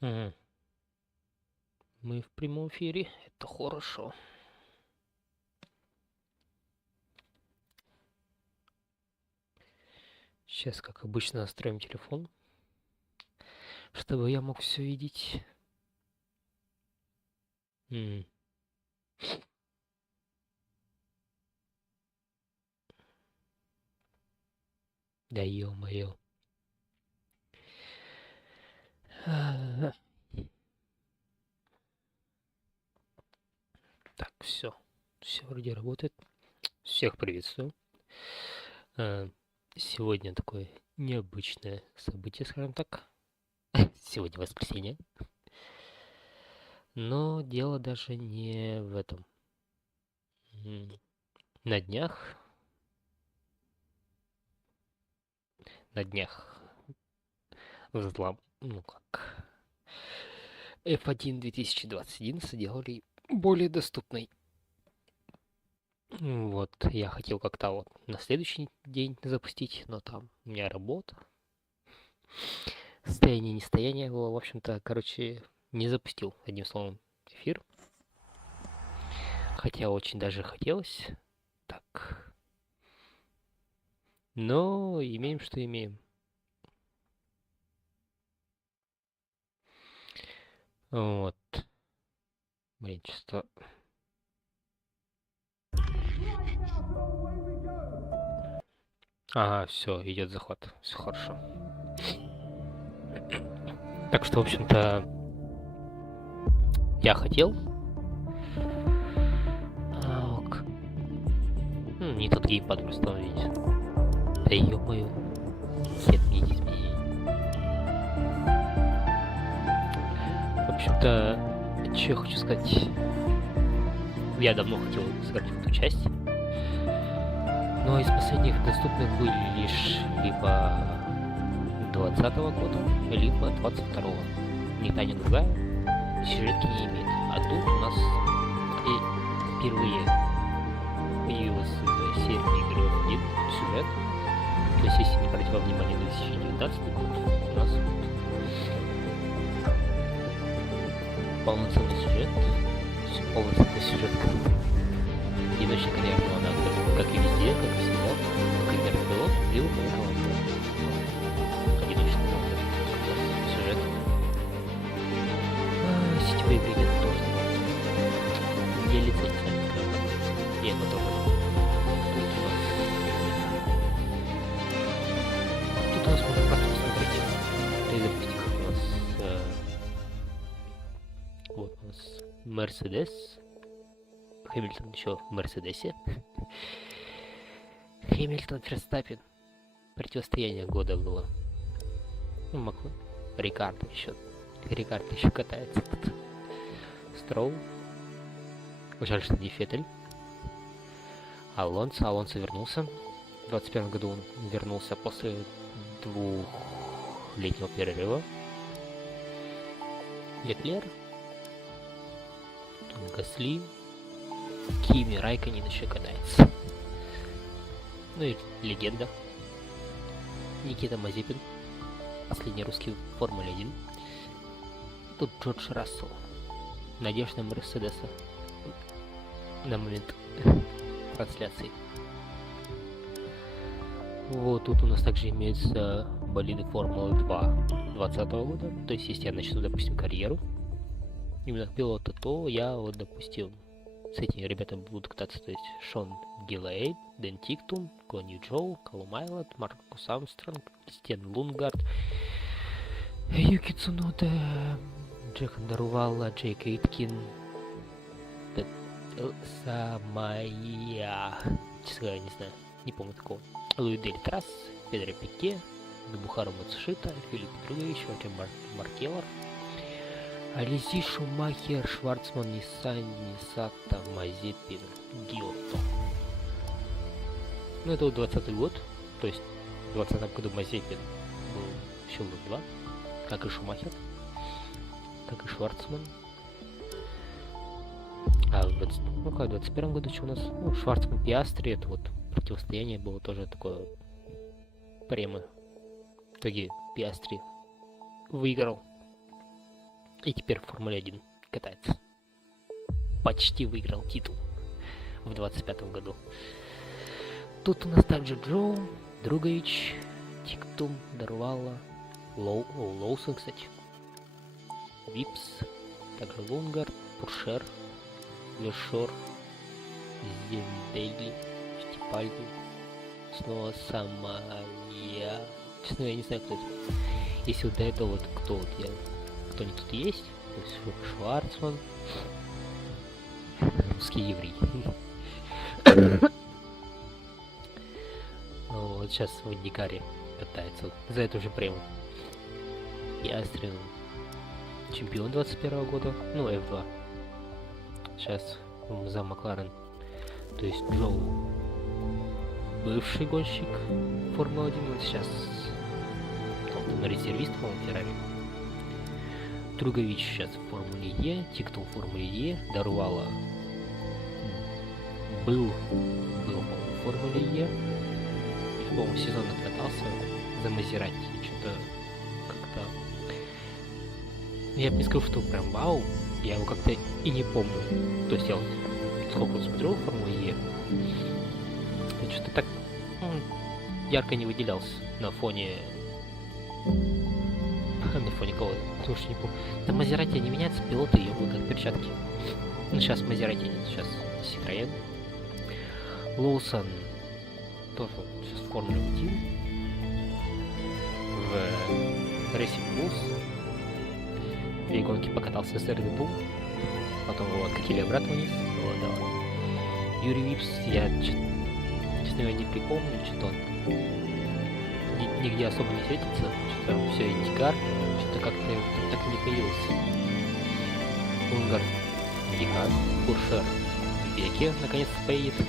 Мгм. Мы в прямом эфире, это хорошо. Сейчас, как обычно, настроим телефон, чтобы я мог все видеть. М. Да ё-моё. А. Так, все. Все вроде работает. Всех приветствую. А, Сегодня такое необычное событие, скажем так. Сегодня воскресенье. Но дело даже не в этом. М. На днях, на днях взлом, ну как, F1 2021 сделали более доступной. Вот, я хотел как-то вот на следующий день запустить, но там у меня работа, состояние нестояния было, в общем-то, короче, не запустил, одним словом, эфир. Хотя очень даже хотелось. Так. Но имеем, что имеем. Вот. Блин, чувство. Ага, все, идет заход. Все хорошо. Так что, в общем-то, я хотел. Ок. Не тот геймпад установить. Да ё-моё. Нет, мне не изменений. В общем-то, что я хочу сказать. Я давно хотел сыграть в эту часть. Но из последних доступных были лишь либо 2020 года, либо 22-го. Ни та, ни другая сюжетки не имеет. А тут у нас и впервые появилась в серии игры один сюжет. То есть, если не брать во внимание 2019 год, у нас полноценный сюжет, полноценный сюжет одиночной карьерного адапта, как и везде, как и всегда, как и вертолет, бил одиночный сюжет. Сетевой игры нет должного. Я лицензия, я готов. Тут у нас можно просто посмотреть. И допустим, как у нас вот у нас Мерседес. Хэмилтон еще в Мерседесе. Хэмилтон, Ферстаппен. Противостояние года было. Ну, Маклен. Рикардо еще. Рикардо еще катается тут. Строу. Жаль, что не Феттель. Алонсо вернулся. В 2021 году он вернулся после двухлетнего перерыва. Леклер. Гасли. Кими Райконен еще катается. Ну и легенда. Никита Мазепин. Последний русский в Формуле 1. Тут Джордж Рассел. Надежда Мерседеса. На момент трансляции. Вот тут у нас также имеются болиды Формулы 2 2020 года. То есть, если я начну, допустим, карьеру именно пилота, то я вот, допустим, с этими ребятами буду кататься. То есть Шон Гиллаэйд, Дэн Тиктум, Конни Джоу, Калум Айлот, Маркус Армстронг, Стен Лунгард, Юки Цунода, Джек Дарувалла, Джейк Эйткин, Самая... Честно говоря, не знаю, не помню такого. Луи Дель Трасс, Педро Пике, Набухару Мацушита, Филипп Петрович, Вадим Маркелов, Ализи Шумахер, Шварцман, Ниссан, Нисата, Мазепин, Гиотто. Ну, это вот 20-й год, то есть в 2020 году Мазепин был еще в 2, как и Шумахер, как и Шварцман. А в 21 году что у нас? Ну, Шварцман Пиастри, это вот противостояние было тоже такое прямо. В итоге Пиастри выиграл. И теперь в Формуле 1 катается. Почти выиграл титул в 25-м году. Тут у нас также Джо, Другович, Тиктум, Дарвала, Лоусон, кстати, Випс, также Лунгард, Пуршер, Вершор, Зендейли, Штипальди, снова Самая. Честно, я не знаю, кто это. Если вот до этого вот кто вот я, кто-нибудь тут есть, то есть Шварцман, русский еврей. Вот сейчас в Индикаре катается вот за эту же премию. Ястрин, чемпион 21 года, ну F2. Сейчас за Макларен. То есть Джоу бывший гонщик Формулы 1, вот сейчас он резервист, по-моему, Феррари. Другович сейчас в Формуле Е, Тиктул в Формуле Е, Дарвала был по-моему, в Формуле Е. По-моему, сезон откатался за Мазерати, что-то как-то... Я бы не скажу, что прям вау, я его как-то и не помню. То есть я вот сколько смотрел в Формуле Е, что-то так ярко не выделялся на фоне... на фоне кого? Слушай, не помню. Там Мазерати не меняются, пилоты ему как перчатки. Ну, сейчас Мазерати нет, сейчас Citroёn. Лоусон тоже сейчас в Формуле 1. В Racing Bulls. 2 гонки покатался с Red Bull. Потом его откатили обратно вниз. Вот, да. Юрий Випс, я честно говоря не припомню, что он нигде особо не светится. Что-то все Индикар. Что-то как-то так и не появился. Унгард, Индикар, Пуршер, Веке наконец-то поедет.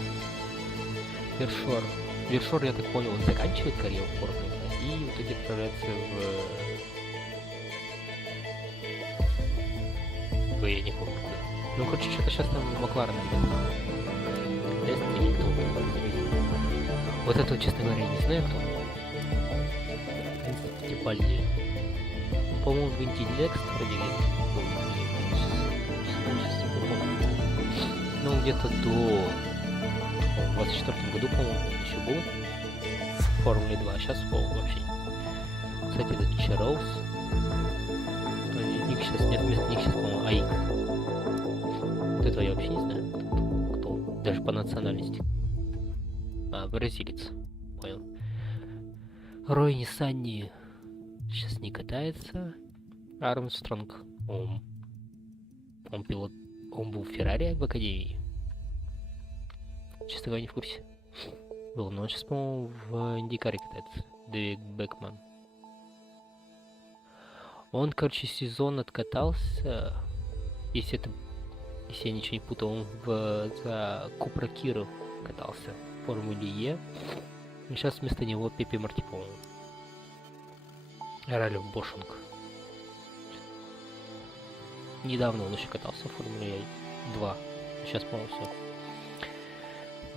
Вершор, я так понял, он заканчивает карьеру в Формуле, и в итоге отправляется я не помню куда. Ну, короче, что-то сейчас там Макларен идет. Тест или кто там. Вот этого, честно говоря, не знаю, кто. Типальди. По-моему, в Инди Next вроде ну, где-то до... В 24 году, по-моему, еще был в Формуле 2, а сейчас, по-моему, вообще. Кстати, это Чароус. Ник сейчас нет, вместо них сейчас, по-моему, Аик. Вот этого я вообще не знаю, кто он, даже по национальности. А, бразилец, понял. Рой Нисанни сейчас не катается. Армстронг, он пилот, он был в Феррари в Академии. Честно говоря, не в курсе. Был, но он сейчас, по-моему, в Индикаре катается. Дэвид Бекман. Он, короче, сезон откатался. Если я ничего не путал, он за Купра Киру катался в Формуле Е. И сейчас вместо него Пепе Марти, по-моему. Ралли Бошинг. Недавно он еще катался в Формуле 2. Сейчас, по-моему, все.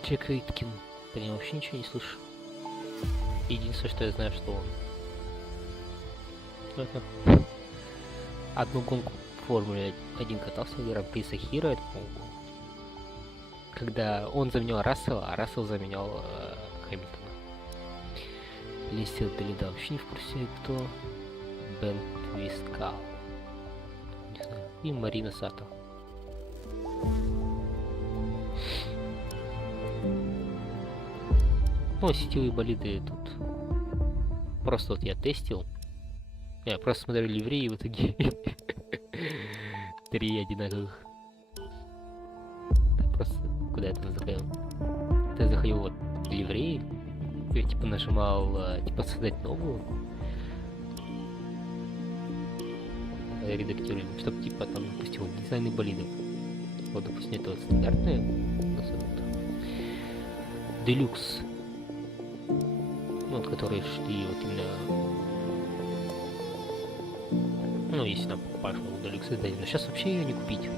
Джек Риткин. По нему вообще ничего не слышу. Единственное, что я знаю, что он одну гонку в Формуле 1 катался в Гран-при Сахира, это, по-моему, когда он заменял Рассела, а Рассел заменял Хэмилтона. Листил Белида вообще не в курсе, кто. Бен Твискал. Не знаю. И Марина Сато. Ну, сетевые болиды тут. Просто вот я тестил. Я просто смотрел ливреи, в итоге 3 одинаковых. Так, просто куда я там заходил? Я заходил вот в ливреи. Я типа нажимал, типа создать новую. Редактируем, чтобы типа там, допустим, дизайны болидов. Вот, допустим, это вот стандартные. Делюкс. Вот, которые шли вот именно... Ну, если там покупаешь Делюкс, но сейчас вообще ее не купить.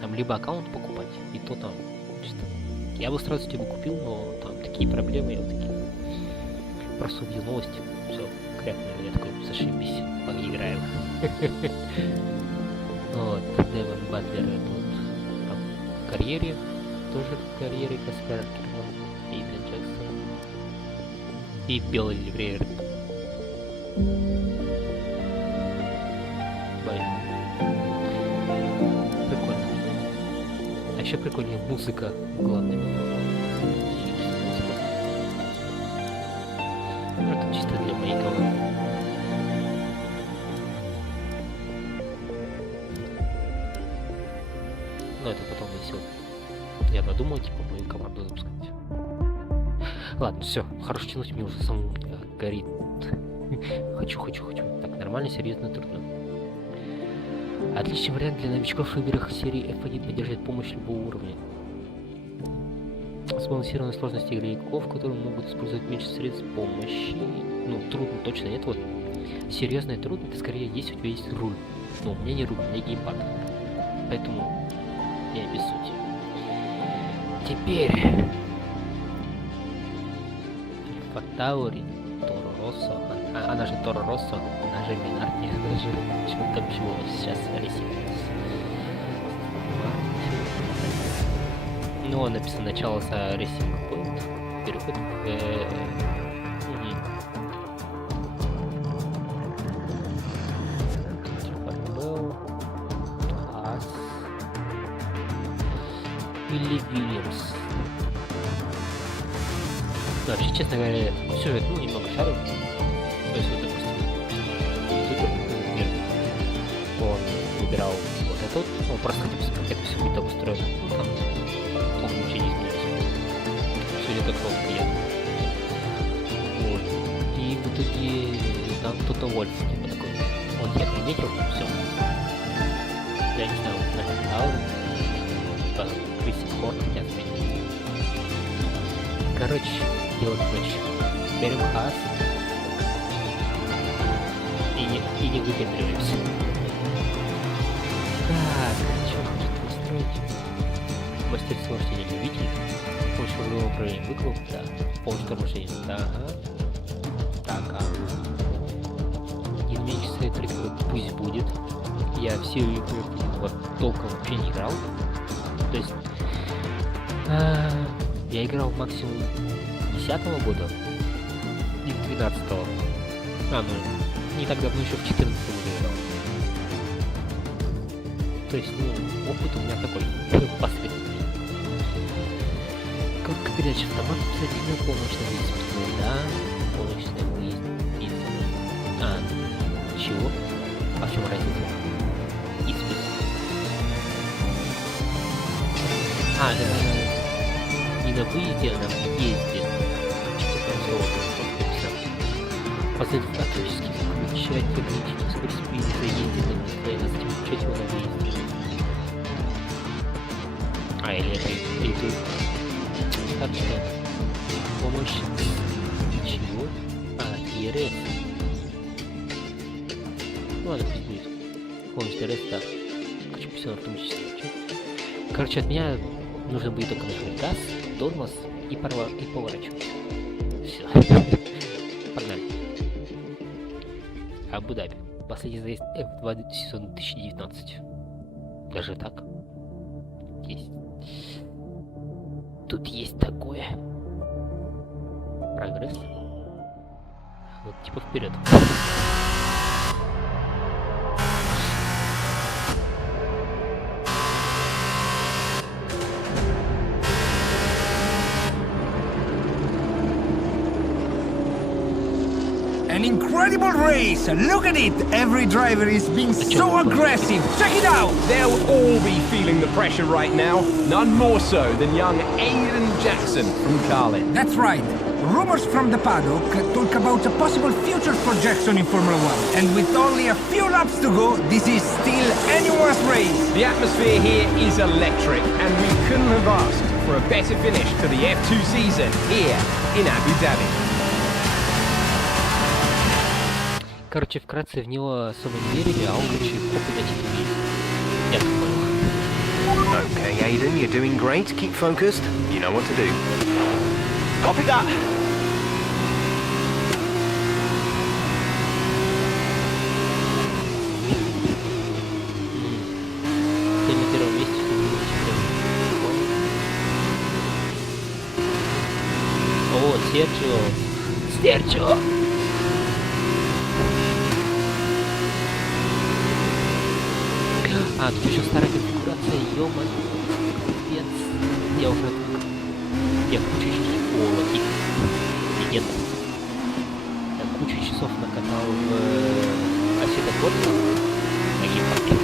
Там либо аккаунт покупать, и то там... Чисто... Я бы сразу тебе купил, но там такие проблемы, я вот такие... Просто увидел новости, все, крякнул, я такой, зашибись, поиграем. Вот, Девон Батлер это вот в карьере, тоже в карьере Каспер Керман, Эйден Джексон и Белый Ливрейр. Прикольно. А еще прикольнее музыка главная. Это чисто для моей головы. Но это потом весело. Я подумал, типа, мою команду запускать. Ладно, все, хорошо тянуть, мне уже сам горит. Хочу. Так, нормально, серьезно, трудно. Отличный вариант для новичков в играх серии F1 поддерживает помощь любого уровня. Сбалансированная сложность игроков, которые могут использовать меньше средств помощи. Ну, трудно точно нет. Вот серьезно и трудно, это скорее если у тебя есть руль. Но у меня не руль, у меня геймпад. Поэтому я без сути. Теперь Фактаури, Торо Россо, она же Торо Россо, она же Минарди, она же чего там чего сейчас ресивается. Ну, написано начало с Racing Point. Переход Билли Вильямс. Да, вообще, честно говоря, сюжет, ну, немного шарю. То есть, вот, допустим, супер, например, он выбирал вот это вот, ну, просто, допустим, как это все будет обустроено. Ну, там, толком ничего не изменилось. Все идет как толком идет. Вот. И в итоге там кто-то Вольф, типа, такой. Он тебя приметил, все. Я не знаю, вот, типа, Криси Хорн тебя заметил. Короче, делать ночь. Берем хас и не выпендриваемся. Так, что может настроить? Мастерство рождения любителей. Помощь кругового управления выкруг, да. Помощь торможения, да. Так, Единичный трек пусть будет. Я все игры вот толком вообще не играл. То есть я играл максимум 10-го года и 12-го. Ну, не так давно, еще в 14-м году играл. То есть, ну, опыт у меня такой, последний. Как передача автомат, обязательно полночный выезд. Да, полночный выезд. Чего? А в чем разница? Испит. Да. Не на выезде, а на въезде. Последний фактически включать ограничение скорости при заезде на постоянно, затем включать его на выезде. Или это так что помощь чего? ЕРС. Ну ладно, пусть будет. Помощь ЕРС, да. Хочу все автоматически. Короче, от меня нужно будет только нажать газ, тормоз и поворачивать. Все. Погнали. Абу-Даби. Последний заезд F2 сезон 2019. Даже так? Есть. Тут есть такое. Прогресс. Вот типа вперед. An incredible race! Look at it! Every driver is being so aggressive! Check it out! They'll all be feeling the pressure right now. None more so than young Aiden Jackson from Carlin. That's right. Rumors from the paddock talk about a possible future for Jackson in Formula 1. And with only a few laps to go, this is still anyone's race. The atmosphere here is electric, and we couldn't have asked for a better finish to the F2 season here in Abu Dhabi. Короче, вкратце в него особо не верили, а он, короче, попадать не умеет. Я так понял. Okay, Aiden, you're doing great. Keep focused. You know what to do. Copy that. О, Серджио! Серджио! А, тут еще старая конфигурация, ё-моё. Капец. Я уже отвык. Я кучу часов... О, логик. Легенда. Я кучу часов накатал в Осетогорске. На геймпарке.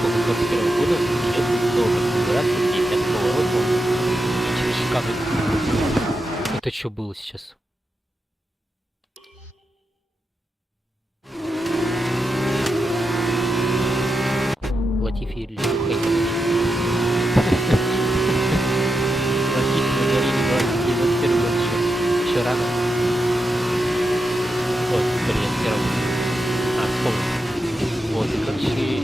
Сколько 21 года идет много конфигураций, 50 поворотов и через шкафы. Это что было сейчас? Латифи или Хейт. Латифи говорили 21 год еще рано. Ой, блин, все равно. А, вспомнил. Вот, и короче,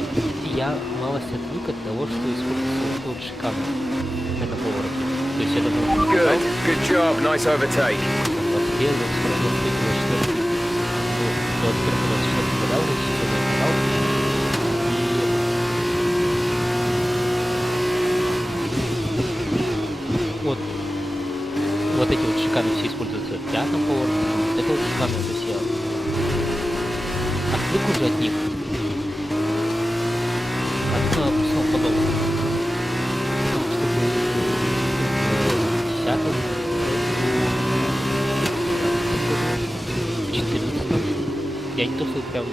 я малость отвык от того, что используется вот шикарно на повороте. То есть я давно не Good. Good job. Nice overtake. 21, 22, 24. Ну, 21, 24 года уже сезон я катал. Вот эти вот шикарные все используются в пятом повороте. Это вот шикарно, то есть я отвык уже от них. От писал подобного. Чтобы в 10-м, 14-м. Я не то, что прям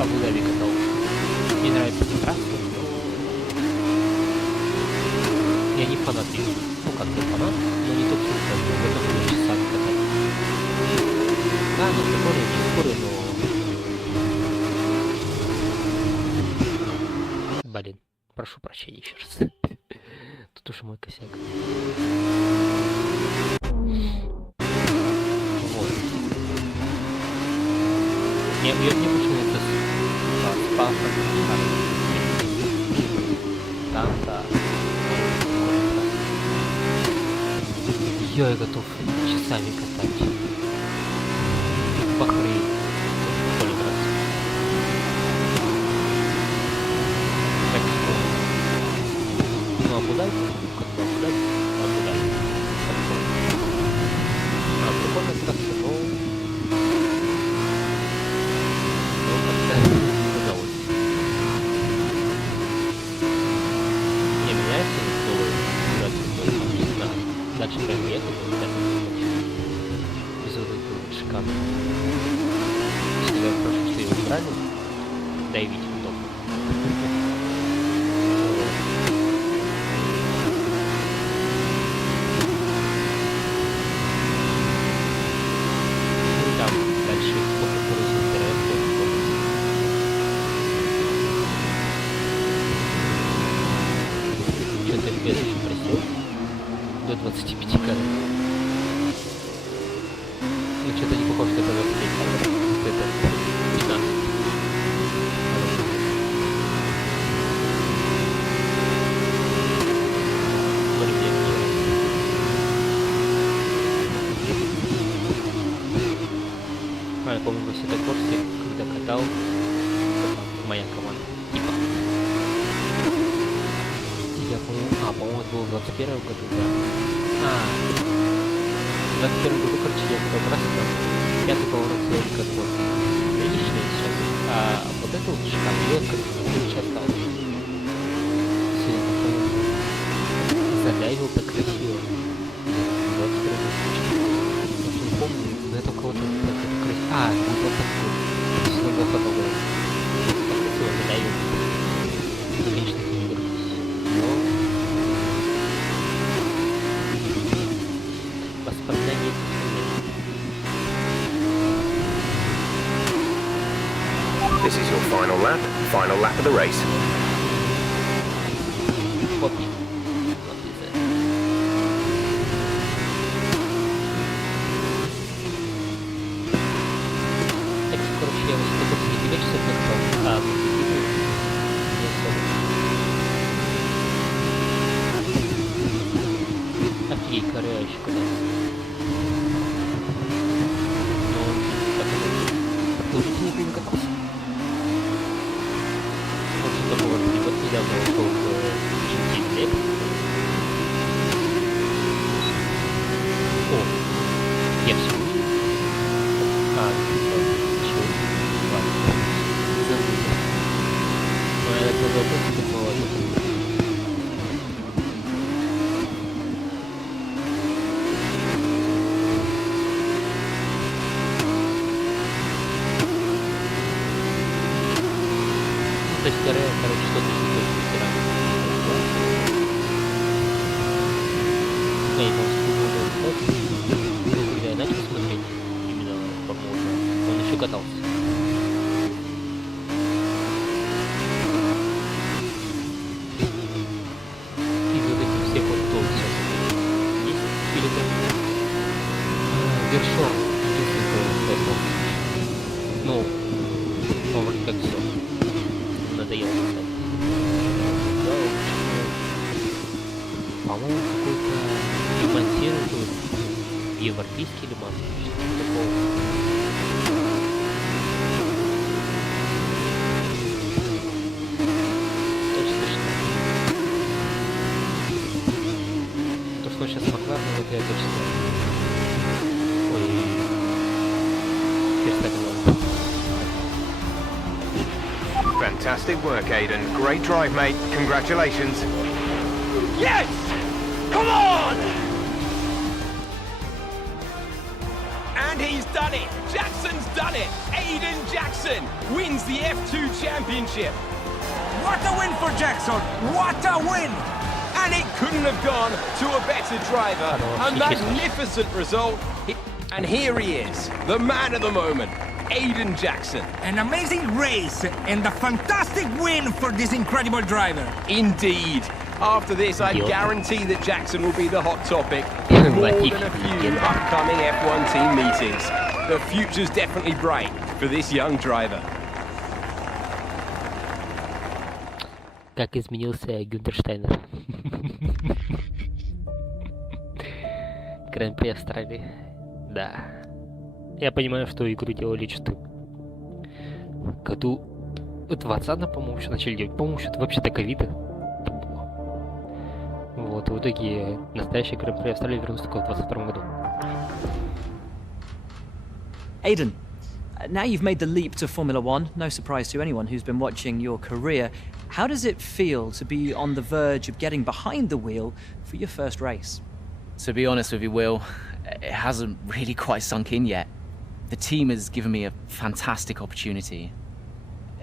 Абу-Даби катал. Мне нравится эта трасса, но я не фанат ее. Ну как не фанат, но не то, что в этом часами катать. Да, ну прикольно, не спорю, но... Блин, прошу прощения еще раз. Тут уже мой косяк. Вот. Мне больше это спал, там, да. Я готов часами катать. Бахрейн. Поле раз. Так что... Ну, Абу-Даби, как бы Абу-Даби. А, прикольная трасса, но... Ну, как-то не удалось. Не меняется новая конфигурация, не знаю. Дальше прям ехать, без вот этого шикарно. Если я прошу, что его убрали, да и видеть удобно. Ну там дальше сколько короче интерес, что-то FPS еще просил. До 25 кадров. Ну что-то не похоже, что это 25 кадров. Это 15. А, я помню, в Осетогорске, когда катал, моя команда, типа. Я помню, по-моему, это было в 21 году, да. В 21 году, короче, я как раз там пятый поворот сделал как вот приличный сейчас. А вот это вот шикарно, я как лучше осталось. Сегодня, по-моему, задайвил так красиво. 21 год. Не помню, но я только вот так это красиво. Это был просто такой. Все равно потом так красиво задайвил. Приличных игр. Но... Воспоминания. This is your final lap of the race. Попи. Так, короче, я вот только 9 часов накопал, не особо. Офигеть, коря еще катался. Но так это продолжительный не катался. Вот что-то было, вот недавно ушел в хорошо. Единственное, ну, вроде как все. Надоело писать. Да, по-моему, какой-то ремонтируют европейский ремонт. Что-то такого. То, что сейчас Макларен, вот я точно. Ой. Перестали. Fantastic work, Aiden. Great drive, mate. Congratulations. Yes! Come on! And he's done it! Jackson's done it! Aiden Jackson wins the F2 Championship! What a win for Jackson! What a win! And it couldn't have gone to a better driver. A magnificent result. And here he is, the man of the moment, Aiden Jackson. An amazing race and a fantastic win for this incredible driver. Indeed. After this, I guarantee that Jackson will be the hot topic Yeah, in more like than a few upcoming F1 team meetings. The future's definitely bright for this young driver. Как изменился Гюнтерштайнер. Гран-при Австралии. Да. Я понимаю, что игру делали что-то году 20, по-моему, еще начали делать. По-моему, что-то вообще до ковида. Вот, и в итоге настоящий Гран-при Австралии вернулся только в 22 году. Aiden, now you've made the leap to Formula One, no surprise to anyone who's been watching your career. How does it feel to be on the verge of getting behind the wheel for your first race? To be honest with you, Will, it hasn't really quite sunk in yet. The team has given me a fantastic opportunity.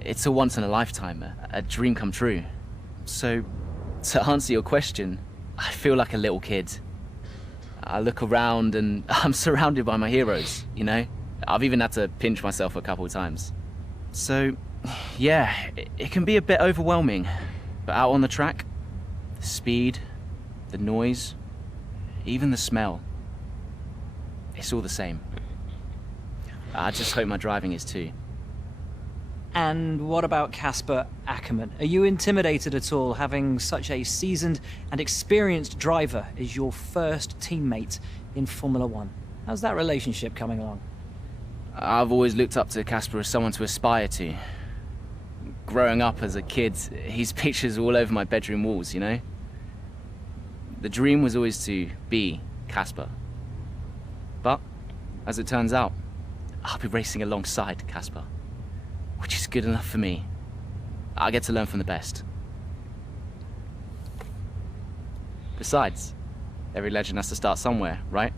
It's a once in a lifetime, a dream come true. So, to answer your question, I feel like a little kid. I look around and I'm surrounded by my heroes, you know? I've even had to pinch myself a couple of times. So, yeah, it can be a bit overwhelming. But out on the track, the speed, the noise, even the smell, it's all the same. I just hope my driving is too. And what about Casper Ackerman? Are you intimidated at all having such a seasoned and experienced driver as your first teammate in Formula One? How's that relationship coming along? I've always looked up to Casper as someone to aspire to. Growing up as a kid, his pictures all over my bedroom walls, you know? The dream was always to be Casper. But, as it turns out, I'll be racing alongside Casper, which is good enough for me. I get to learn from the best. Besides, every legend has to start somewhere, right?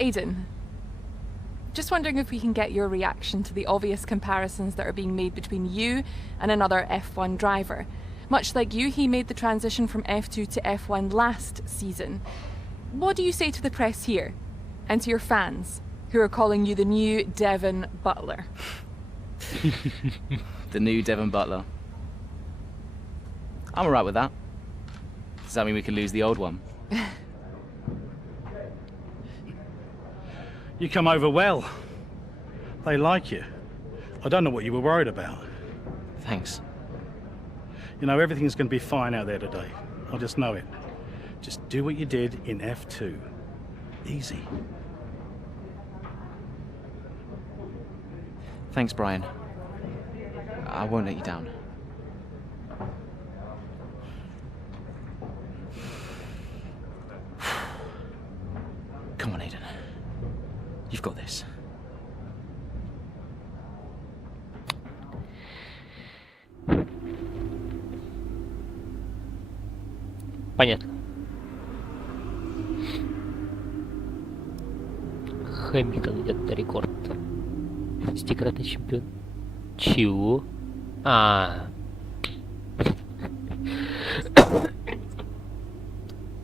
Aiden, just wondering if we can get your reaction to the obvious comparisons that are being made between you and another F1 driver. Much like you, he made the transition from F2 to F1 last season. What do you say to the press here, and to your fans, who are calling you the new Devon Butler? The new Devon Butler. I'm alright with that. Does that mean we can lose the old one? You come over well. They like you. I don't know what you were worried about. Thanks. You know, everything's going to be fine out there today. I just know it. Just do what you did in F2. Easy. Thanks, Brian. I won't let you down. Come on, Aiden. You've got this. Понятно. Хэмилтон идет на рекорд. 10-кратный чемпион. Чего?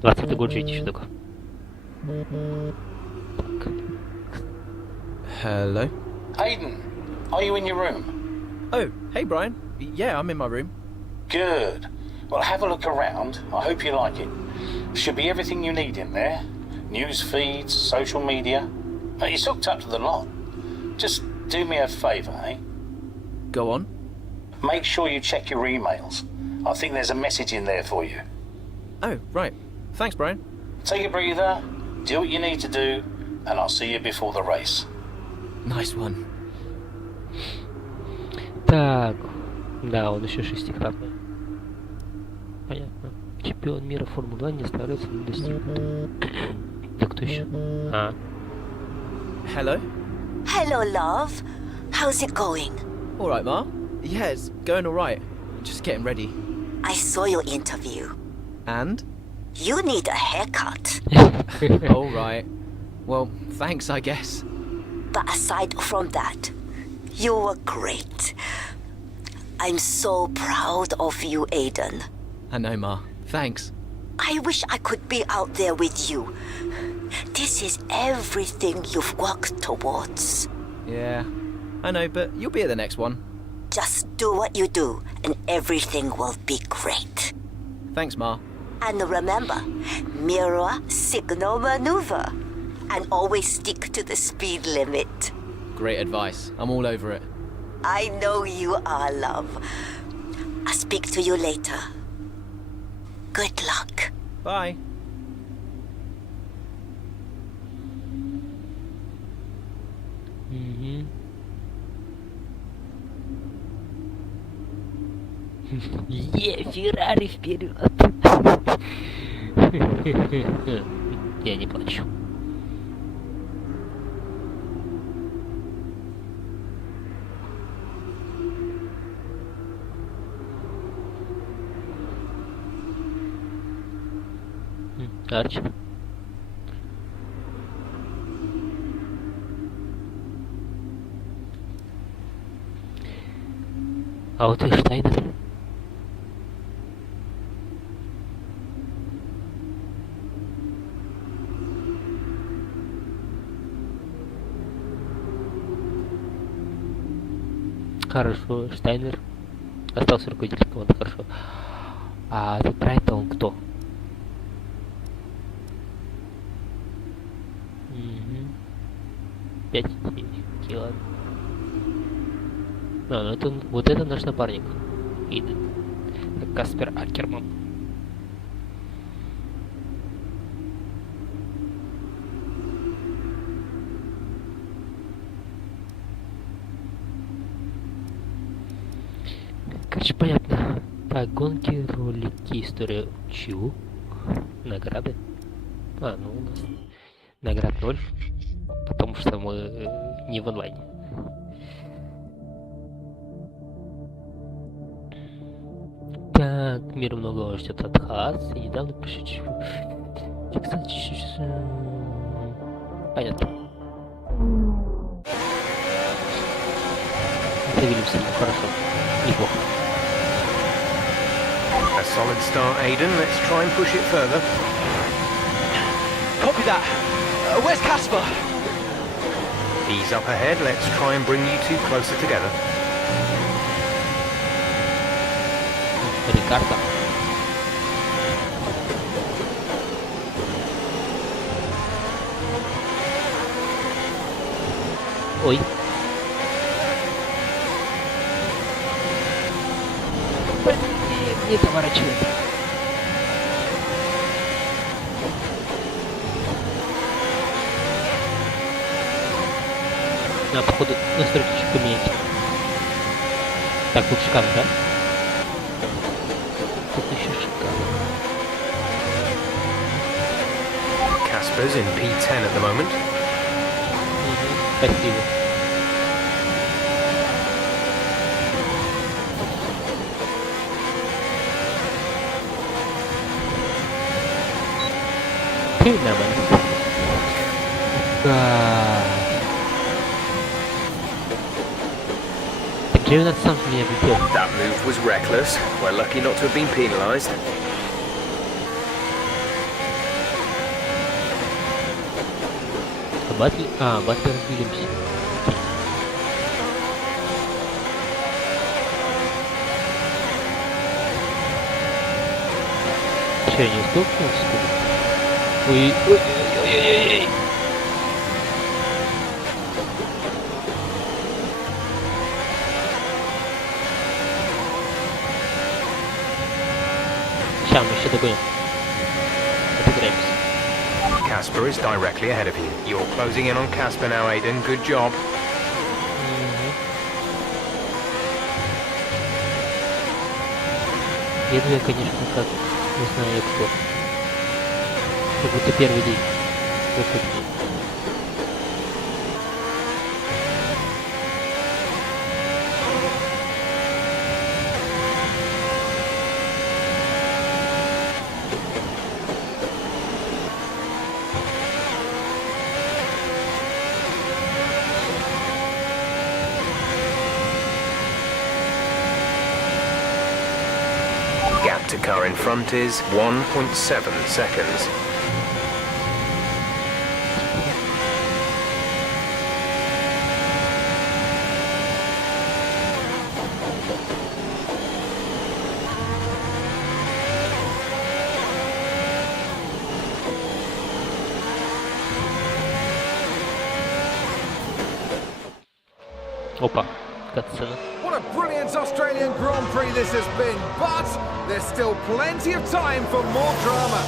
20-й год жить еще только. Hello? Aiden, are you in your room? Oh, hey Brian. Yeah, I'm in my room. Good. Well, have a look around. I hope you like it. Should be everything you need in there. News feeds, social media. He's hooked up to the lot. Just do me a favour, eh? Go on. Make sure you check your emails. I think there's a message in there for you. Oh, right. Thanks, Brian. Take a breather, do what you need to do, and I'll see you before the race. Nice one. Так, да, он еще шестикратный. Понятно. Чемпион мира Формулы-2 не ставится на достигнутым. Да кто еще? А. Hello? Hello, love. How's it going? All right, Ma. Yeah, it's going all right. Just getting ready. I saw your interview. And? You need a haircut. All right. Well, thanks, I guess. But aside from that, you were great. I'm so proud of you, Aiden. I know, Ma. Thanks. I wish I could be out there with you. This is everything you've worked towards. Yeah, I know, but you'll be at the next one. Just do what you do, and everything will be great. Thanks, Ma. And remember, mirror signal maneuver. And always stick to the speed limit. Great advice. I'm all over it. I know you are, love. I'll speak to you later. Good luck. Bye. Феррари вперед! Я не плачу. Арчи. А вот и Штайнер. Хорошо, Штайнер остался руководителем команды, хорошо. А этот Брайан-то он кто? Угу. 5 кило. А, ну это вот это наш напарник. Иден. Как Каспер Акерман. Короче, понятно. Так, гонки, ролики, история учу. Награды. А, ну у нас наград 0. Потому что мы не в онлайне. Так, мир многого ждет от Хаас. И недавно пришедший... Понятно. Это Вильямс, хорошо. Неплохо. A solid start, Aiden. Let's try and push it further. Copy that. Where's Casper? He's up ahead. Let's try and bring you two closer together. Рикардо. Ой. Не поворачивает. А, походу, настройки чуть поменять. Так, вот шкаф, да? Тут еще шкаф. Casper's in P10 at the moment. Спасибо. Нормально. Так Джеймс сам меня влетел. That move was reckless. We're lucky not to have been penalised. Батли? А, Батли Вильямс. Че, я не успел? Ой, ой, ой. Ой-ой-ой-ой-ой. Сейчас мы еще догоним. Отыграемся. Casper is directly ahead of you. You're closing in on Casper now, Aiden. Good job. Еду я, конечно, как не знаю кто. Как будто первый день. Выходный. Gap to car in front is 1.7 seconds. Опа, катсцена. What a brilliant Australian Grand Prix this has been, but there's still plenty of time for more drama.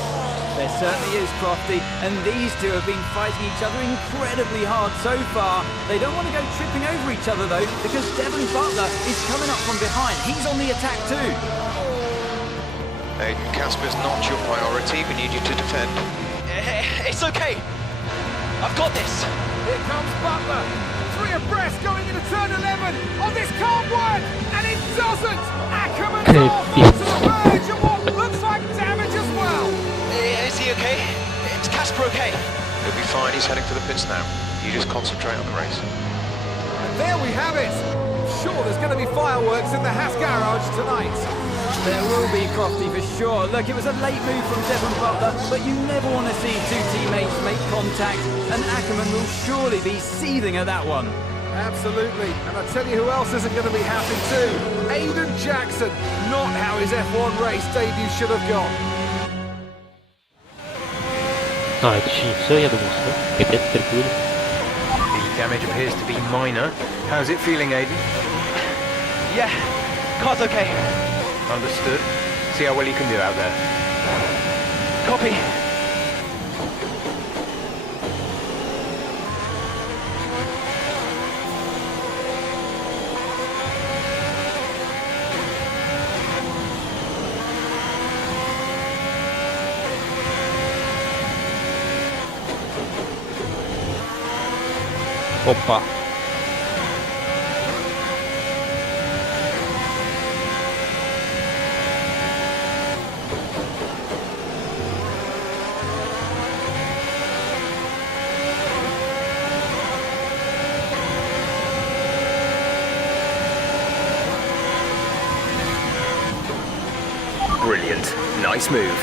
There certainly is, Crofty, and these two have been fighting each other incredibly hard so far. They don't want to go tripping over each other, though, because Devon Butler is coming up from behind. He's on the attack, too. Aiden, Casper's not your priority. We need you to defend. It's okay. I've got this. Here comes Butler. 3 abreast going into turn 11. Oh, this can't work! And it doesn't! Ackerman's off to the verge of what looks like damage as well. Is he okay? Is Casper okay? He'll be fine. He's heading for the pits now. You just concentrate on the race. And there we have it. Sure, there's going to be fireworks in the Haas garage tonight. There will be, Crofty, for sure. Look, it was a late move from Devon Butler, but you never want to see two teammates make contact, and Ackerman will surely be seething at that one. Absolutely, and I tell you who else isn't going to be happy too. Aiden Jackson, not how his F1 race debut should have gone. А, это еще не все, я думал, что. Капец, приплыли. The damage appears to be minor. How's it feeling, Aiden? Yeah, car's okay. Understood. See how well you can do out there. Copy. Опа. Brilliant. Nice move.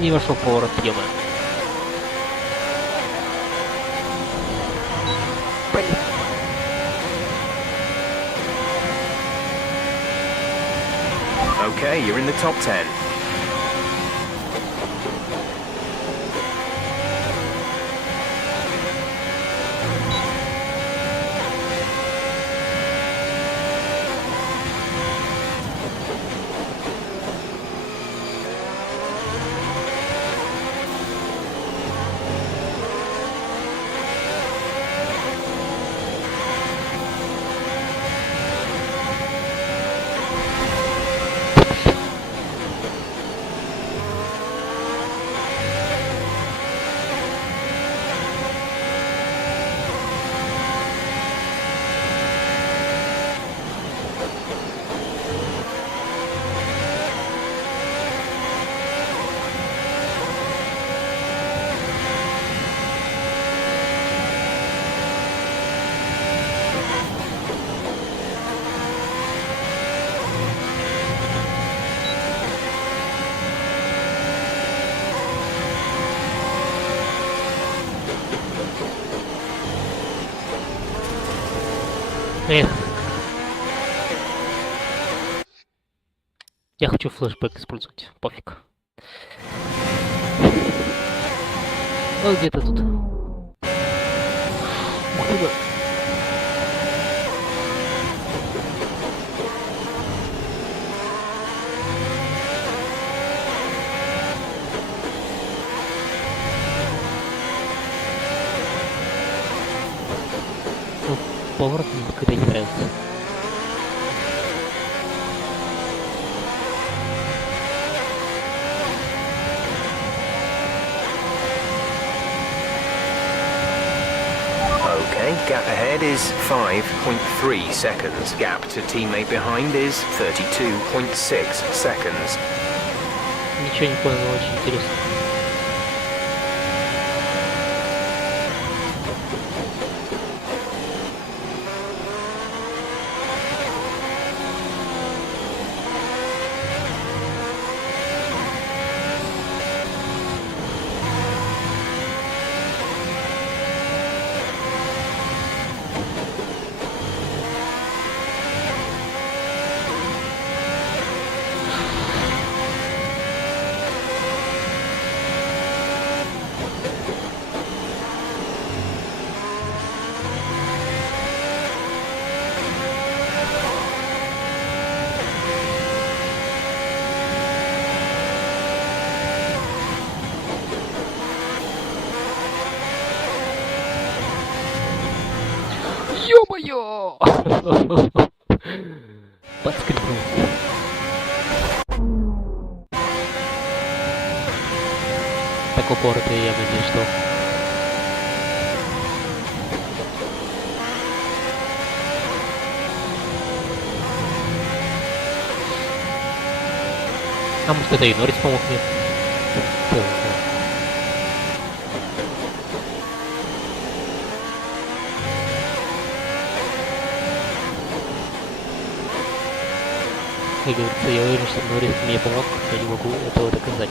Не вошел в поворот, ё-моё. Okay, you're in the top 10. Эх. Я хочу флешбэк использовать. Пофиг. Вот где-то тут. Ух ты, да. Ну, поворот мне никогда не нравится. Okay, gap ahead is 5.3 seconds. Gap to teammate behind is 32.6 seconds. Ничего не понял, но очень интересно. Ё-моё! Подскрипнул. Такого поворота я явно не ждал. А может это и Норрис помог мне? Кто его знает. Как говорится, я уверен, что Норрис мне помог, но не могу этого доказать.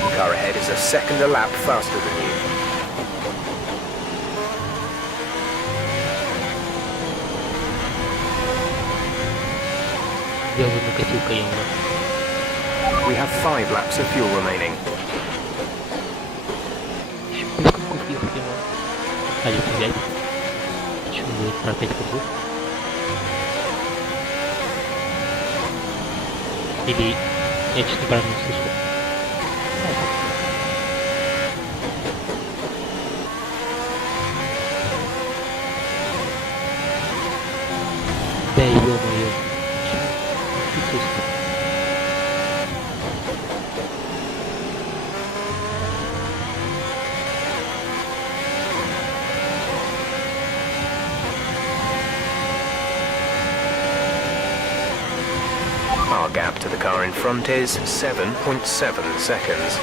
The car ahead is a second a lap faster than you. Я уже накатил каемно. We have 5 laps of fuel remaining. Еще 5 кругов ехать не могу. А или 5. Почему будет про 5 кругов? Или я чуть неправильно услышал. Да ё-моё. Почему? Пипец. Our gap to the car in front is 7.7 seconds.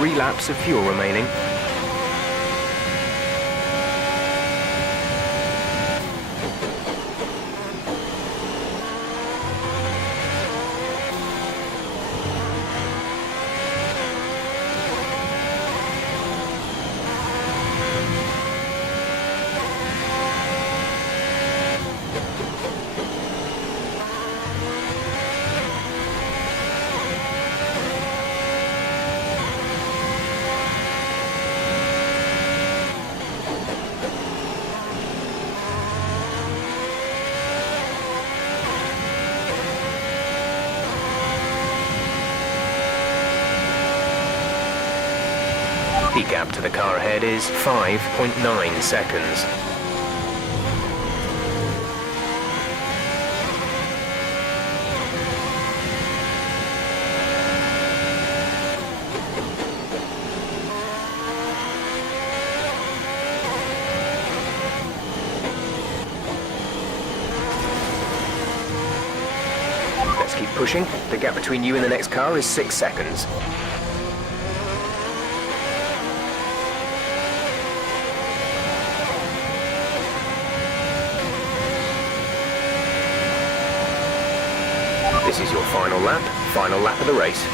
3 laps of fuel remaining. The gap to the car ahead is 5.9 seconds. Let's keep pushing. The gap between you and the next car is 6 seconds. This is your final lap of the race.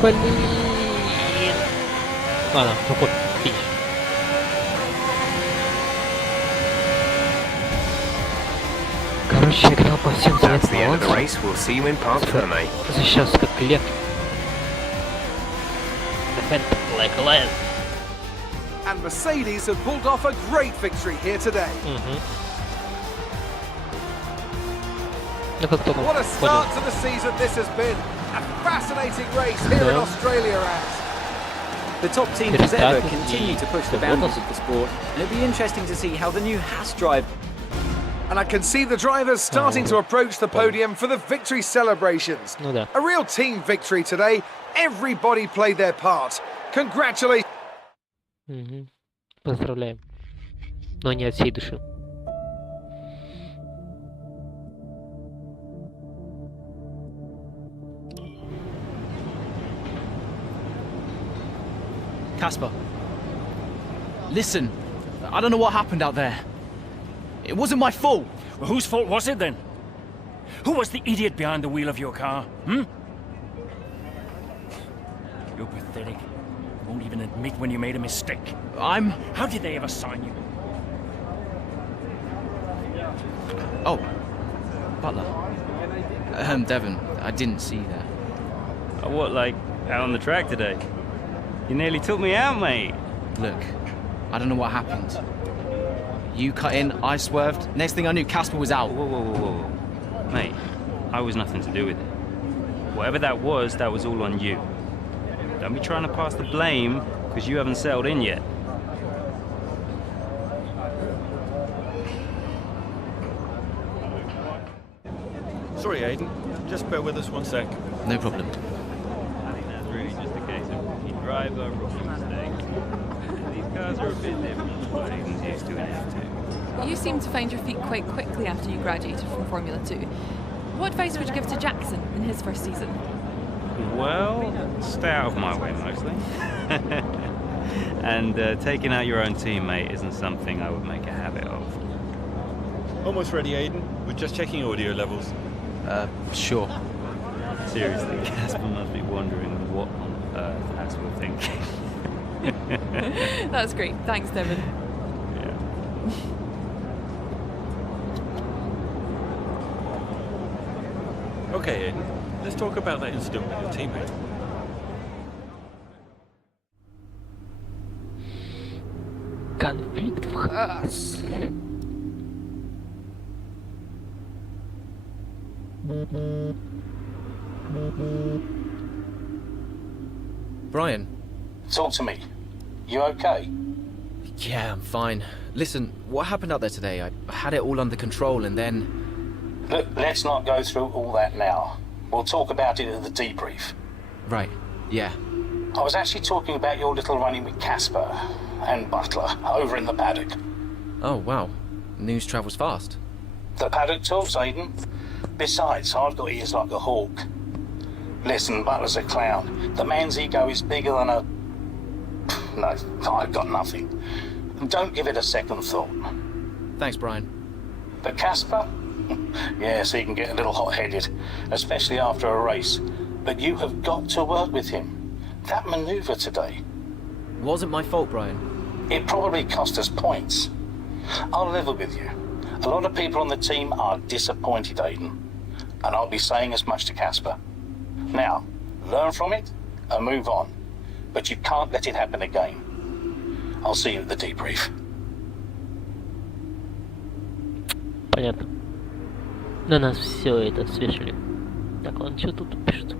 Блин. Ладно, только финиш. Короче, играл по всем That's the end of the заветам. race. We'll see you in Parc Fermé. Защищался как лев. Defend like a lion. And Mercedes have pulled off a great victory here today. What a start to the season this has been. A fascinating race here in Australia, and the top teams as ever continue to push the boundaries of the sport, and it'll be interesting to see how the new Haas drive. And I can see the drivers starting to approach the podium for the victory celebrations. A real team victory today. Everybody played their part. Congratulations. Поздравляем. Но не от всей души. Casper, listen, I don't know what happened out there. It wasn't my fault. Well, whose fault was it then? Who was the idiot behind the wheel of your car, You're pathetic. You won't even admit when you made a mistake. How did they ever sign you? Oh, Butler. Devon, I didn't see that. What, like, out on the track today? You nearly took me out, mate. Look, I don't know what happened. You cut in, I swerved. Next thing I knew, Casper was out. Whoa. Mate, I was nothing to do with it. Whatever that was all on you. Don't be trying to pass the blame, because you haven't settled in yet. Sorry, Aiden. Just bear with us one sec. No problem. I think that's really just a case of rookie driver, rookie mistakes. These cars are a bit different from what Aiden's used to in F2. You seem to find your feet quite quickly after you graduated from Formula 2. What advice would you give to Jackson in his first season? Well, stay out of my way mostly. And taking out your own teammate isn't something I would make a habit of. Almost ready, Aiden. We're just checking audio levels. Sure. Seriously, Casper must be wondering what on earth As we're thinking. That's great. Thanks, Devon. Okay, Aiden. Let's talk about that incident with your teammate. Конфликт в Хаас. Brian. Talk to me. You okay? Yeah, I'm fine. Listen, what happened out there today? I had it all under control and then... Look, let's not go through all that now. We'll talk about it at the debrief. Right, yeah. I was actually talking about your little run-in with Casper and Butler over in the paddock. Oh, wow. News travels fast. The paddock talks, Aiden. Besides, I've got ears like a hawk. Listen, Butler's a clown. The man's ego is bigger than a... No, I've got nothing. Don't give it a second thought. Thanks, Brian. But Casper? Yes, he can get a little hot-headed, especially after a race. But you have got to work with him. That manoeuvre today... Wasn't my fault, Brian. It probably cost us points. I'll level with you. A lot of people on the team are disappointed, Aiden. And I'll be saying as much to Casper. Now, learn from it and move on. But you can't let it happen again. I'll see you at the debrief. Понятно. На нас все это свешили. Так, ладно, что тут пишет?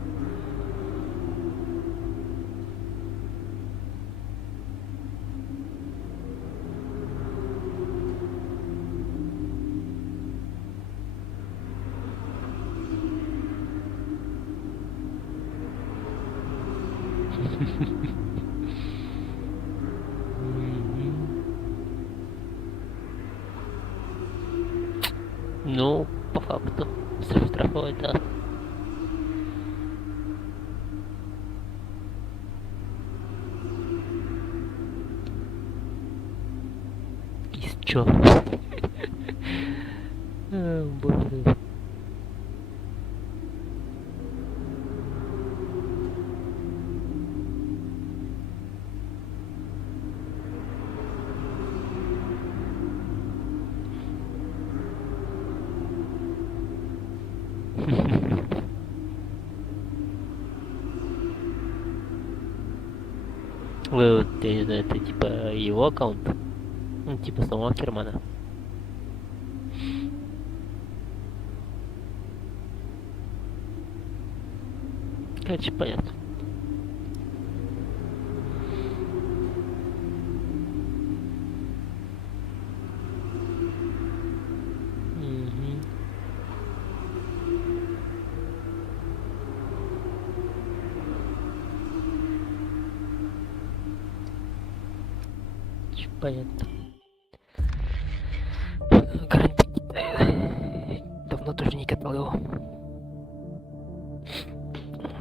Ну, по факту, штрафовать, да. Из чё? Боже. Вот, я не знаю, это типа его аккаунт? Ну, типа самого Кермана. Короче, понятно. Понятно. Давно тоже не катал его.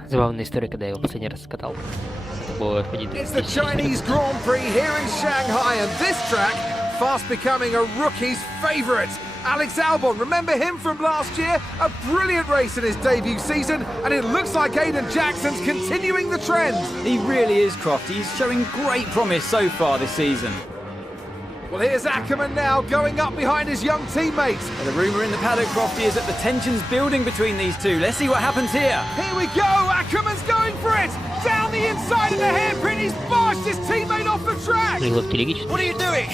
Забавная история, когда я его последний раз катал. It's the Chinese Grand Prix here in Shanghai, and this track fast becoming a rookie's favourite. Alex Albon, remember him from last year? A brilliant race in his debut season, and it looks like Aiden Jackson's continuing the trend. He really is, Crofty. He's showing great promise so far this season. Well, here's Ackerman now, going up behind his young teammates. And the rumour in the paddock, Crofty, is that the tension's building between these two. Let's see what happens here. Here we go, Ackerman's going for it! Down the inside of the hairpin, he's barged his teammate off the track! What are you doing?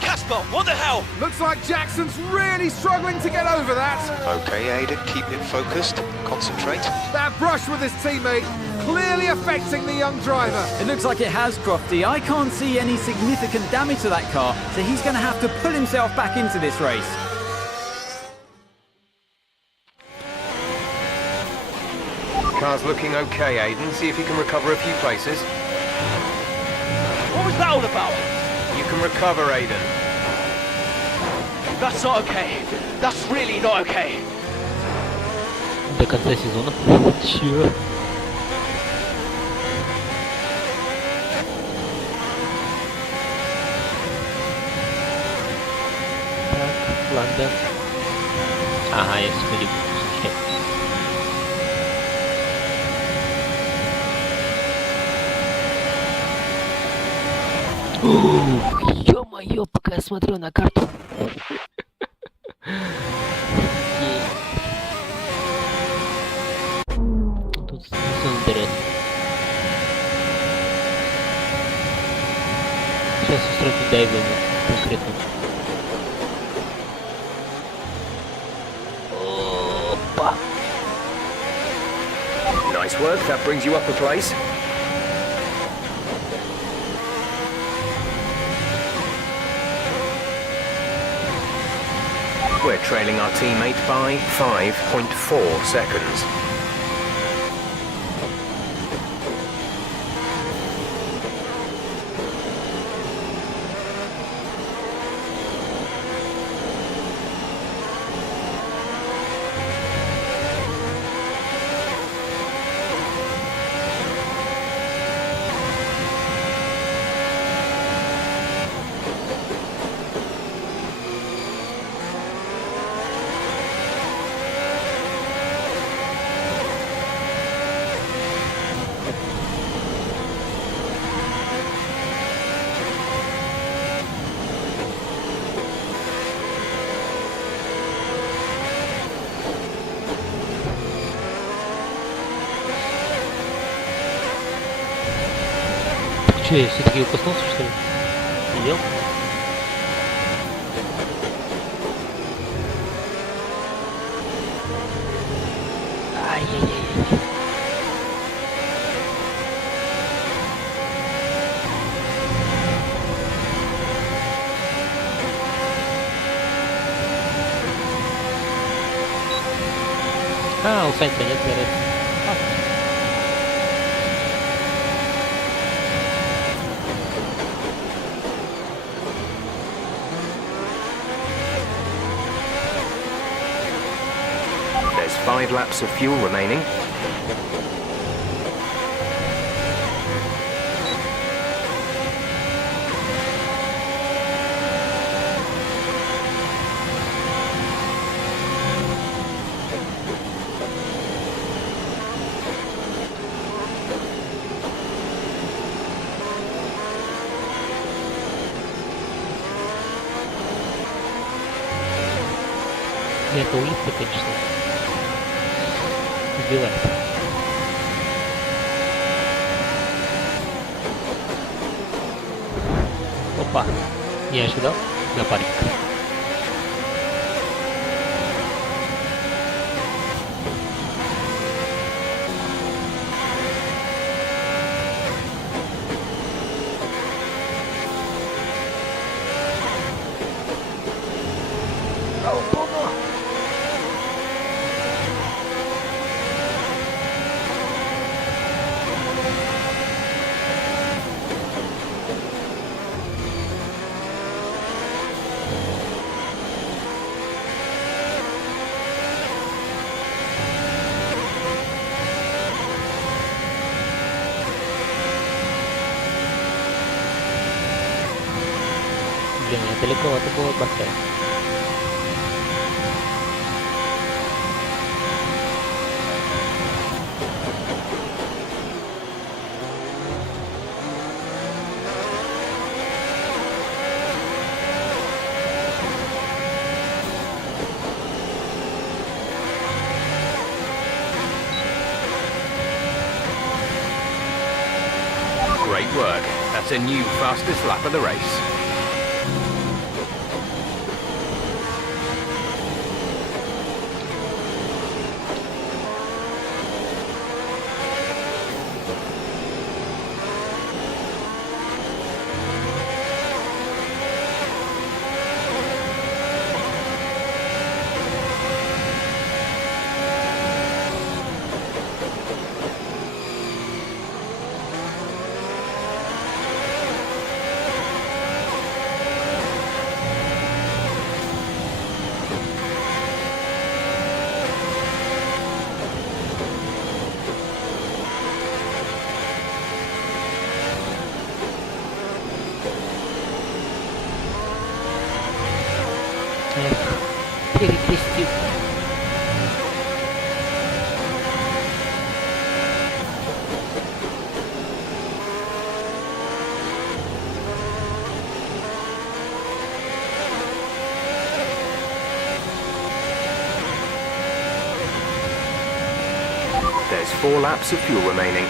Casper, what the hell? Looks like Jackson's really struggling to get over that. Okay, Aiden, keep it focused. Concentrate. That brush with his teammate clearly affecting the young driver. It looks like it has, Crofty. I can't see any significant damage to that car, so he's going to have to pull himself back into this race. Car's looking okay, Aiden. See if you can recover a few places. What was that all about? You can recover, Aiden. That's not okay. That's really not okay. До конца сезона. Чё? Так, ладно. Ага, я сегодня буду слушать. Ё-моё, пока я смотрю на карту. Тут все интересно. Сейчас устрою дайвы конкретно. Опа. Nice work, that brings you up a place. We're trailing our teammate by 5.4 seconds. Че, я все-таки укоснулся, что ли? Сидел? Ай-яй-яй. А, у Санька нет горит. There's 5 laps of fuel remaining. Это улитка, конечно. Убивает. Опа. Не ожидал напарник. Блин, я далековато было от борта. Great work. That's a new fastest lap of the race. Перекрестил. There's 4 laps of fuel remaining.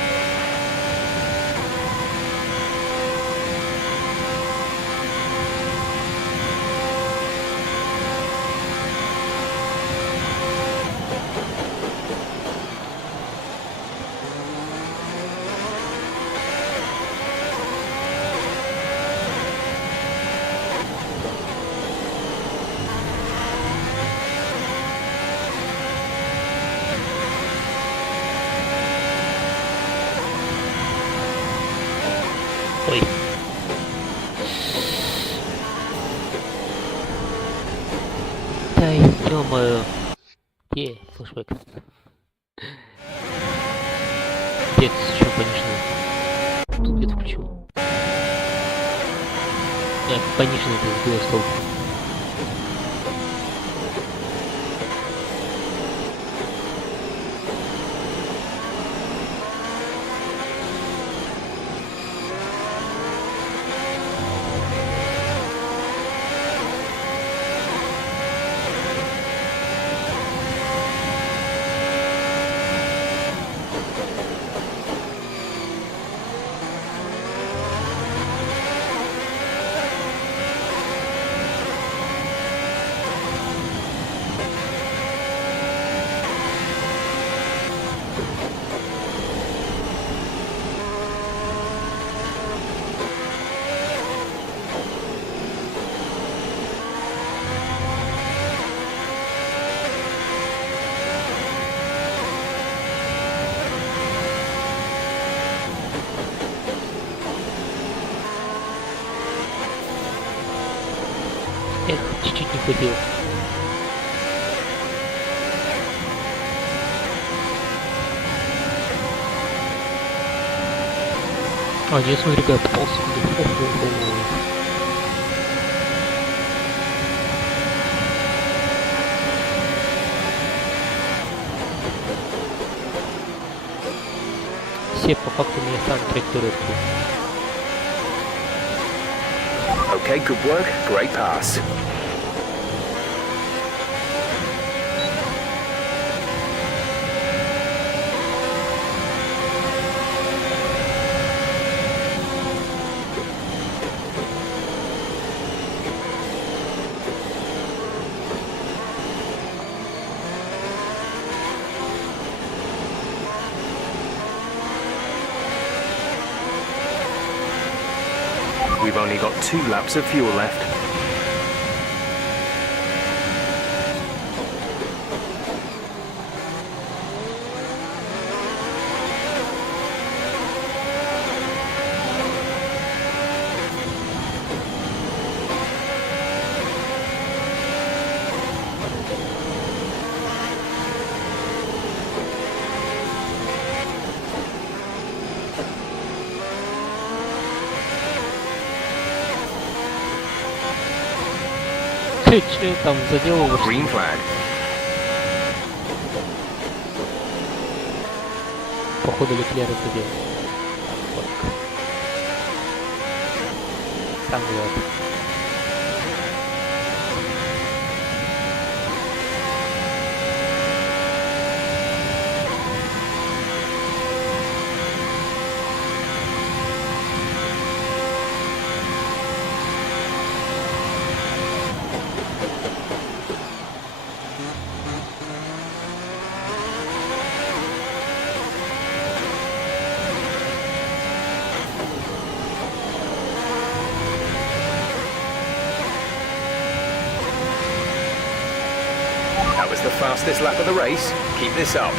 Ой. Да ё-моё. Где флешбэк? Где еще пониженный? Тут где-то включил. Пониженный ты сбил с толку. Эх, чуть-чуть не хватило. А, нет, смотри, как попался. Все по факту меня сам траекторию открыл. Okay, good work. Great pass. We've only got 2 laps of fuel left. Ты че там заделываешь? Green flag. Походу Леклер это делал. Сам виноват. That was the fastest lap of the race. Keep this up.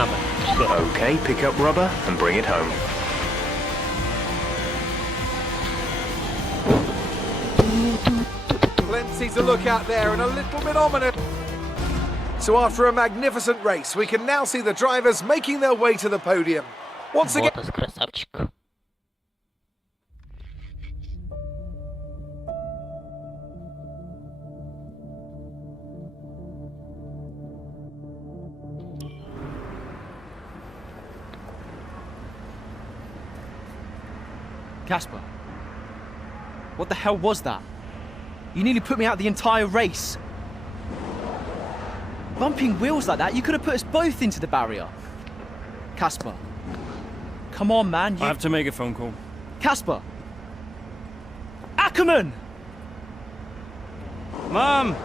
Okay, pick up rubber and bring it home. Plenty to look at there and a little bit ominous. So after a magnificent race, we can now see the drivers making their way to the podium. Once again... Ботас красавчик. Casper, what the hell was that? You nearly put me out the entire race. Bumping wheels like that, you could have put us both into the barrier. Casper, come on, man. I have to make a phone call. Casper! Ackerman! Mom!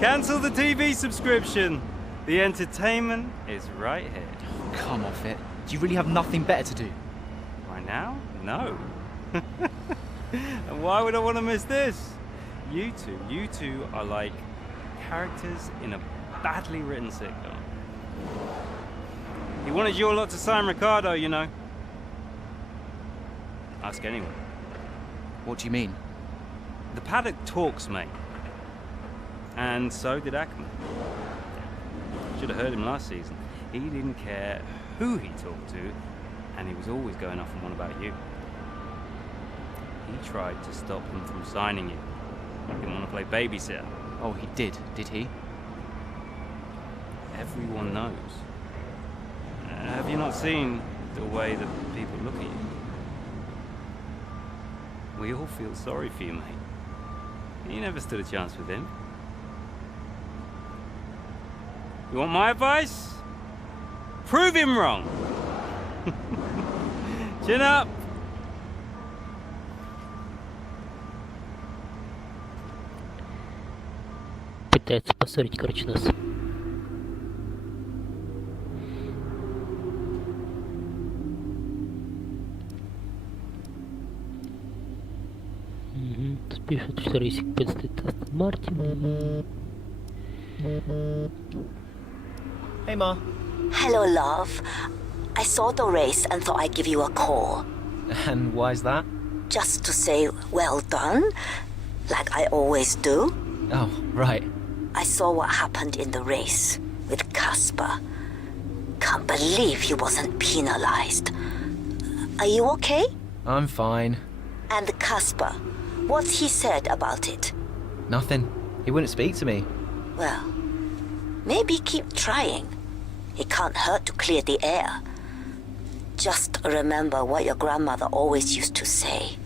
Cancel the TV subscription. The entertainment is right here. Come off it. Do you really have nothing better to do? Right now? No. And why would I want to miss this? You two are like characters in a badly written sitcom. He wanted your lot to sign Ricardo, you know. Ask anyone. What do you mean? The paddock talks, mate. And so did Ackerman. Should have heard him last season. He didn't care who he talked to, and he was always going off on one about you. He tried to stop him from signing you. He didn't want to play babysitter. Oh, he did he? Everyone knows. Have you not seen the way that people look at you? We all feel sorry for you, mate. You never stood a chance with him. You want my advice? Prove him wrong. Chin up. Пытается поссорить, короче, нас. Тут пишут, что рейсик предстоит Астон Мартин. Hey, Ma. Hello, love. I saw the race and thought I'd give you a call. And why's that? Just to say well done, like I always do. Oh, right. I saw what happened in the race with Casper. Can't believe he wasn't penalized. Are you okay? I'm fine. And Casper, what's he said about it? Nothing. He wouldn't speak to me. Well, maybe keep trying. It can't hurt to clear the air. Just remember what your grandmother always used to say.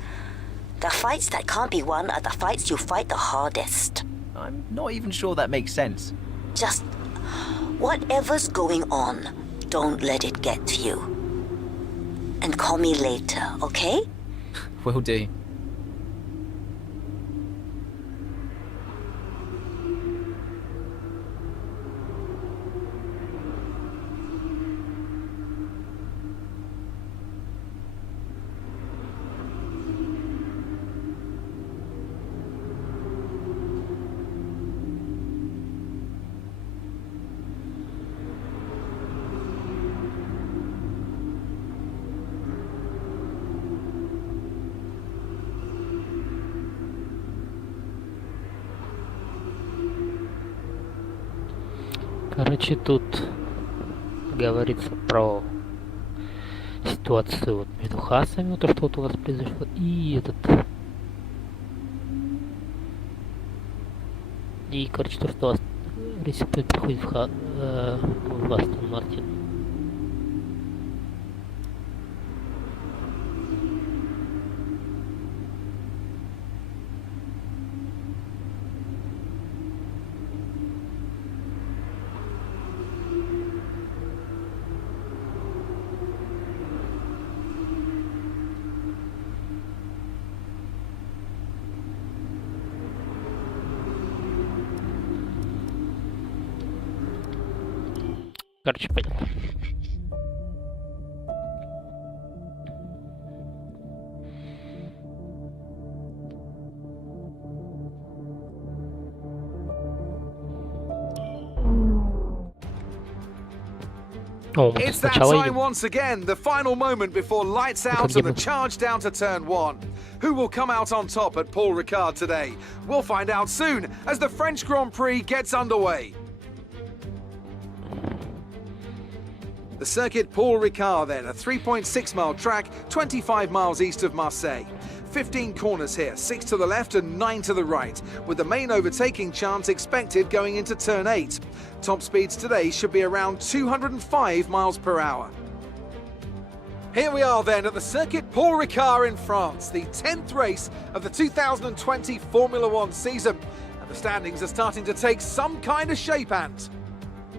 The fights that can't be won are the fights you fight the hardest. I'm not even sure that makes sense. Just whatever's going on, don't let it get to you. And call me later, okay? Will do. Короче, тут говорится про ситуацию вот между хасами, то, что вот у вас произошло, и этот... И, короче, то, что у вас рейсик приходит в Астон Мартин. Короче, понятно. It's that time once again, the final moment before lights out and the charge down to turn 1. Who will come out on top at Paul Ricard today? We'll find out soon as the French Grand Prix gets underway. The circuit Paul Ricard then, a 3.6 mile track, 25 miles east of Marseille. 15 corners here, 6 to the left and 9 to the right, with the main overtaking chance expected going into turn 8. Top speeds today should be around 205 miles per hour. Here we are then at the circuit Paul Ricard in France, the 10th race of the 2020 Formula 1 season. And the standings are starting to take some kind of shape, Ant.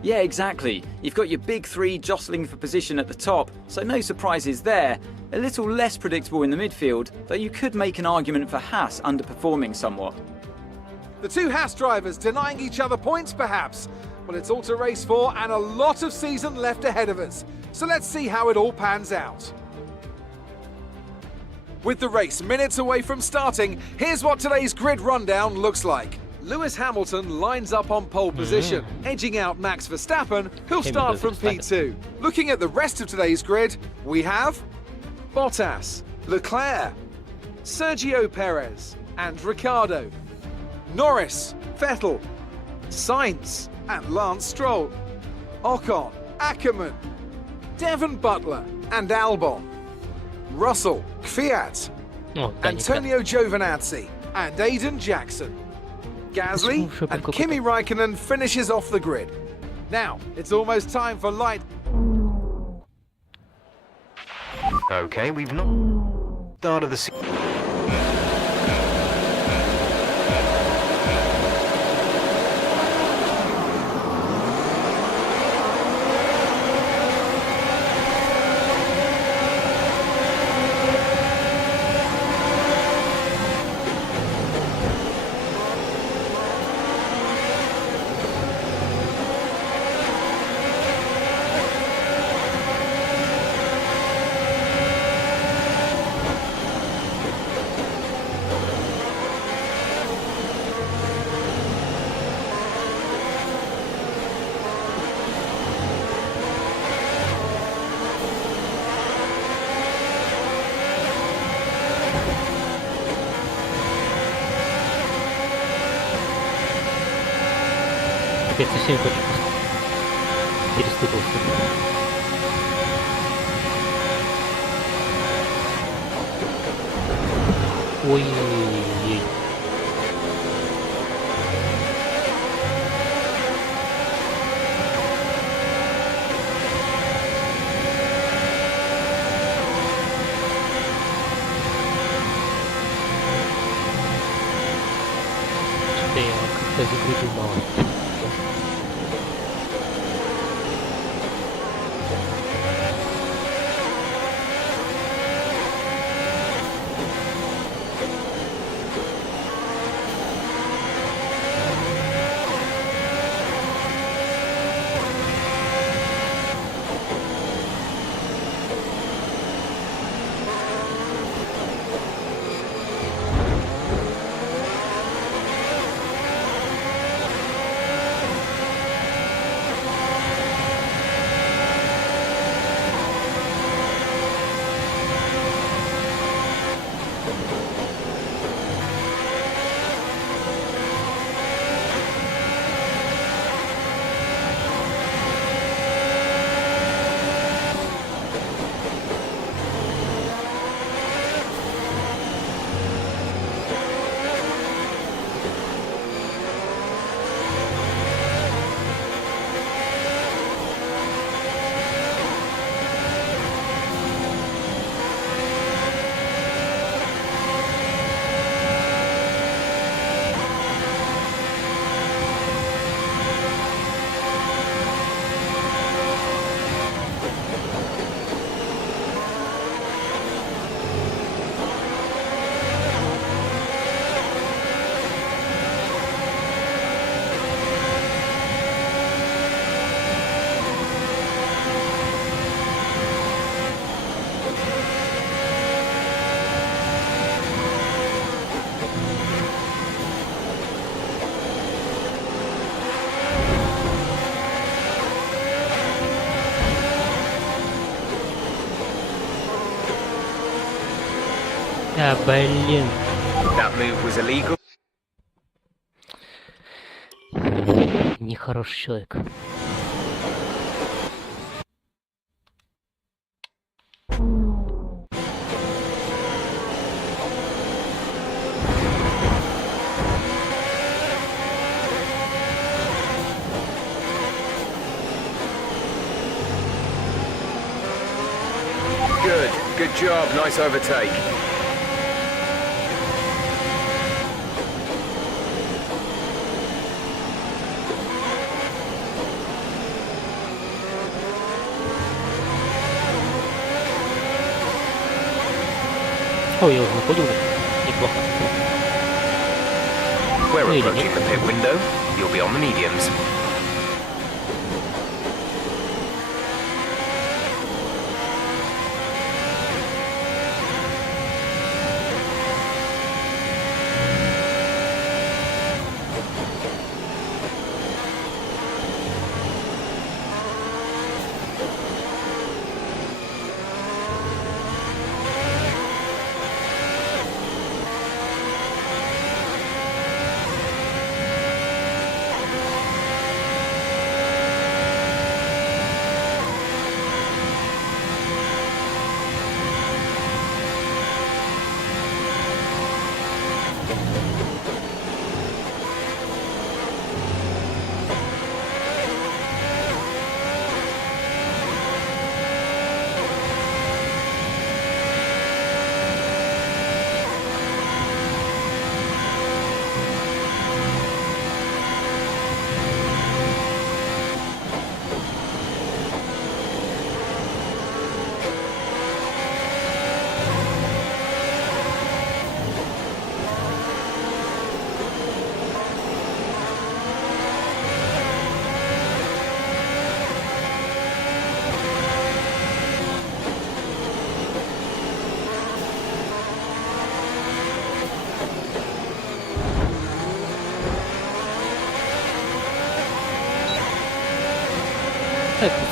Yeah, exactly. You've got your big three jostling for position at the top, so no surprises there. A little less predictable in the midfield, though you could make an argument for Haas underperforming somewhat. The two Haas drivers denying each other points, perhaps? Well, it's all to race for and a lot of season left ahead of us. So let's see how it all pans out. With the race minutes away from starting, here's what today's grid rundown looks like. Lewis Hamilton lines up on pole position, edging out Max Verstappen, who'll start from P2. Looking at the rest of today's grid, we have Bottas, Leclerc, Sergio Perez and Ricciardo, Norris, Vettel, Sainz and Lance Stroll, Ocon, Ackermann, Devon Butler and Albon, Russell, Kvyat, Antonio Giovinazzi and Aiden Jackson. Gasly and Kimi Raikkonen finishes off the grid. Now, it's almost time for light. Okay, we've not started the season. Опять совсем точно переступился. Ой-ой-ой. Что-то я как-то загрузил мало. Да, блин. That move was illegal. Нехороший человек. Good job, nice overtake. Ой, я уже выходил. Неплохо. We're approaching the pit window. You'll be on the mediums.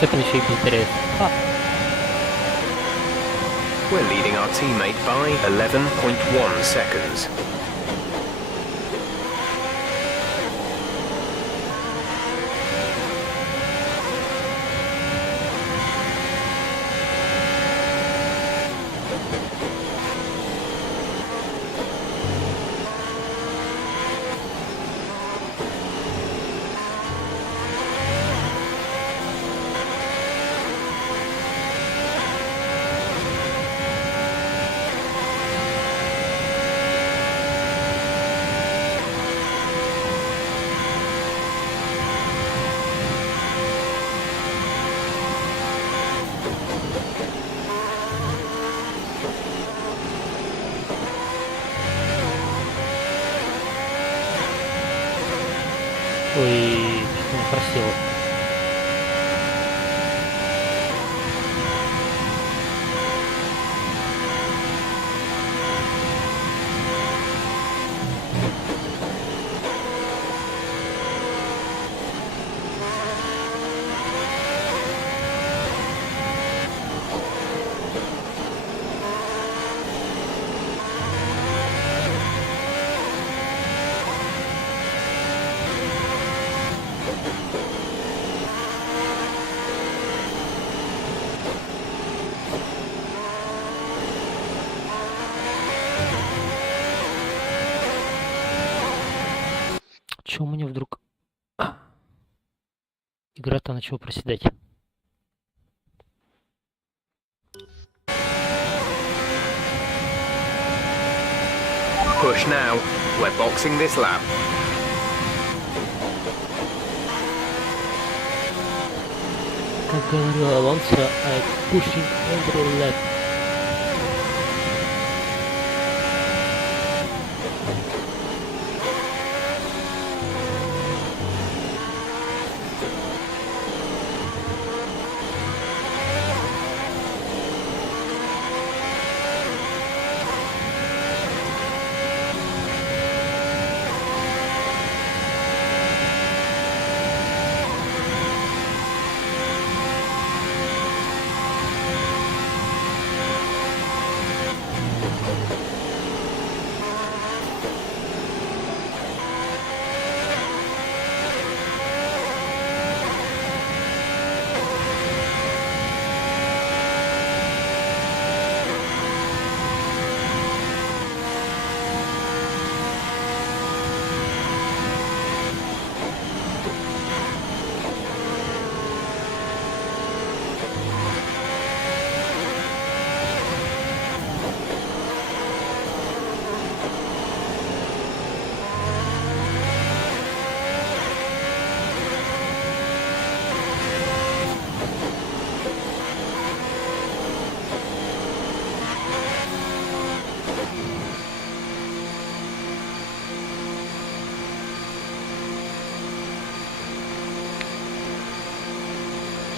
Особенно еще и без We're leading our teammate by 11.1 seconds. Ой, просел. Чё у меня вдруг игра-то начала проседать? Push now. We're boxing this lap. Как говорил Алонсо, pushing every lap.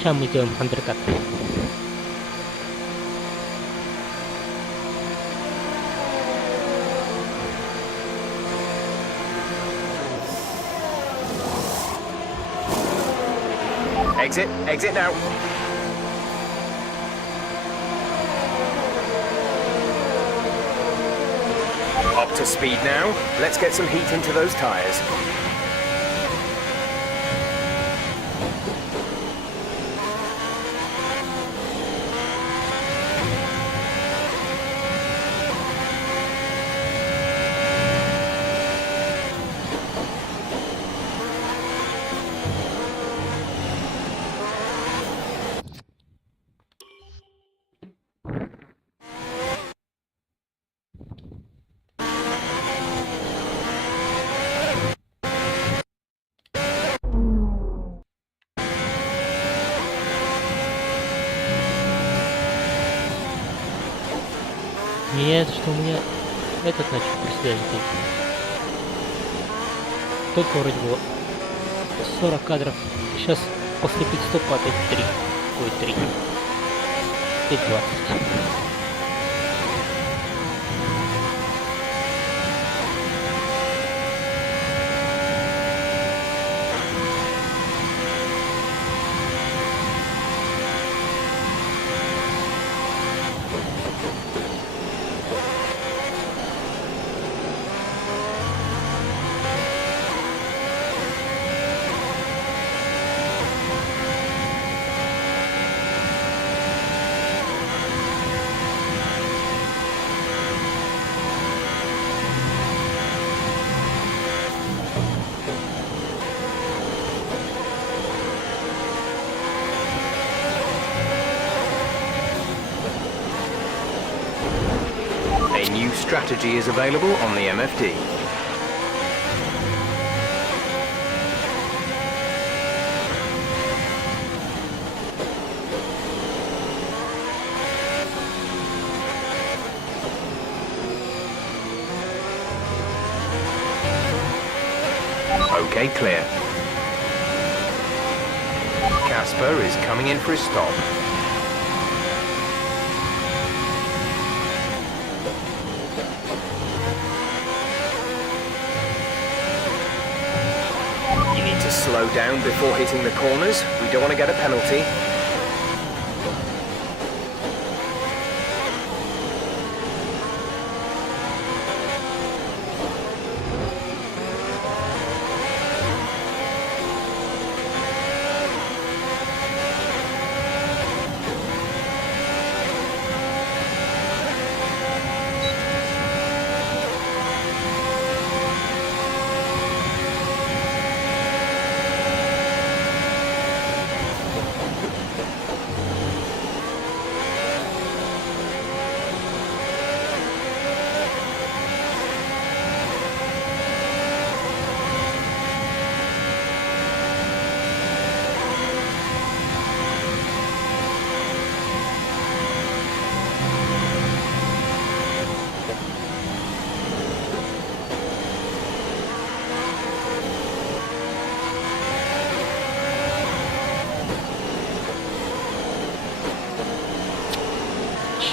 Сейчас мы сделаем андеркат. Exit, exit now. Up to speed now. Let's get some heat into those tyres. Меняется, что у меня этот начал приседать. Только вроде было 40 кадров. Сейчас после пит-стопа опять 3. Ой, 3. И 20. A new strategy is available on the MFD. Okay, clear. Casper is coming in for a stop. You need to slow down before hitting the corners. We don't want to get a penalty.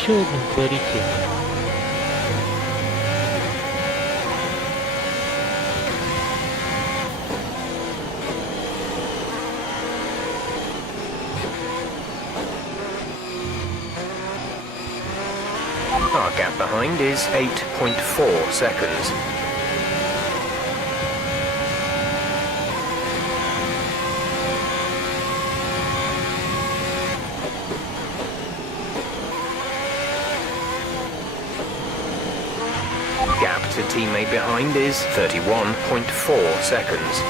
Что вы творите? Our gap behind is 8.4 seconds. Gap to teammate behind is 31.4 seconds.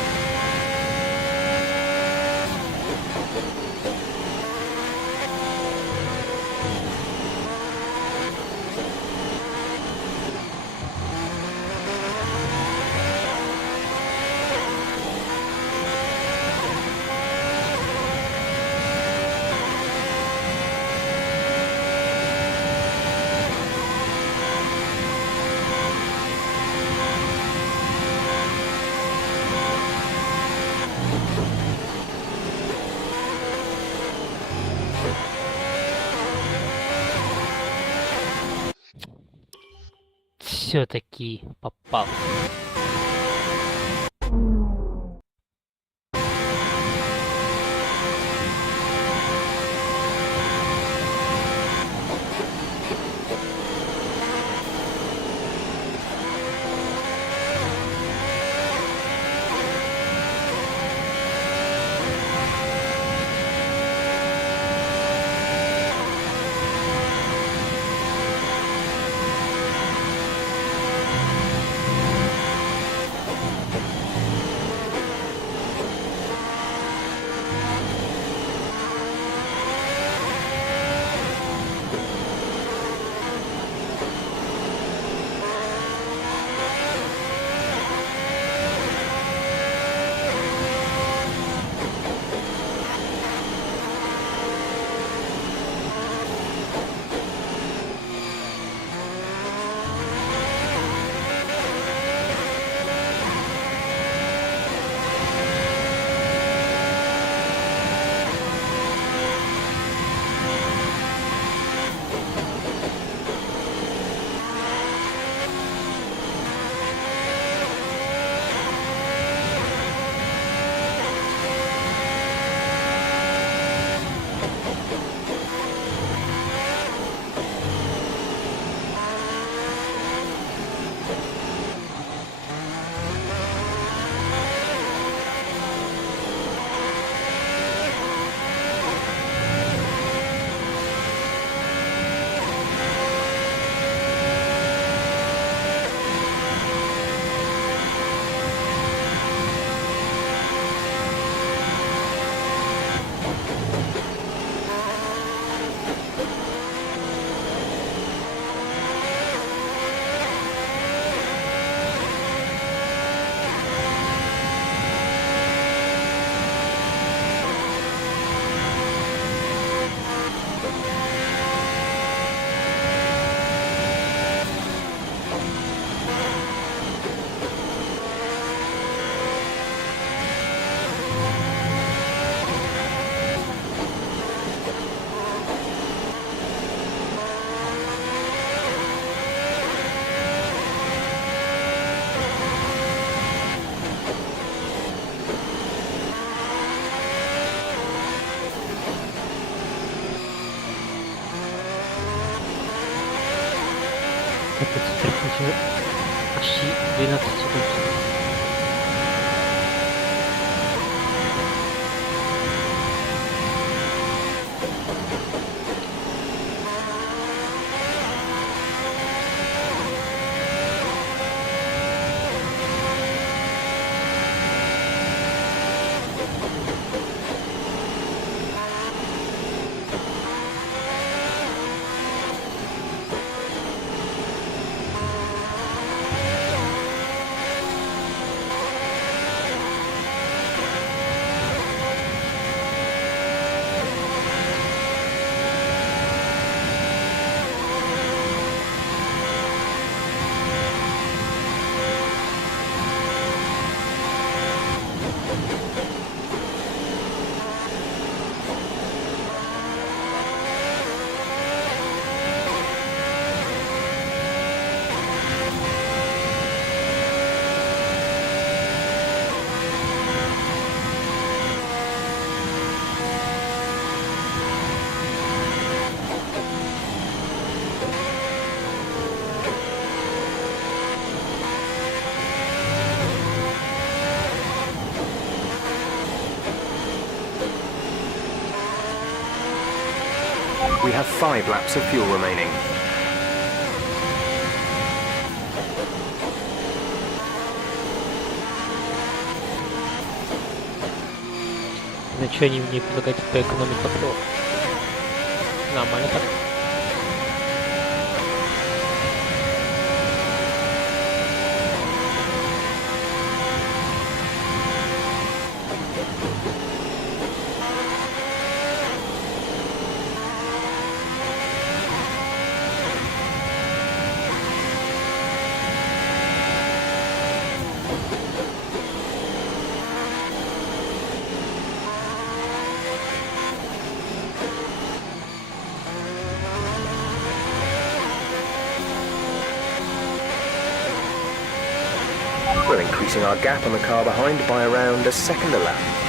все-таки попал. Почти 12 секунд. We have 5 laps of fuel remaining. На что они мне предлагают поэкономить топливо? Нормально так. We're increasing our gap on the car behind by around a second a lap.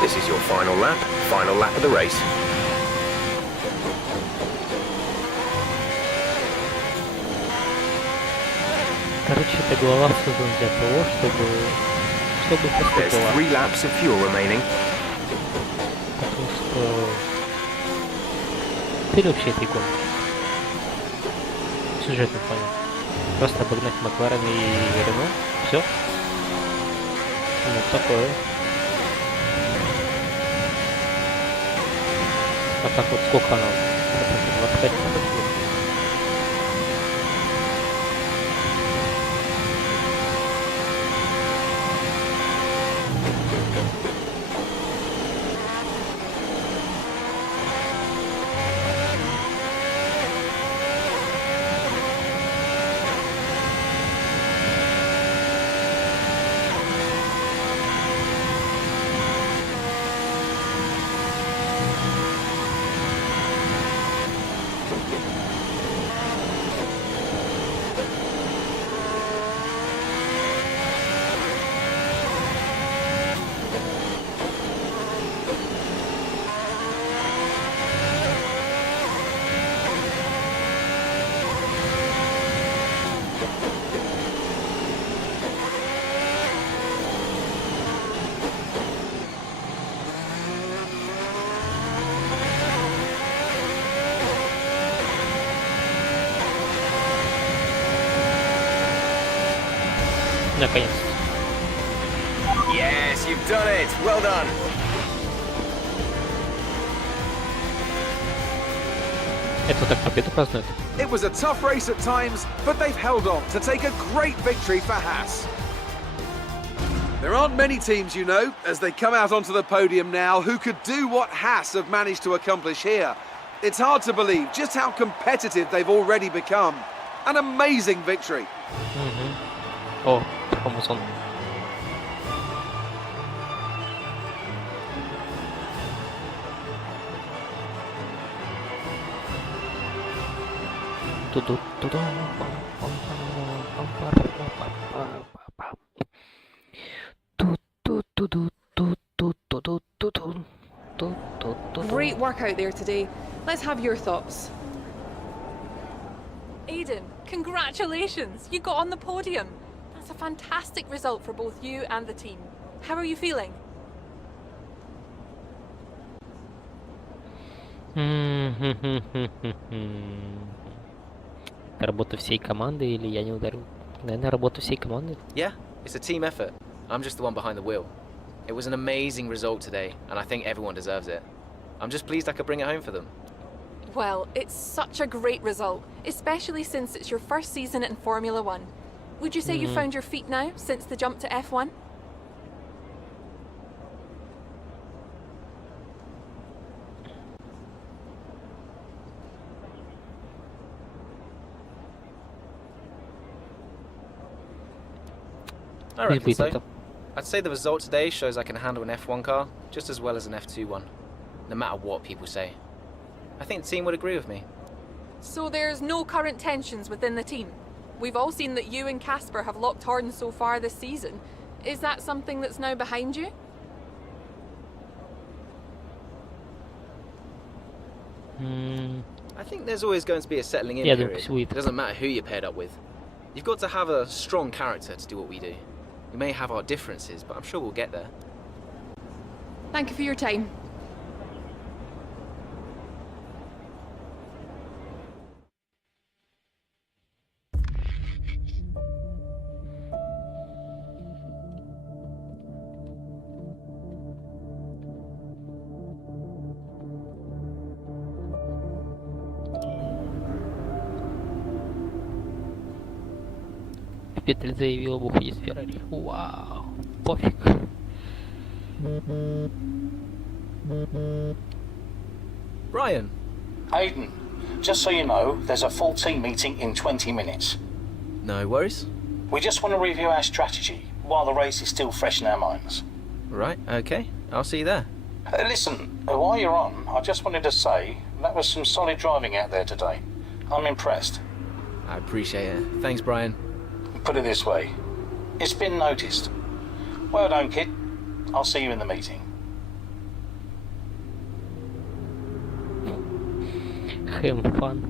This is your final lap of the race. Короче, эта глава создана для того, чтобы просто There's была. 3 laps of fuel remaining. Потому что цель вообще этой гонки в сюжетном плане просто обогнать Макларен и Рено. Все. Вот такое. А так вот сколько она? 25 минут. Наконец. Yes, you've done it. Well done. Это так победу празднуют. It was a tough race at times, but they've held on to take a great victory for Haas. There aren't many teams, you know, as they come out onto the podium now, who could do what Haas have managed to accomplish here. It's hard to believe just how competitive they've already become. An amazing victory. О, Амазон. Great work out there today. Let's have your thoughts. Aiden, congratulations! You got on the podium. That's a fantastic result for both you and the team. How are you feeling? Работа всей команды или я не ударил? Наверное, работа всей команды. Yeah, it's a team effort. I'm just the one behind the wheel. It was an amazing result today, and I think everyone deserves it. I'm just pleased I could bring it home for them. Well, it's such a great result, especially since it's your first season in Formula One. Would you say you found your feet now since the jump to F1? I reckon so. I'd say the result today shows I can handle an F1 car just as well as an F2 one, no matter what people say. I think the team would agree with me. So there's no current tensions within the team? We've all seen that you and Casper have locked horns so far this season. Is that something that's now behind you? I think there's always going to be a settling in period. It doesn't matter who you're paired up with. You've got to have a strong character to do what we do. We may have our differences, but I'm sure we'll get there. Thank you for your time. Петель заявил об уходе с Феррари. Вау, пофиг. Brian. Aiden, just so you know, there's a full team meeting in 20 minutes. No worries. We just want to review our strategy while the race is still fresh in our minds. Right, okay. I'll see you there. Listen, while you're on, I just wanted to say that was some solid driving out there today. I'm impressed. I appreciate it. Thanks, Brian. Put it this way, it's been noticed. Well done, kid. I'll see you in the meeting. Have fun.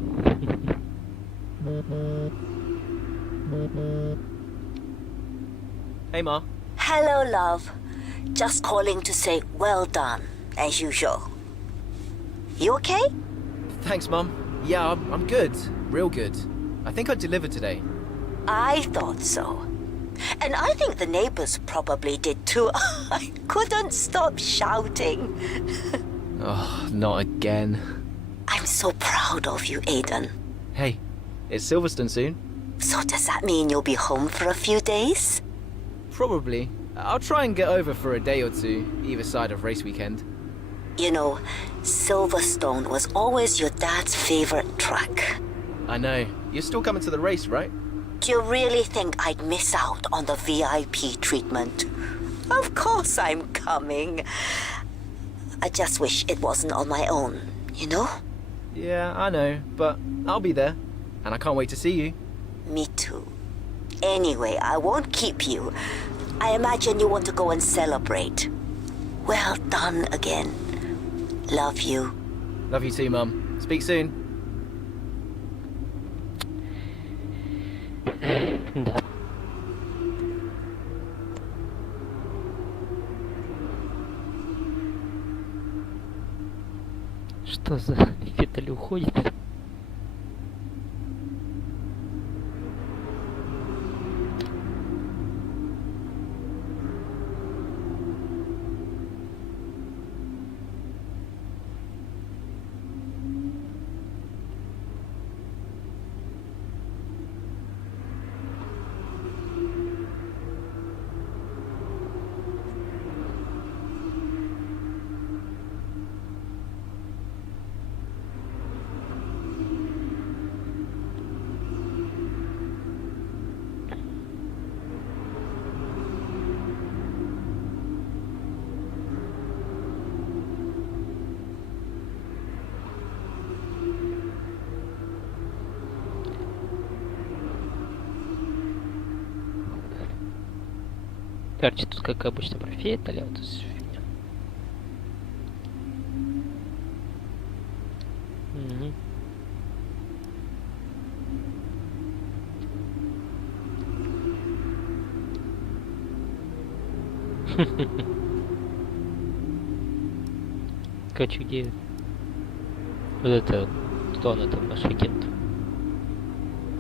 Hey, Ma. Hello, love. Just calling to say well done, as usual. You okay? Thanks, Mum. Yeah, I'm good. Real good. I think I delivered today. I thought so. And I think the neighbors probably did too. I couldn't stop shouting. Oh, not again. I'm so proud of you, Aiden. Hey, it's Silverstone soon. So does that mean you'll be home for a few days? Probably. I'll try and get over for a day or two, either side of race weekend. You know, Silverstone was always your dad's favorite track. I know. You're still coming to the race, right? Do you really think I'd miss out on the VIP treatment? Of course I'm coming. I just wish it wasn't on my own, you know? Yeah, I know, but I'll be there. And I can't wait to see you. Me too. Anyway, I won't keep you. I imagine you want to go and celebrate. Well done again. Love you. Love you too, Mum. Speak soon. Да. Что за Феттель уходит? Короче, тут как обычно профеет, а вот это всё фигня. Короче, где вот это, кто она там, наш агент?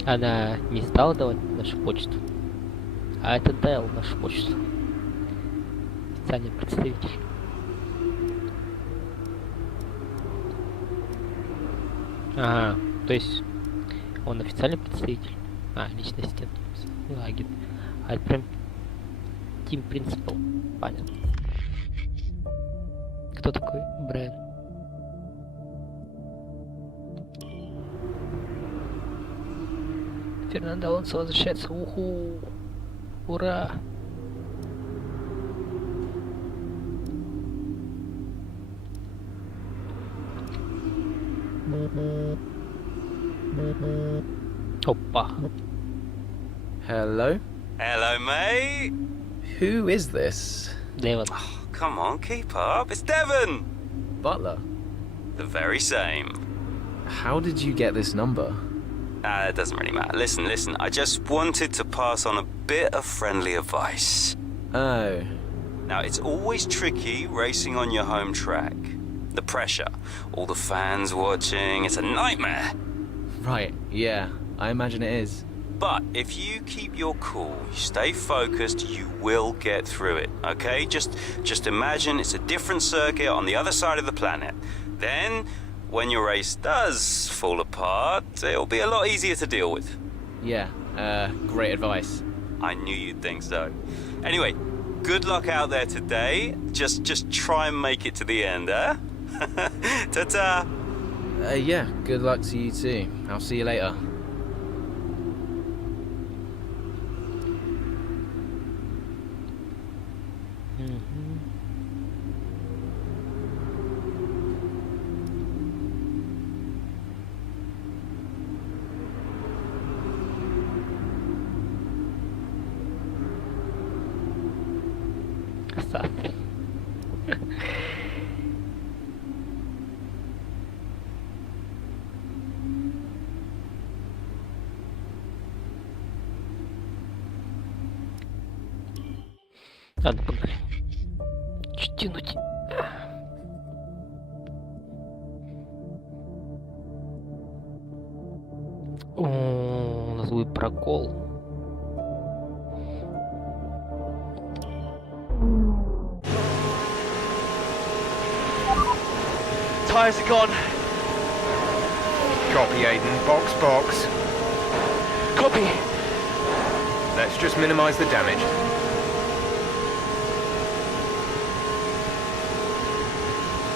Она не стала давать нашу почту, а это дал нашу почту. Специальный представитель. Ага, то есть он официальный представитель? А, личный ассистент. Ну, агент. А это прям Team Principal. Понятно. Кто такой Брайан? Фернандо Алонсо возвращается. Уху! Ура! Опа. Hello? Hello, mate. Who is this? Devon. Oh, come on, keep up. It's Devon. Butler. The very same. How did you get this number? It doesn't really matter. Listen. I just wanted to pass on a bit of friendly advice. Oh. Now, it's always tricky racing on your home track. The pressure, all the fans watching, it's a nightmare. Right, yeah, I imagine it is. But if you keep your cool, you stay focused, you will get through it, okay? Just imagine it's a different circuit on the other side of the planet. Then, when your race does fall apart, it'll be a lot easier to deal with. Yeah, great advice. I knew you'd think so. Anyway, good luck out there today. Just try and make it to the end, eh? Ta-ta! Yeah, good luck to you too. I'll see you later. Ладно, погнали. Чуть тянуть. О, у нас будет прокол. Tires are gone. Copy, Aiden. Box. Copy. Let's just minimize the damage.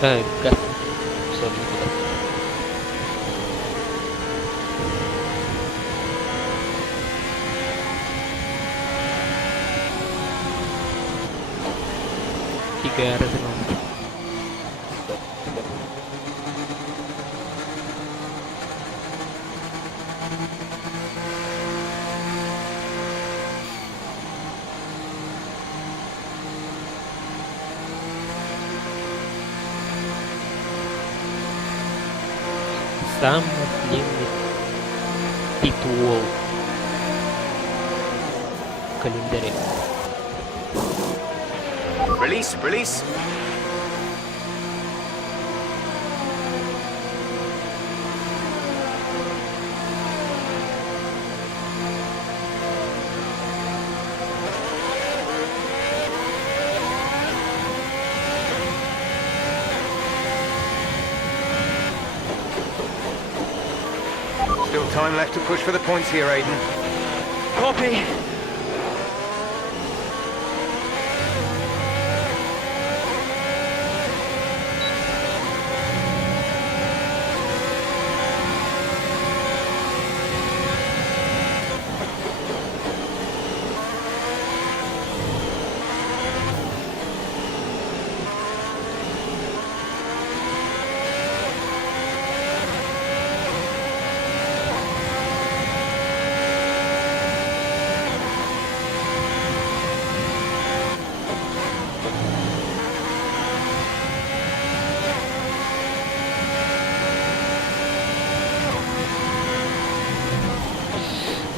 Газ. Все, никуда. Фига развернулся. Самый длинный питвол в календаре. Release. Still time left to push for the points here, Aiden. Copy.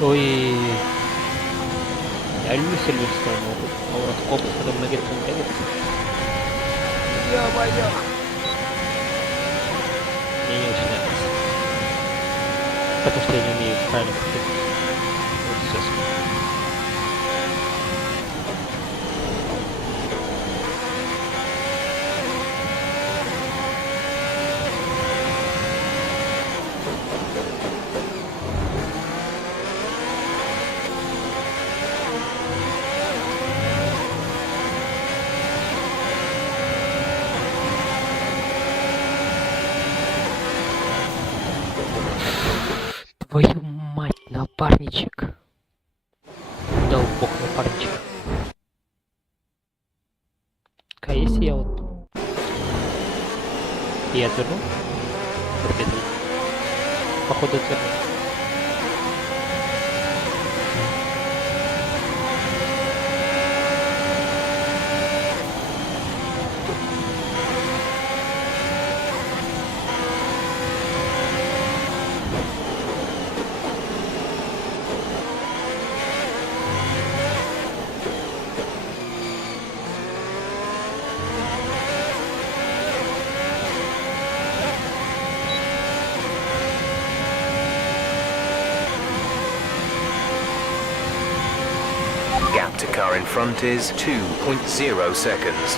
Ой. Я люблю Сильверстоун, Ауроскоп, потом Мегатон Эггет. Ё-моё! Мне не очень нравится. Потому что я не умею правильно подходить. Вот все. Твою мать, напарничек. Дал бог напарничек. А если я вот... Я отверну? Походу отверну. Gap to car in front is 2.0 seconds.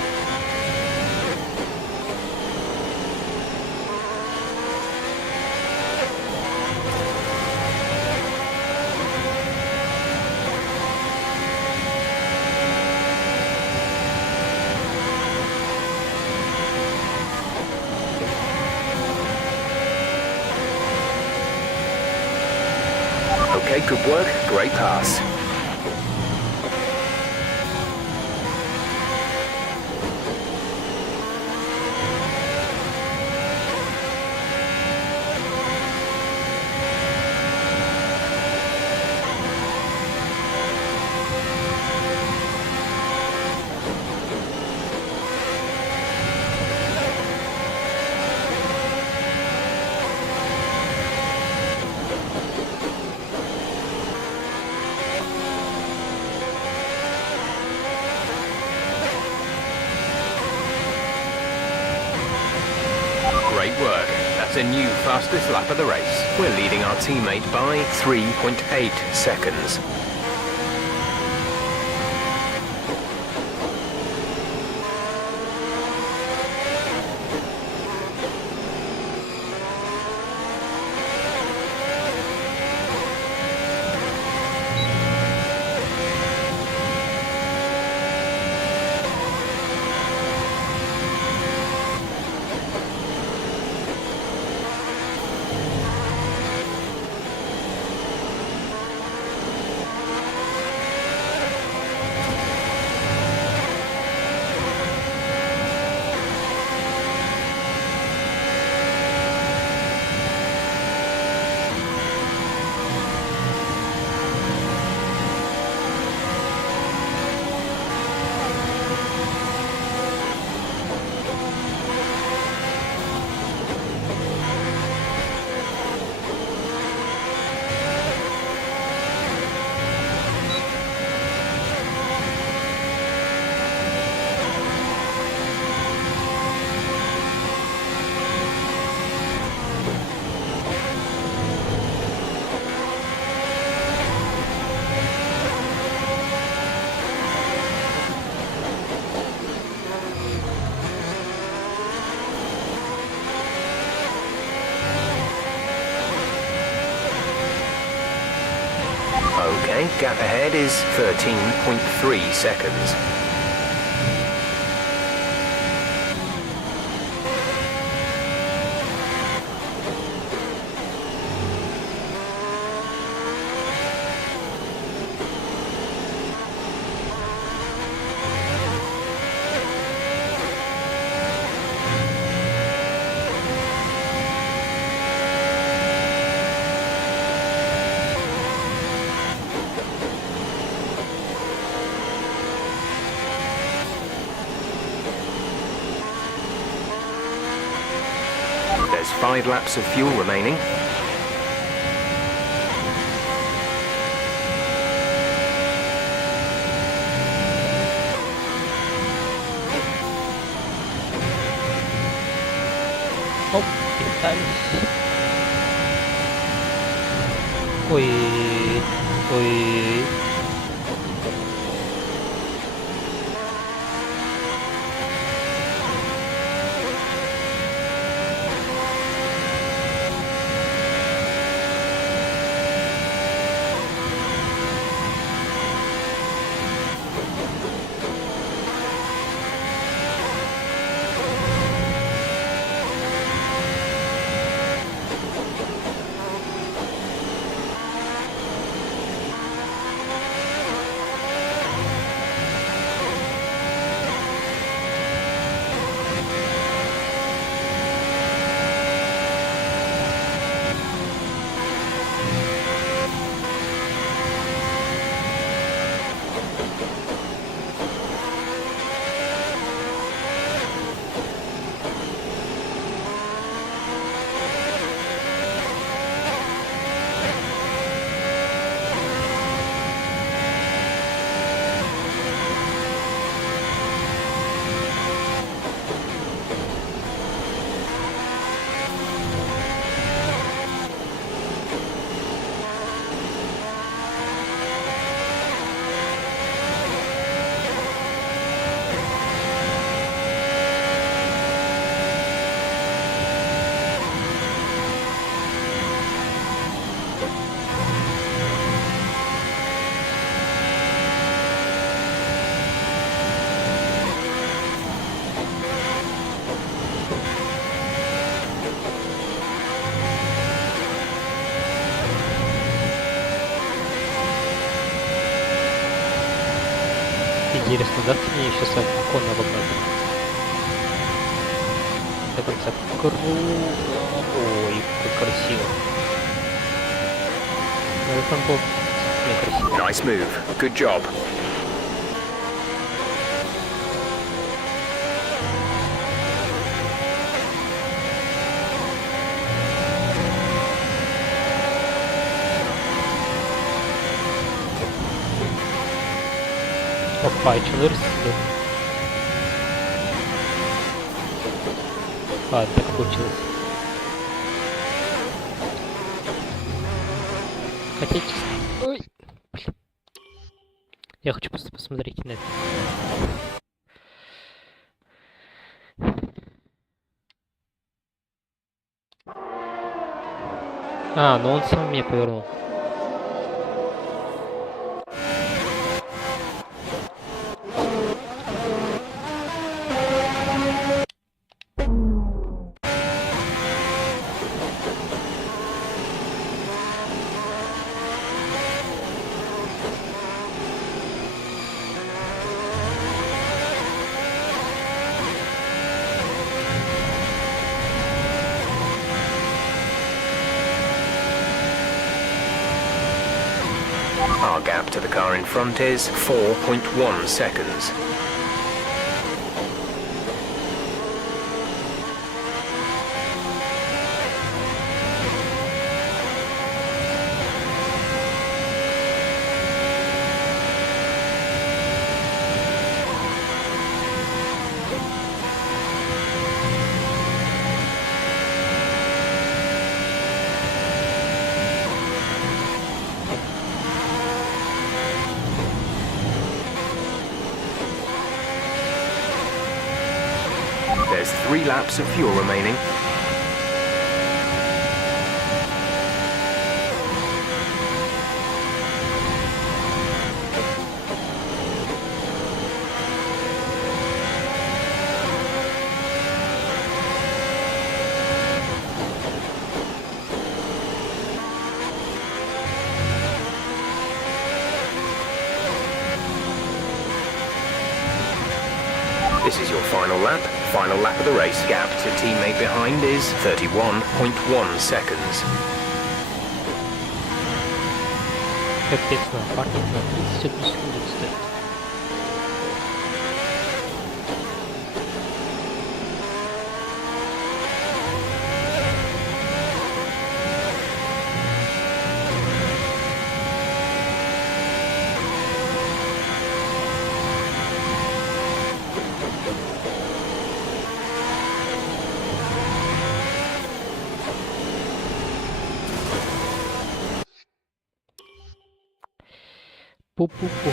Okay, good work. Great pass. Great work. That's a new fastest lap of the race. We're leading our teammate by 3.8 seconds. Okay, gap ahead is 13.3 seconds. There's 5 laps of fuel remaining. Пытались. Ой, ой. Интересно, даст мне сейчас окон обогнать? До конца круга. Ой, как красиво. Но это был некрасиво. Nice move. Good job. Опа, человек. А, так получилось. Хотите? Ой. Блин. Я хочу просто посмотреть на это. А, ну он сам меня повернул. Our gap to the car in front is 4.1 seconds. There's 3 laps of fuel remaining. This is your final lap. Final lap of the race. Gap to teammate behind is 31.1 seconds. Капец, напарник на 31 секунду стоит. Пу-пу-пу.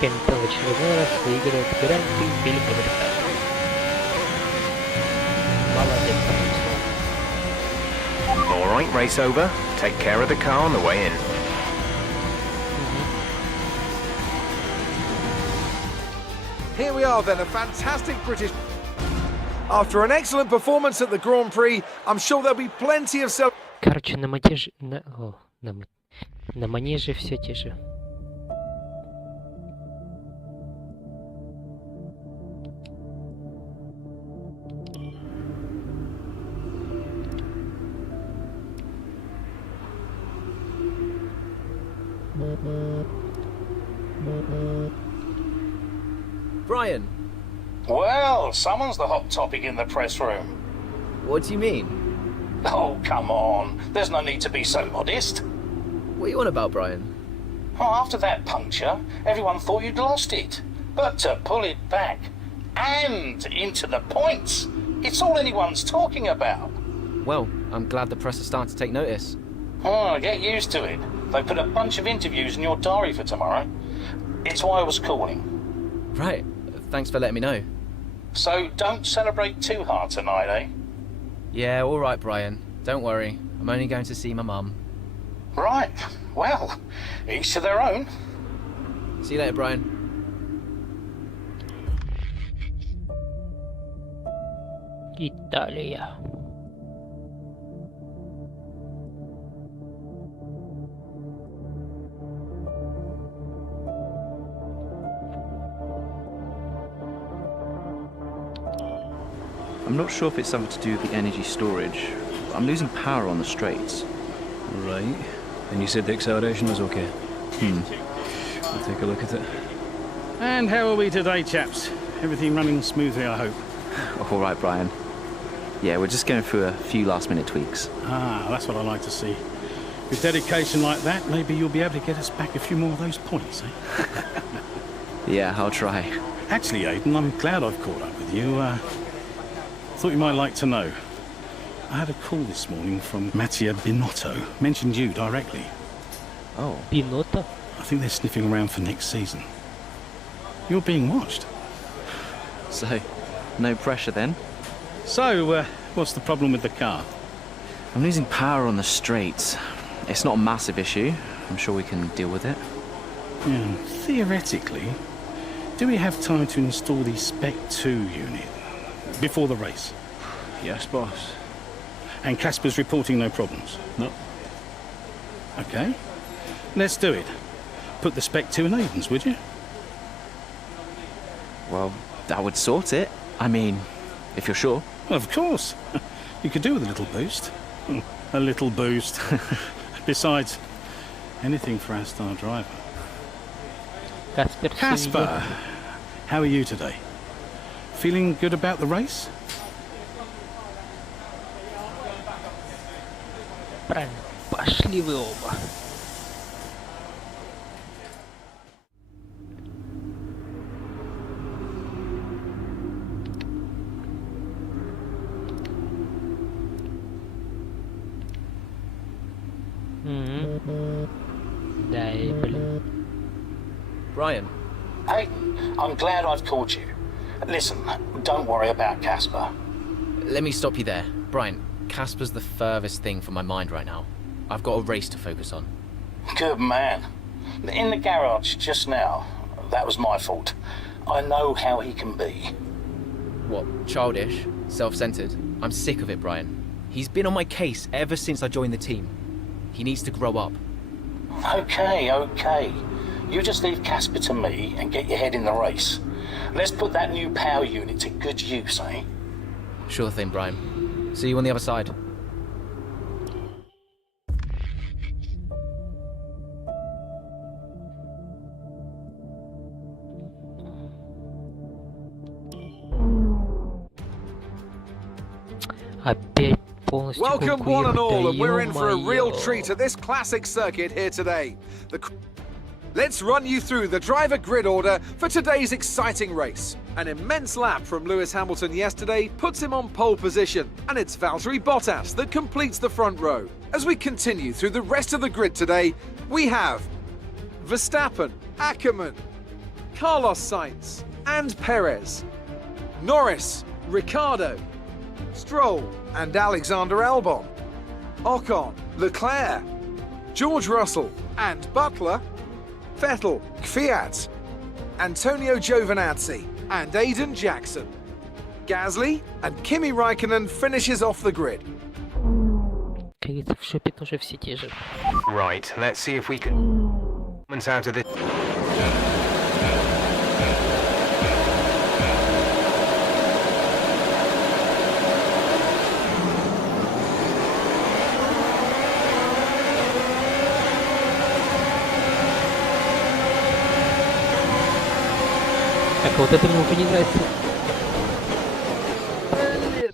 Кемпбелл в очередной раз выигрывает Гран-при Великобритании. Молодец, Артем. All right, race over. Take care of the car on the way in. Here we are then, a fantastic British... After an excellent performance at the Grand Prix, I'm sure there'll be plenty of... Короче, на манеже... на манеже все те же. Brian! Well, someone's the hot topic in the press room. What do you mean? Oh, come on. There's no need to be so modest. What are you on about, Brian? Oh, after that puncture, everyone thought you'd lost it. But to pull it back and into the points, it's all anyone's talking about. Well, I'm glad the press are starting to take notice. Oh, get used to it. They put a bunch of interviews in your diary for tomorrow. It's why I was calling. Right. Thanks for letting me know. So don't celebrate too hard tonight, eh? Yeah, all right, Brian. Don't worry. I'm only going to see my mum. Right. Well, each to their own. See you later, Brian. Italia. I'm not sure if it's something to do with the energy storage. I'm losing power on the straights. Right. And you said the acceleration was okay? I'll take a look at it. And how are we today, chaps? Everything running smoothly, I hope. All right, Brian. Yeah, we're just going through a few last-minute tweaks. Ah, that's what I like to see. With dedication like that, maybe you'll be able to get us back a few more of those points, eh? Yeah, I'll try. Actually, Aidan, I'm glad I've caught up with you. Thought you might like to know. I had a call this morning from Mattia Binotto. Mentioned you directly. Oh. Binotto? I think they're sniffing around for next season. You're being watched. So, no pressure then? So, what's the problem with the car? I'm losing power on the straights. It's not a massive issue. I'm sure we can deal with it. Yeah, theoretically, do we have time to install the Spec 2 unit before the race? Yes, boss. And Casper's reporting no problems? No. Okay. Let's do it. Put the Spec 2 in Aiden's, would you? Well, that would sort it. I mean, if you're sure. Of course. You could do with a little boost. A little boost. Besides, anything for our star driver. Casper, how are you today? Feeling good about the race? Правильно. Пошли вы оба. Да, и блин. Brian. Hey, I'm glad I've called you. Listen, don't worry about Casper. Let me stop you there. Brian, Casper's the furthest thing from my mind right now. I've got a race to focus on. Good man. In the garage just now, that was my fault. I know how he can be. What, childish? Self-centered? I'm sick of it, Brian. He's been on my case ever since I joined the team. He needs to grow up. Okay. You just leave Casper to me and get your head in the race. Let's put that new power unit to good use, eh? Sure thing, Brian. See you on the other side. Welcome one and all, and we're in for a real treat at this classic circuit here today. Let's run you through the driver grid order for today's exciting race. An immense lap from Lewis Hamilton yesterday puts him on pole position, and it's Valtteri Bottas that completes the front row. As we continue through the rest of the grid today, we have Verstappen, Ackermann, Carlos Sainz, and Perez, Norris, Ricciardo, Stroll, and Alexander Albon, Ocon, Leclerc, George Russell, and Butler, Vettel, Kvyat, Antonio Giovinazzi, and Aiden Jackson. Gasly and Kimi Raikkonen finishes off the grid. Right, let's see if we can out of this. Так, вот это мне уже не нравится. Блин.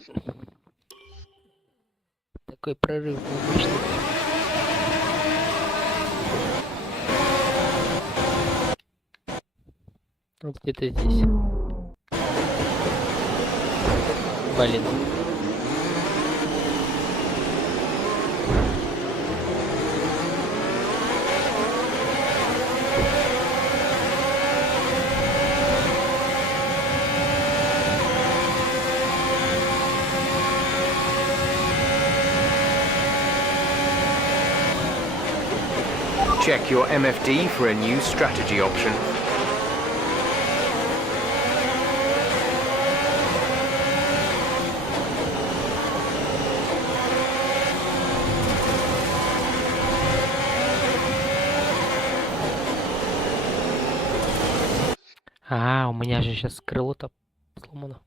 Такой прорыв мощный. Вот где-то здесь. Блин. Check your MFD for a new strategy option. А, у меня же сейчас крыло-то сломано.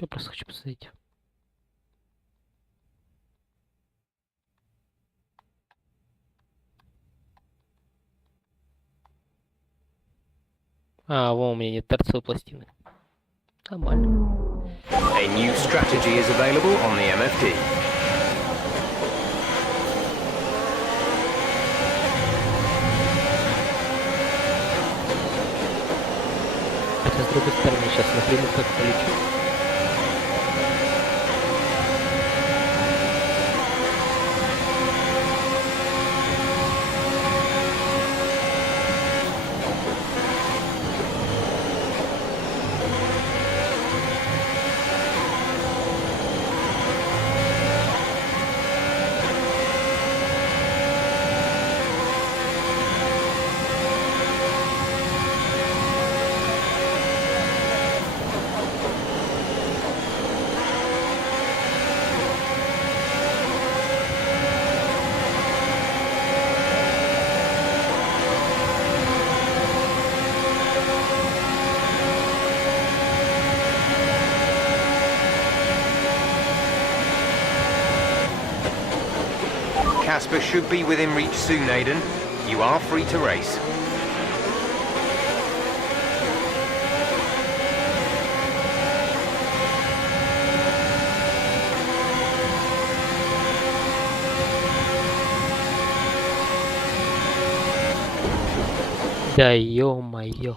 Я просто хочу посмотреть. А, вон у меня нет торцевой пластины. Нормально. A new strategy is available on the MFD. Хотя с другой стороны сейчас напрямую как полечу. Casper should be within reach soon, Aiden. You are free to race. Да ё-моё.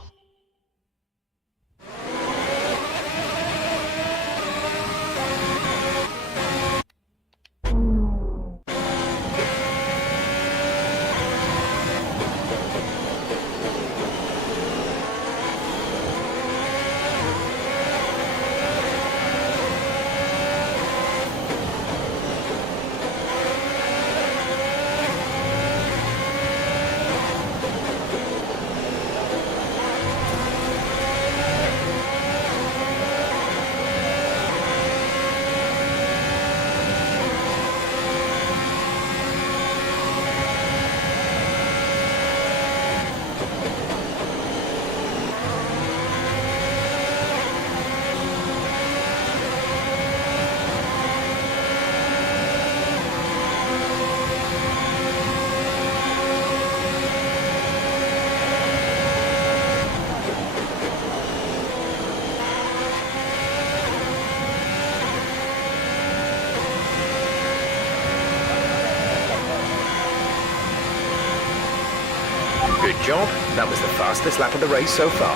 job. That was the fastest lap of the race so far.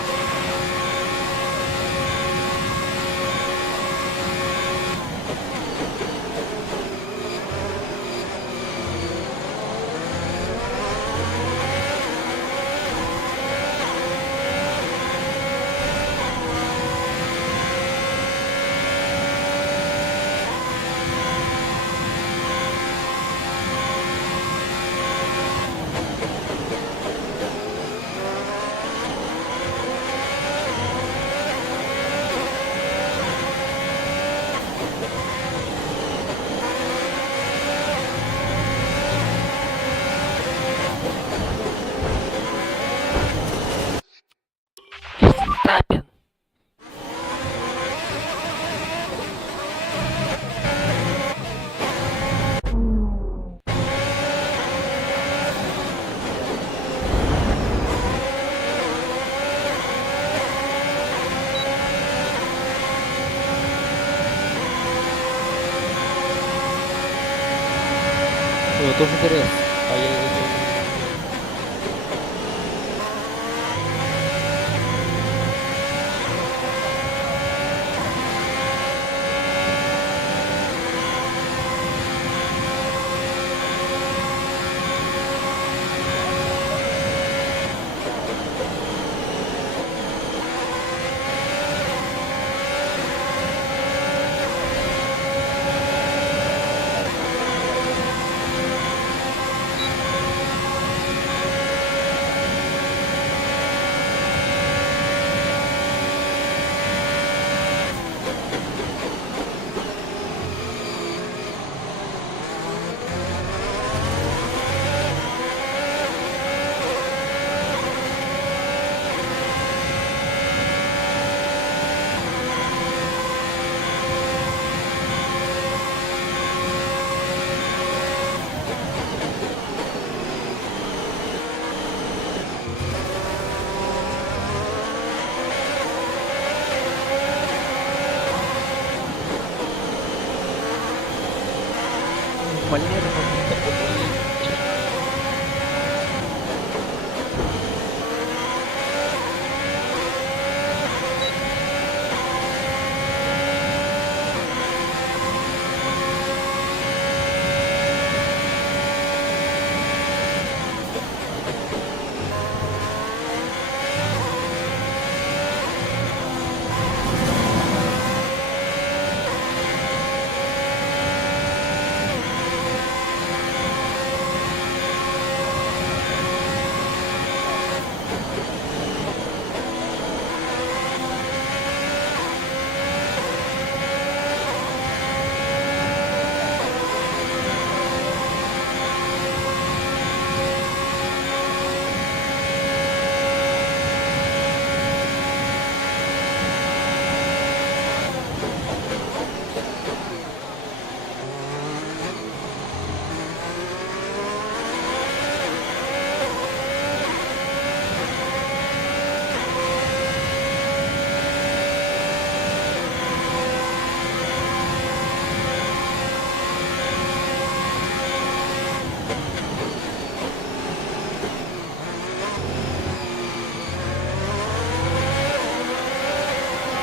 Тоже интерес. А я не знаю.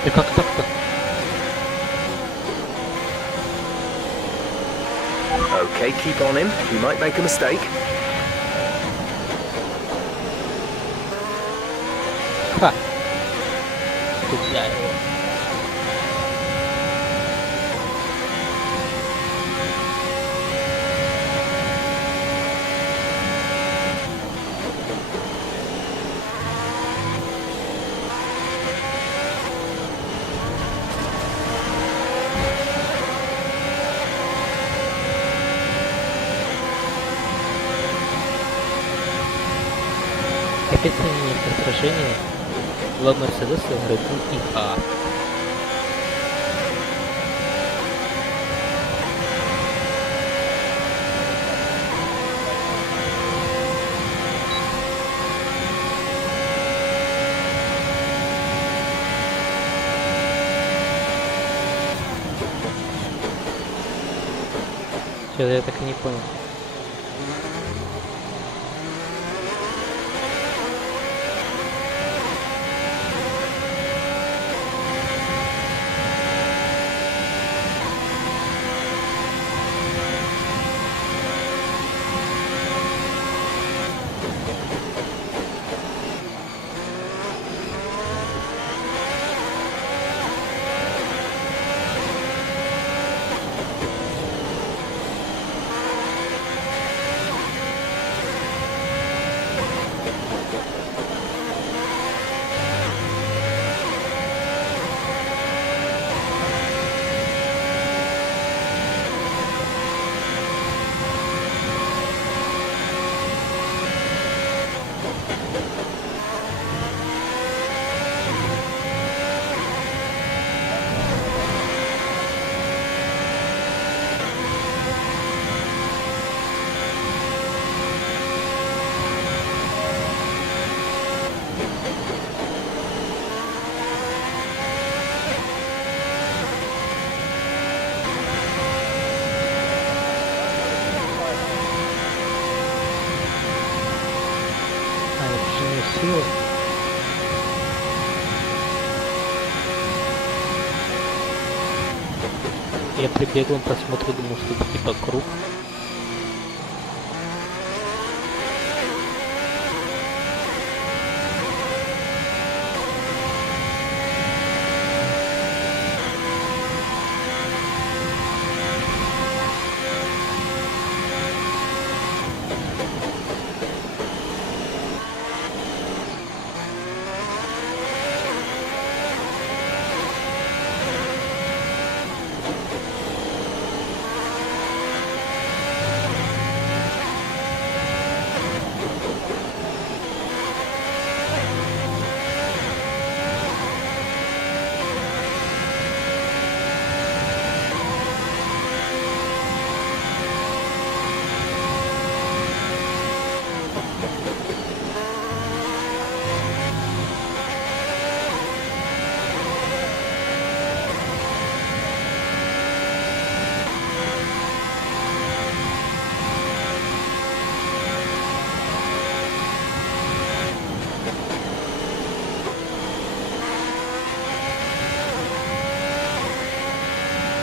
И как так-то? Okay, keep on him. He might make a mistake. Ха. Тупля его. Опять сравнение сражения два Мерседеса, Red Bull и А. Что-то я так и не понял. Я при беглом просмотре думал, что это типа круг.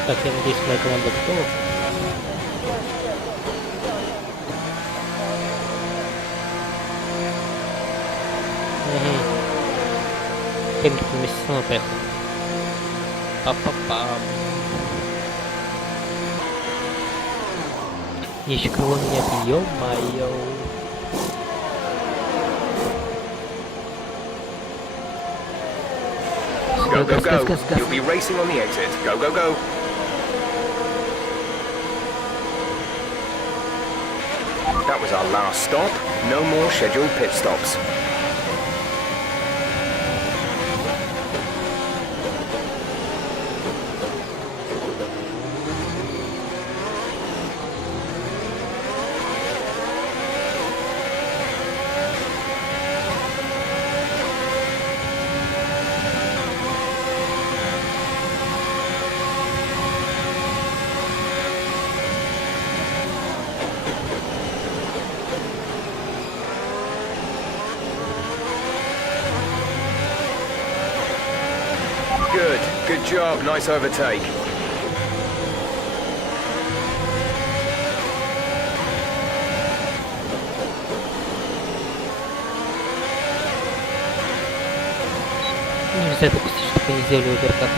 Так, я надеюсь, моя команда готова. Хэмилтон вместе со мной поехал. Па-па-пам. Еще крыло меня, ё-моё. Go, go, go. You'll be racing on the exit. Go, go, go. That was our last stop. No more scheduled pit stops. Good. Good job. Nice overtake. Нельзя допустить, чтобы они сделали оверкат.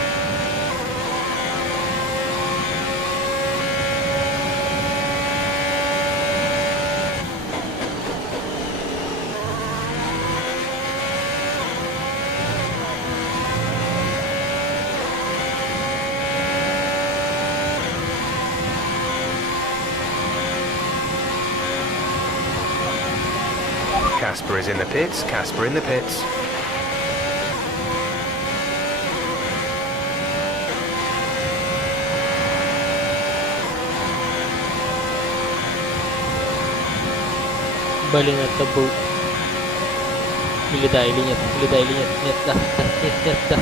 Casper is in the pits. Casper in the pits. Блин, это был... Или да, или нет, или да, или нет, нет, да, да, нет, нет, да.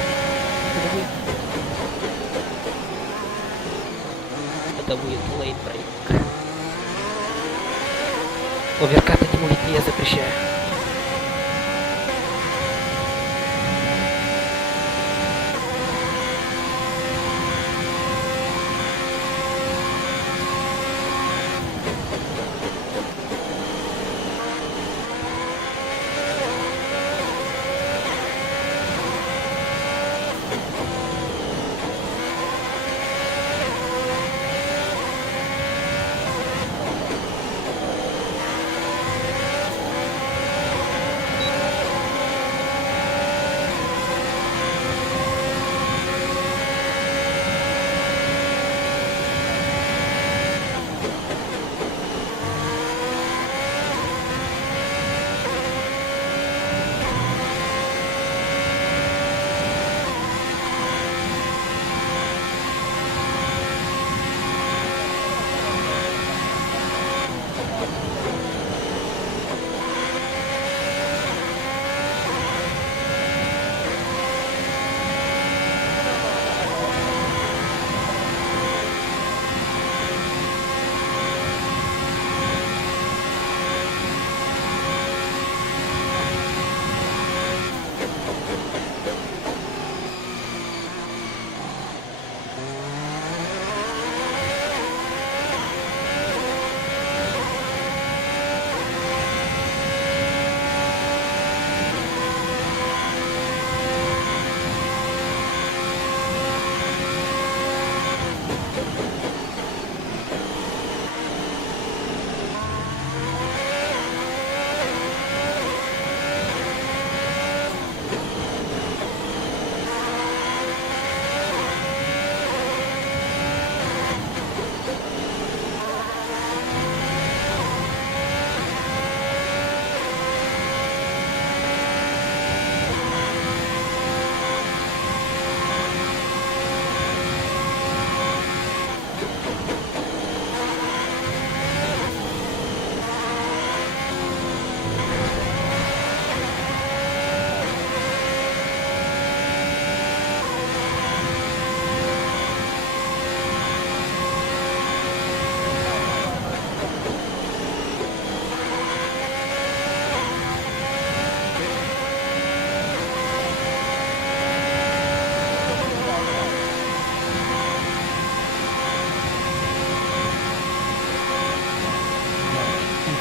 Это будет лейт-брейк. Оверкаты не мулить я запрещаю.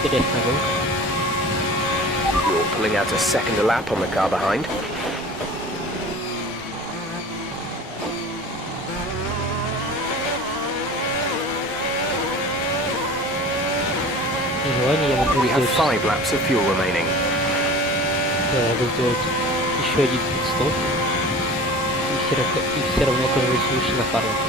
Интересная гонка. You're pulling out a second lap on the car behind. Желание я могу We have сделать... 5 laps of fuel remaining. Да, я могу сделать еще один пит-стоп. И все равно окажусь выше напарника.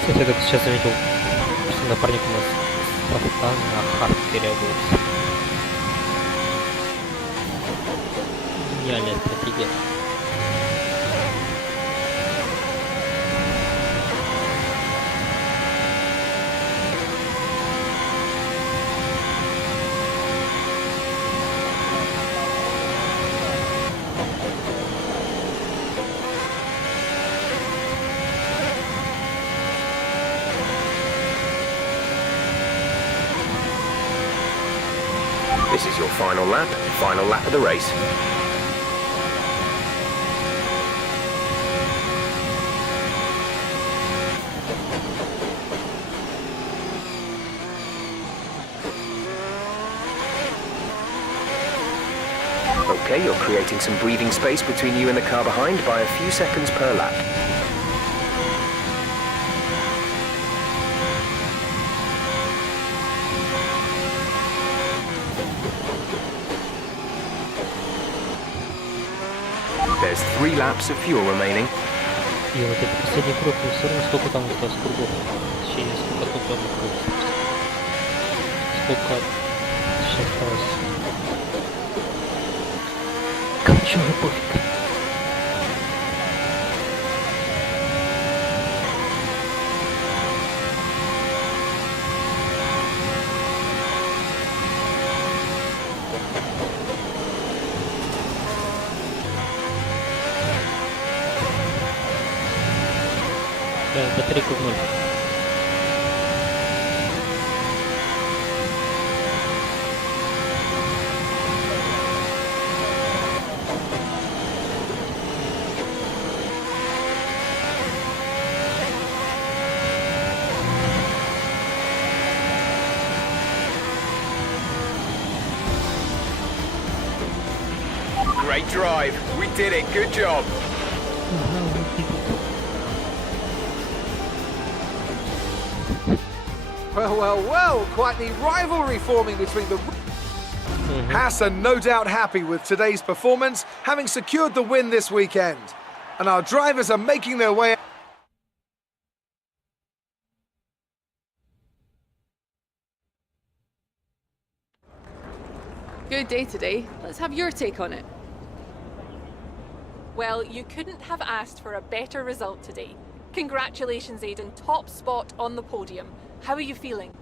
Кстати, я только сейчас заметил, что напарник у нас софта на хард переобулся. Гениальная стратегия. This is your final lap of the race. Okay, you're creating some breathing space between you and the car behind by a few seconds per lap. There's 3 laps of fuel remaining. И вот этот последний круг, и все равно сколько там осталось кругов. Точнее, сколько топливных кругов. Сколько сейчас осталось. Короче, уже пофиг. Батарейка в ноль. Great drive. We did it. Good job. Well, well, well, quite the rivalry forming between the... Haas are no doubt happy with today's performance, having secured the win this weekend. And our drivers are making their way... Good day today. Let's have your take on it. Well, you couldn't have asked for a better result today. Congratulations, Aidan. Top spot on the podium. How are you feeling?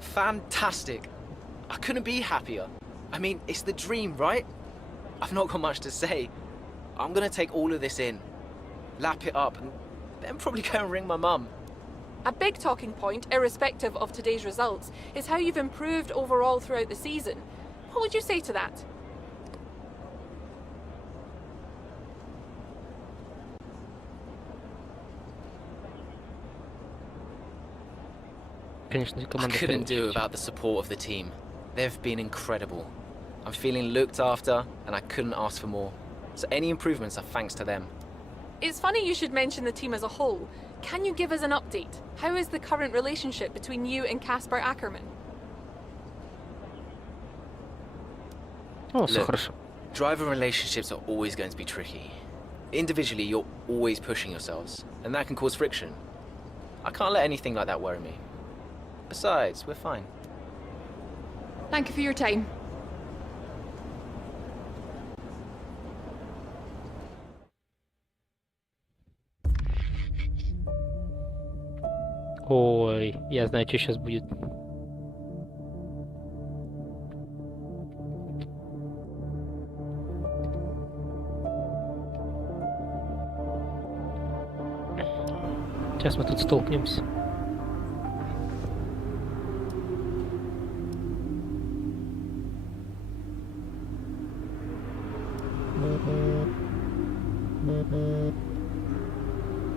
Fantastic. I couldn't be happier. I mean, it's the dream, right? I've not got much to say. I'm gonna take all of this in, lap it up, and then probably go and ring my mum. A big talking point, irrespective of today's results, is how you've improved overall throughout the season. What would you say to that? I couldn't do without the support of the team. They've been incredible. I'm feeling looked after, and I couldn't ask for more. So any improvements are thanks to them. It's funny you should mention the team as a whole. Can you give us an update? How is the current relationship between you and Casper Ackerman? Look, driver relationships are always going to be tricky. Individually, you're always pushing yourselves, and that can cause friction. I can't let anything like that worry me. Besides, we're fine. Thank you for your time. Ой, я знаю, что сейчас будет. Сейчас мы тут столкнемся.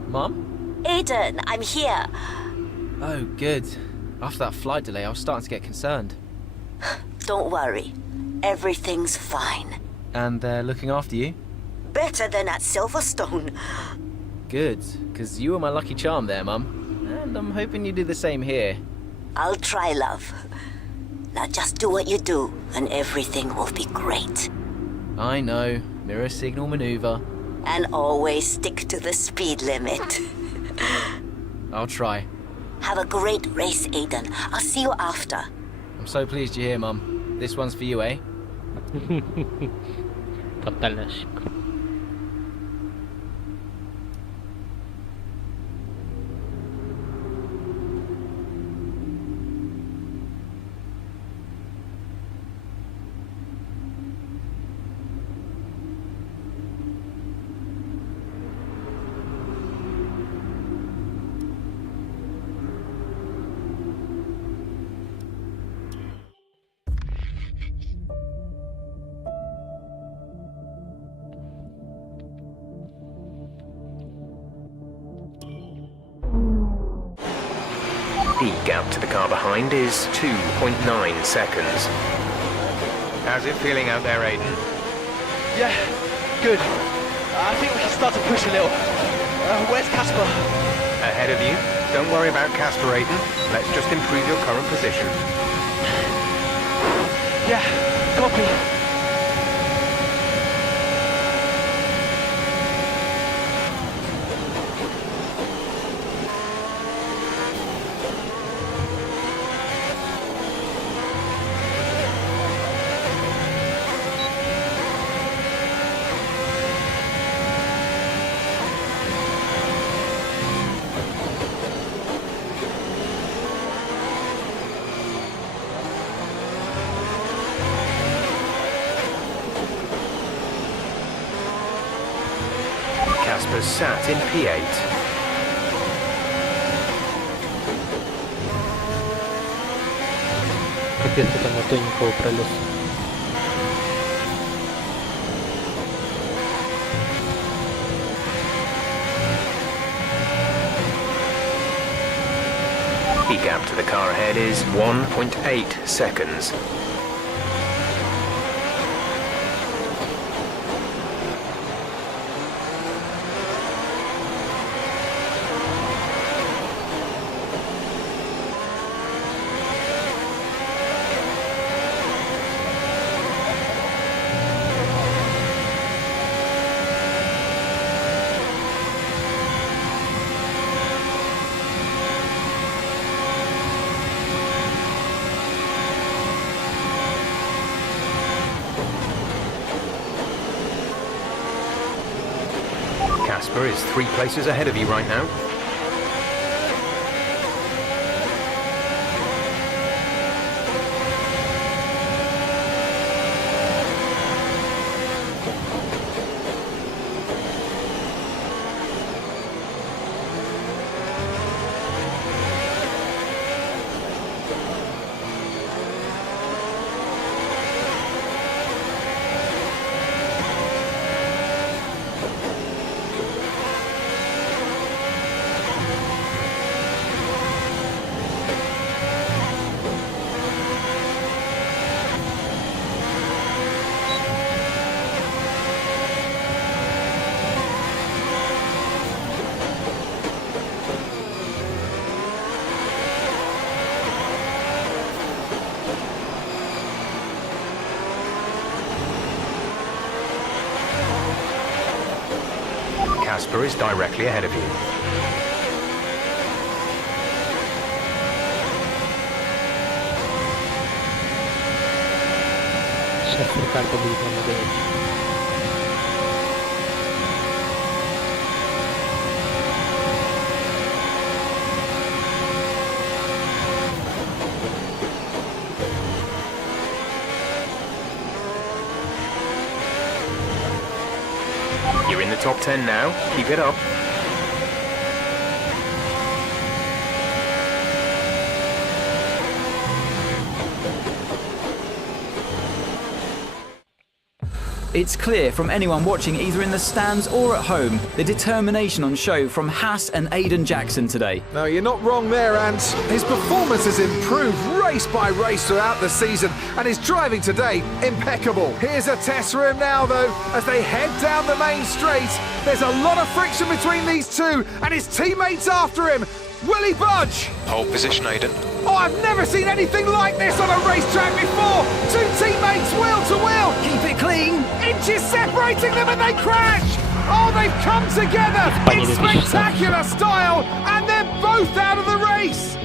Mum? Aidan, I'm here. Oh, good. After that flight delay, I was starting to get concerned. Don't worry. Everything's fine. And they're looking after you? Better than at Silverstone. Good, because you were my lucky charm there, Mum. And I'm hoping you do the same here. I'll try, love. Now just do what you do, and everything will be great. I know. Mirror signal maneuver. And always stick to the speed limit. I'll try. Have a great race, Aidan. I'll see you after. I'm so pleased you're here, Mum. This one's for you, eh? Тотальная ошибка. The gap to the car behind is 2.9 seconds. How's it feeling out there, Aiden? Yeah, good. I think we can start to push a little. Where's Casper? Ahead of you. Don't worry about Casper, Aiden. Let's just improve your current position. Yeah, copy. Casper's sat in P8. Капец, я там на тоненького пролез. The gap to the car ahead is 1.8 seconds. Casper is 3 places ahead of you right now. Casper is directly ahead of you. Сейчас Рикардо будет нам нагонять. You're in the top 10 now. Keep it up. It's clear from anyone watching either in the stands or at home the determination on show from Haas and Aiden Jackson today. No, you're not wrong there, Ant. His performance has improved race by race throughout the season, and his driving today, impeccable. Here's a test for him now, though, as they head down the main straight. There's a lot of friction between these two, and his teammates after him. Will he budge? Pole position, Aiden. Oh, I've never seen anything like this on a racetrack before! 2 teammates wheel to wheel! Keep it clean! Inches separating them and they crash! Oh, they've come together in spectacular style, and they're both out of the race!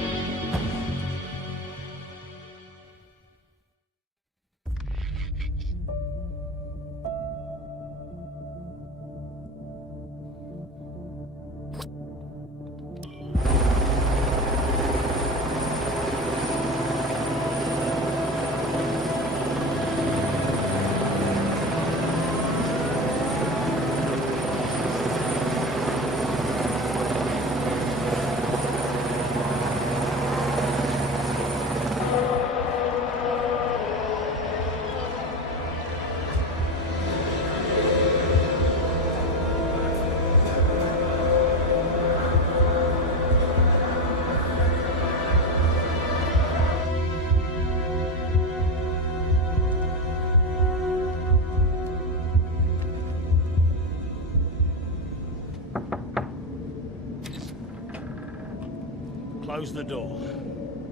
Close the door.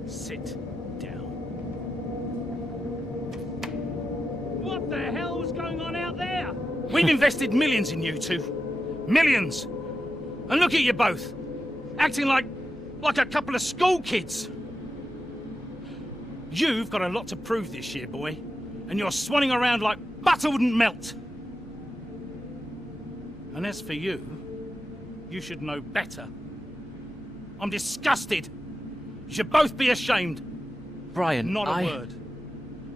Sit down. What the hell was going on out there? We've invested millions in you two. Millions! And look at you both. Acting like a couple of school kids. You've got a lot to prove this year, boy. And you're swanning around like butter wouldn't melt. And as for you, you should know better. I'm disgusted. You should both be ashamed. Brian, Not a word.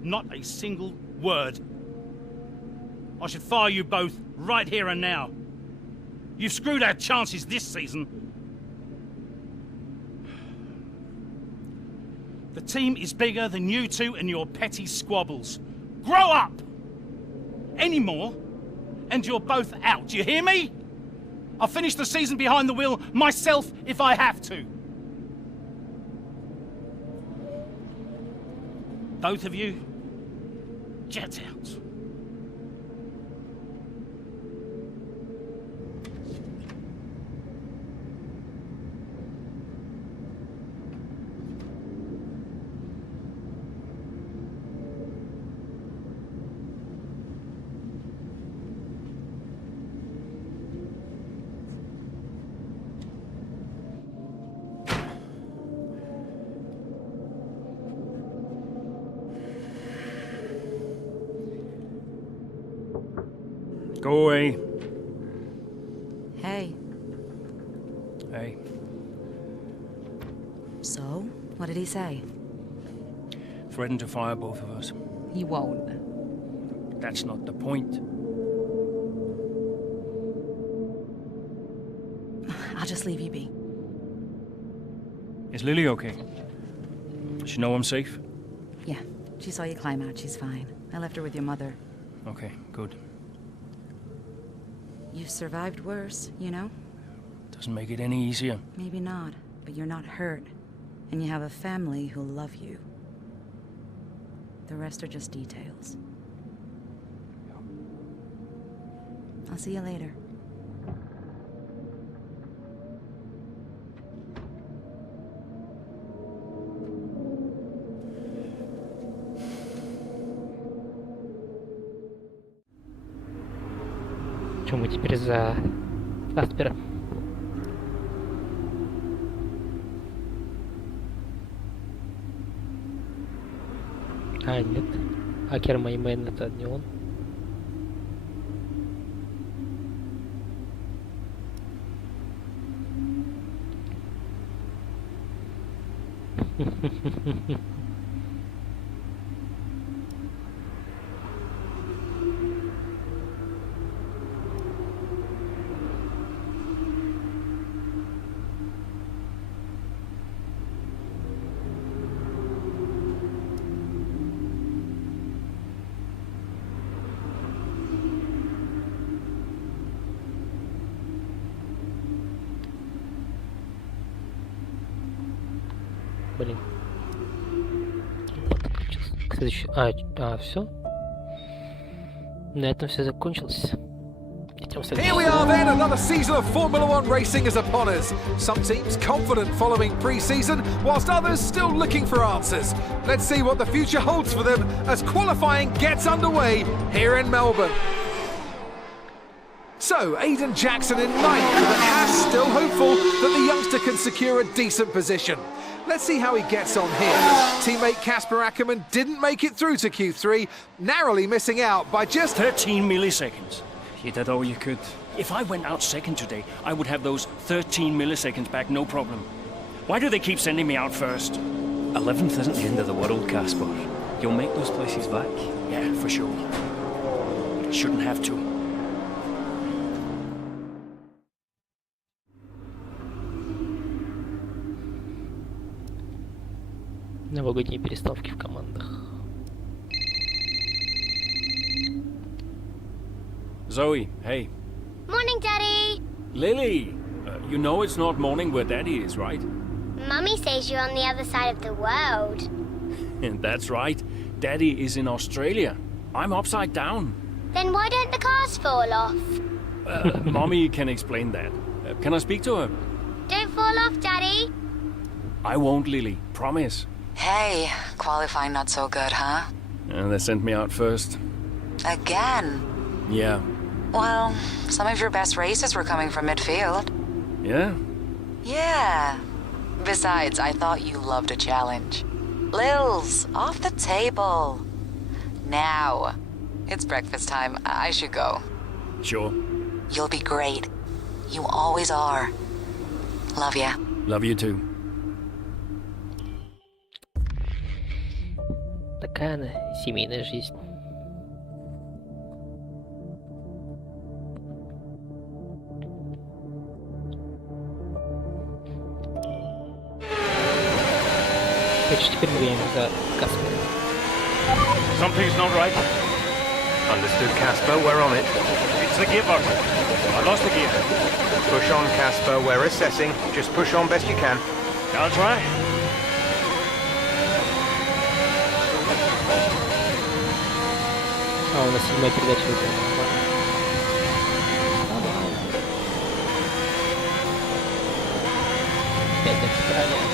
Not a single word. I should fire you both right here and now. You've screwed our chances this season. The team is bigger than you two and your petty squabbles. Grow up! Any more, and you're both out. Do you hear me? I'll finish the season behind the wheel myself if I have to. Both of you, get out. Go away. Hey. So, what did he say? Threatened to fire both of us. He won't. That's not the point. I'll just leave you be. Is Lily okay? Does she know I'm safe? Yeah, she saw you climb out. She's fine. I left her with your mother. Okay, good. You've survived worse, you know? Doesn't make it any easier. Maybe not, but you're not hurt. And you have a family who'll love you. The rest are just details. I'll see you later. Что мы теперь за Каспера? А, нет. Акерма и Мэн это не он. Блин. Следующий. Все. На этом все закончилось. Here we are then, another season of Formula One racing is upon us. Some teams confident following pre-season, whilst others still looking for answers. Let's see what the future holds for them as qualifying gets underway here in Melbourne. So, Aiden Jackson in ninth, but Haas still hopeful that the youngster can secure a decent position. Let's see how he gets on here. Teammate Casper Ackerman didn't make it through to Q3, narrowly missing out by just 13 milliseconds. You did all you could. If I went out second today, I would have those 13 milliseconds back, no problem. Why do they keep sending me out first? 11th isn't the end of the world, Casper. You'll make those places back. Yeah, for sure. But shouldn't have to. Новогодние перестановки в командах. Zoe, hey. Morning, Daddy. Lily, you know it's not morning where Daddy is, right? Mummy says you're on the other side of the world. That's right. Daddy is in Australia. I'm upside down. Then why don't the cars fall off? Mommy can explain that. Can I speak to her? Don't fall off, Daddy. I won't, Lily. Promise. Hey, qualifying not so good, huh? They sent me out first. Again? Yeah. Well, some of your best races were coming from midfield. Yeah? Yeah. Besides, I thought you loved a challenge. Lils, off the table. Now. It's breakfast time. I should go. Sure. You'll be great. You always are. Love ya. Love you too. Такая она, семейная жизнь. Короче, теперь мы гоняем за Каспером. Something's not right. Understood, Casper. We're on it. It's the gearbox. I lost the gear. Push on, Casper. We're assessing. Just push on best you can. I'll try. А, у нас 7-я передача выиграла. Опять так справляем.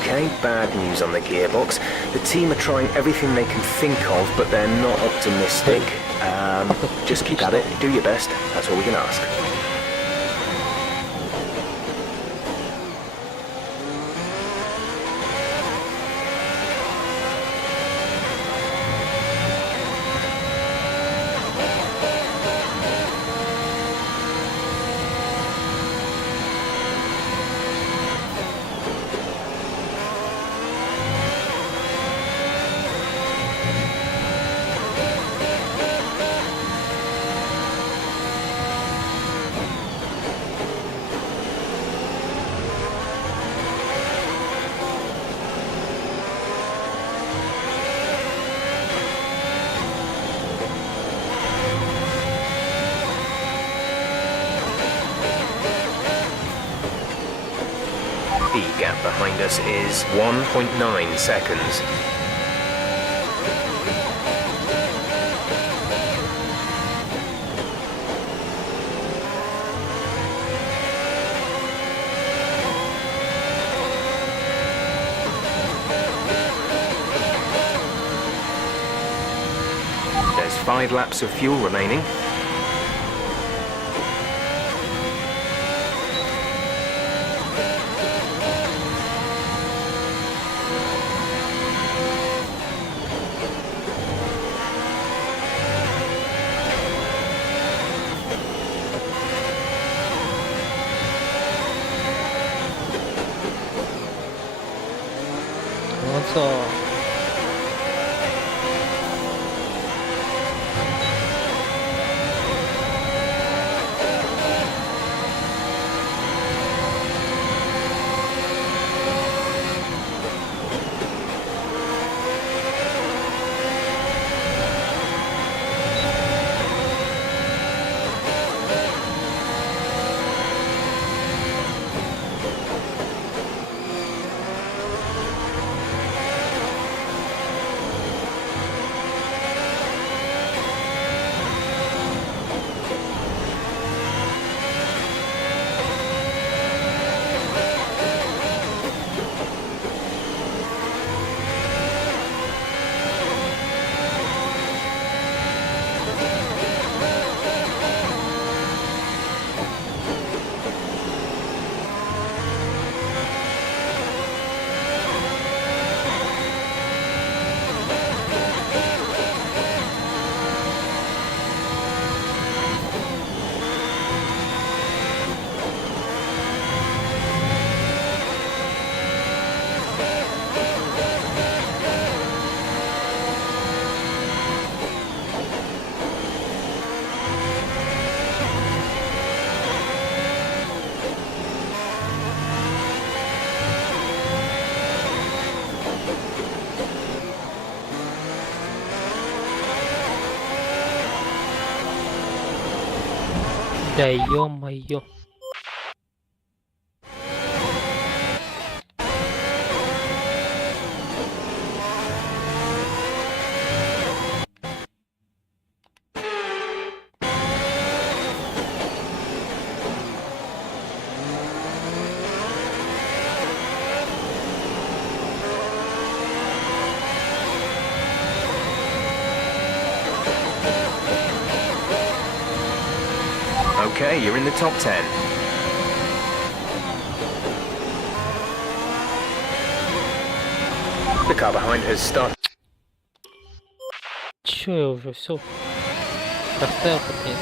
Okay, bad news on the gearbox. The team are trying everything they can think of, but they're not optimistic. Just keep at it. Do your best. That's all we can ask. speed gap behind us is 1.9 seconds. There's 5 laps of fuel remaining. Да ё-моё. Okay, you're in the top 10. The car behind has started. Чё я уже все поставил под конец?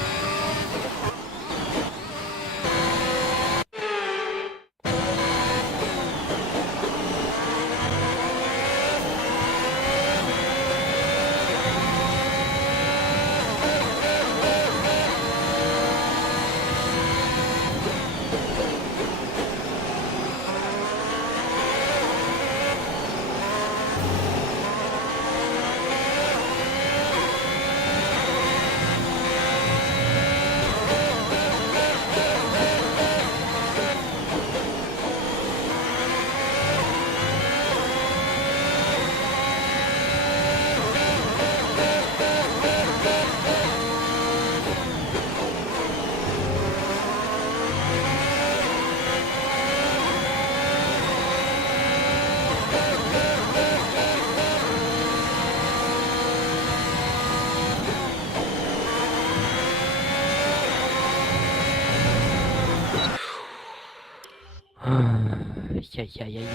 Яй-яй-яй-яй.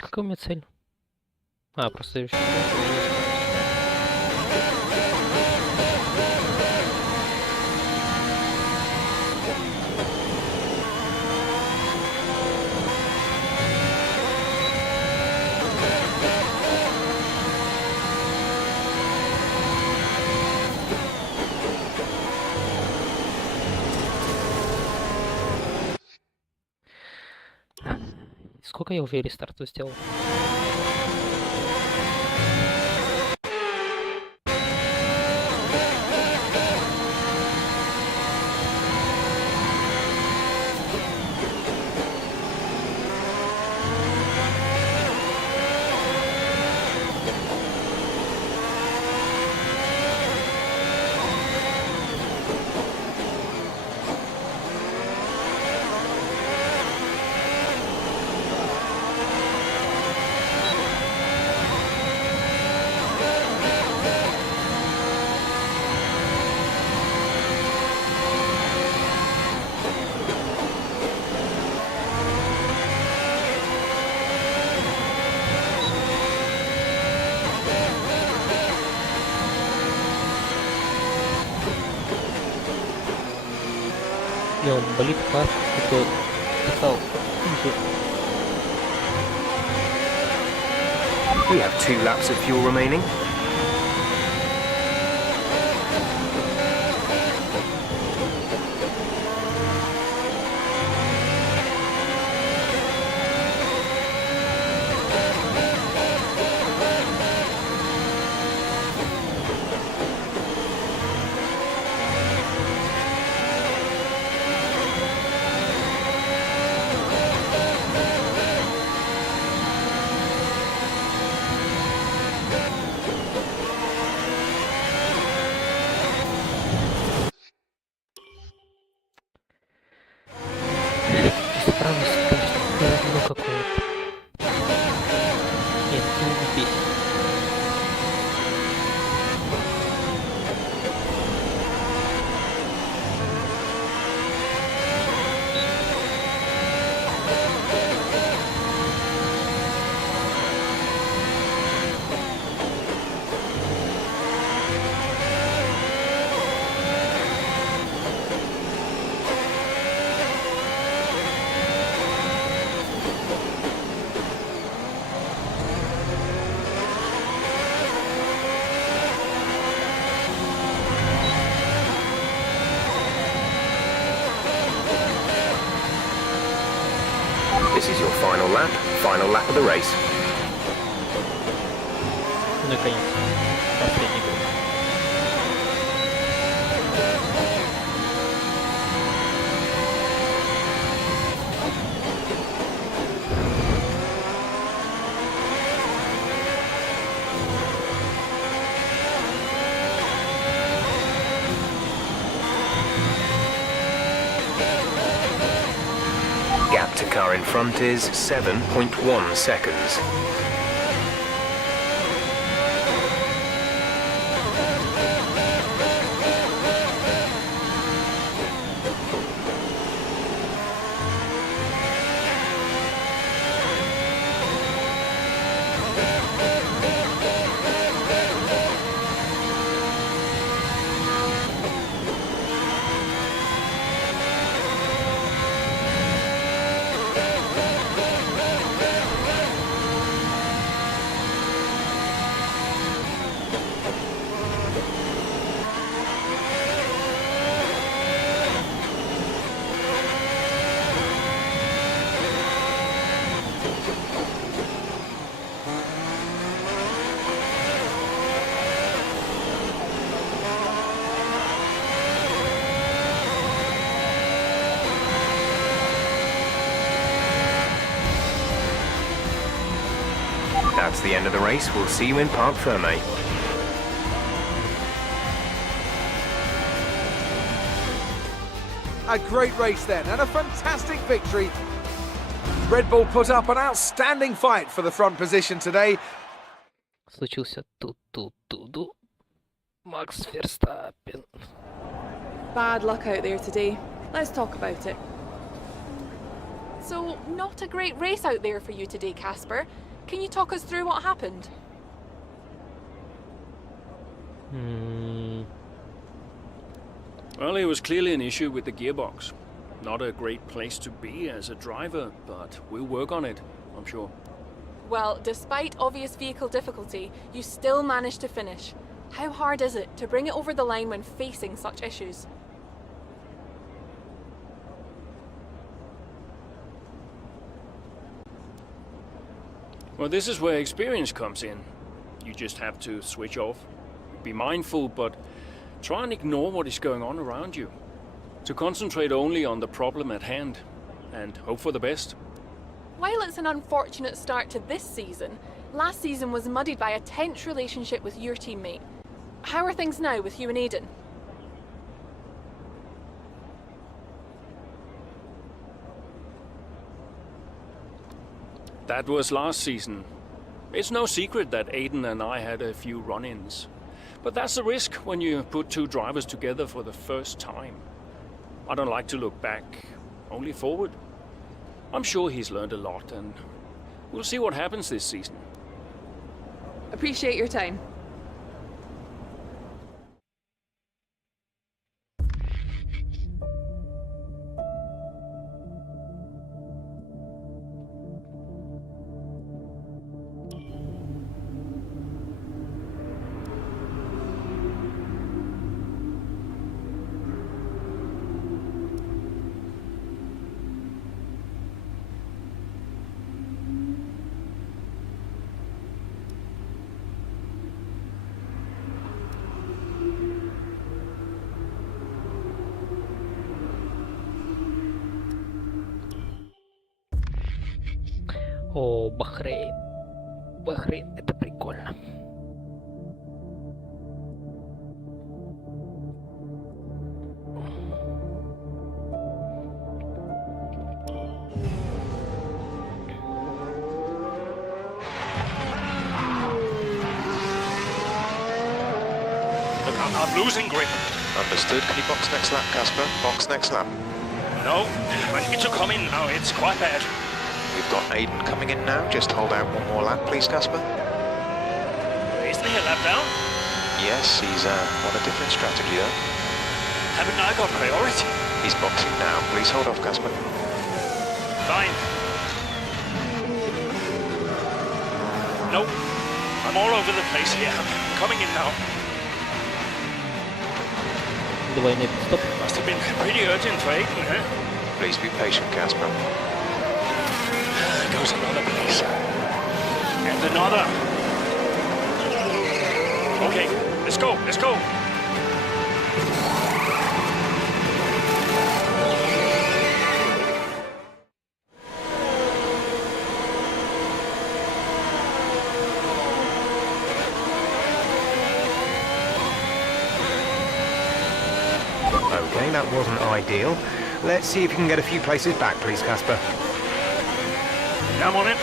Какая у меня цель? А, просто решил. Сколько я уже рестарту сделал? Не, он болит класс, кто писал. We have 2 laps of fuel remaining. Исправность, конечно, говно какое-то. Нет, ты не бесит. This is your final lap of the race. Наконец. Последний год. Gap to car in front is 7.1 seconds. That's the end of the race. We'll see you in Parc Fermé. A great race then, and a fantastic victory. Red Bull put up an outstanding fight for the front position today. Случился тут-тут-туду. Макс Ферстаппен. Bad luck out there today. Let's talk about it. So, not a great race out there for you today, Casper. Can you talk us through what happened? Well, it was clearly an issue with the gearbox. Not a great place to be as a driver, but we'll work on it, I'm sure. Well, despite obvious vehicle difficulty, you still managed to finish. How hard is it to bring it over the line when facing such issues? Well, this is where experience comes in. You just have to switch off. Be mindful, but try and ignore what is going on around you. To concentrate only on the problem at hand, and hope for the best. While it's an unfortunate start to this season, last season was muddied by a tense relationship with your teammate. How are things now with you and Aiden? That was last season. It's no secret that Aiden and I had a few run-ins. But that's the risk when you put two drivers together for the first time. I don't like to look back, only forward. I'm sure he's learned a lot, and we'll see what happens this season. Appreciate your time. О, Бахрейн. Бахрейн, это прикольно. Look, I'm losing grip. Understood. Can you box next lap, Casper? Box next lap. No, I need to come in now. It's quite bad. We've got Aiden coming in now. Just hold out one more lap, please, Casper. Isn't he a lap down? Yes, he's on a different strategy, though. Haven't I got priority? He's boxing now. Please hold off, Casper. Fine. No, I'm all over the place here. I'm coming in now. Двойной пидстоп. Must have been pretty urgent for Aiden, huh? Please be patient, Casper. There goes another place. And another. Okay, let's go, let's go. Okay, that wasn't ideal. Let's see if you can get a few places back, please, Casper. Yeah, I'm on it.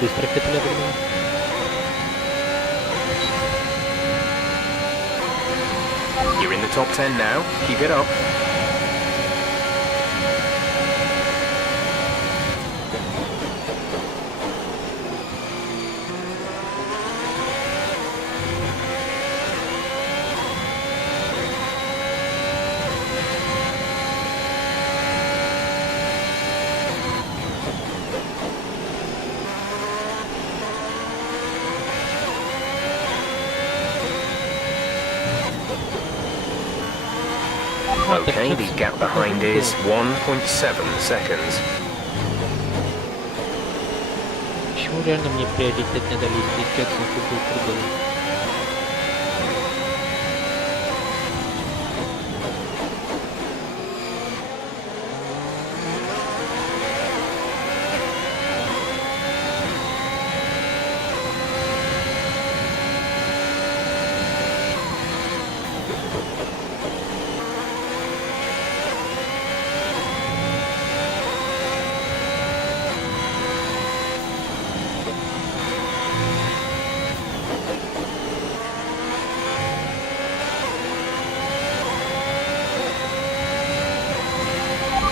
Быстро петля времени. You're in the top 10 now. Keep it up. Okay, the gap behind is 1.7 seconds. Почему реально мне приоритет не дали, если Джексон был круговый?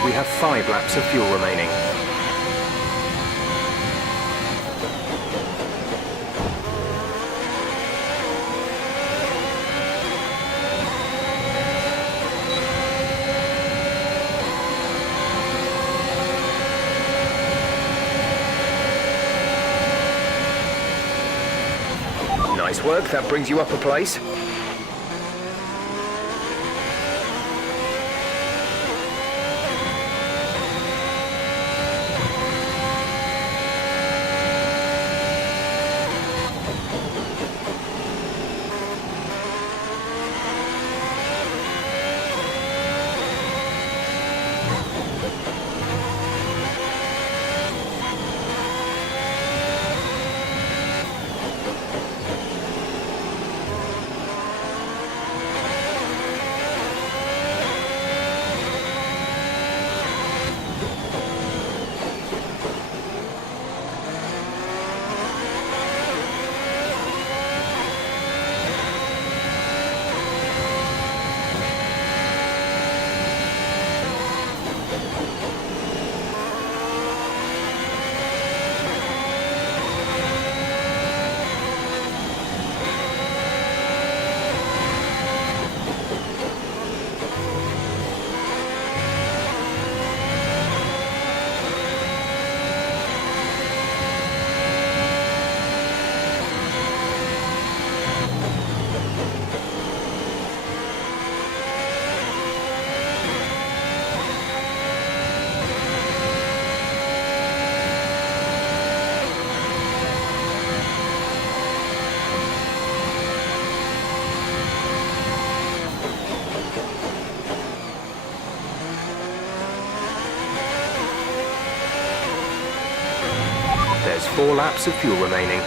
We have 5 laps of fuel remaining. Nice work, that brings you up a place. There's 4 laps of fuel remaining.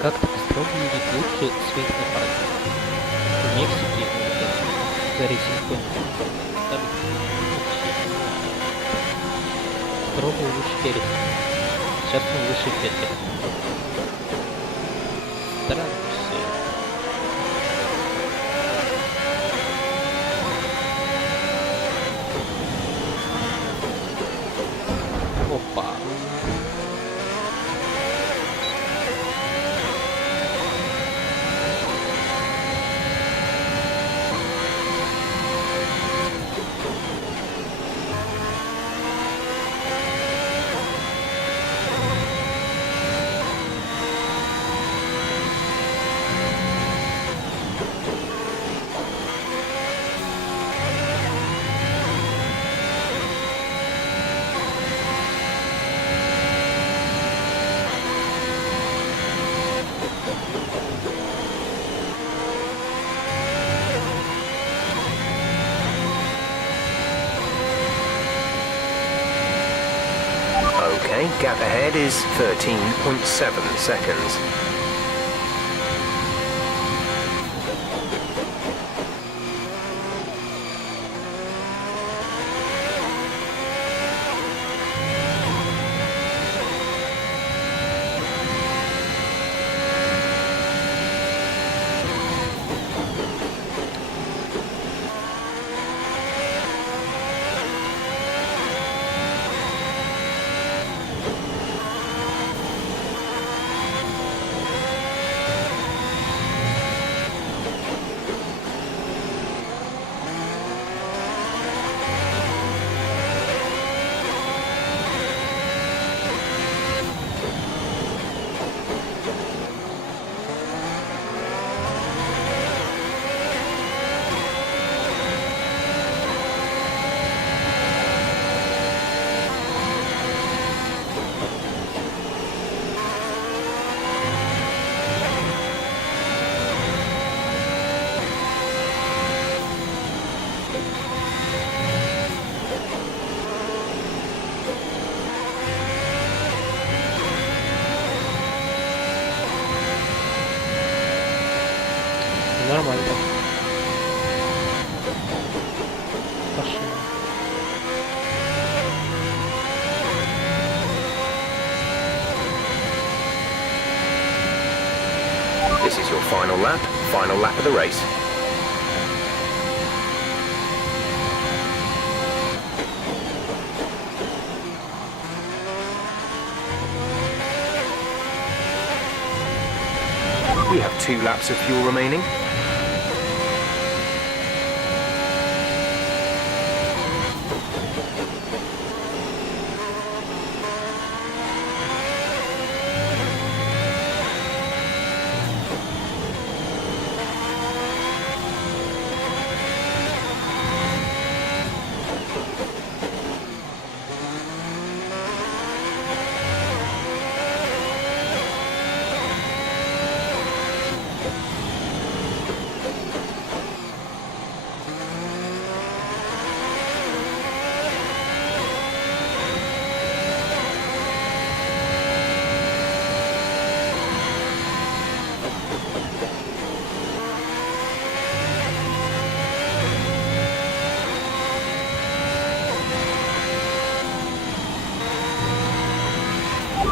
Как так строго видеть лучше своих напарников? В Мексике за рейсинг строго выше Переса. Сейчас он выше Петля. Странно все. Опа. Okay, gap ahead is 13.7 seconds. Нормально. Пошли. This is your final lap of the race. We have 2 laps of fuel remaining.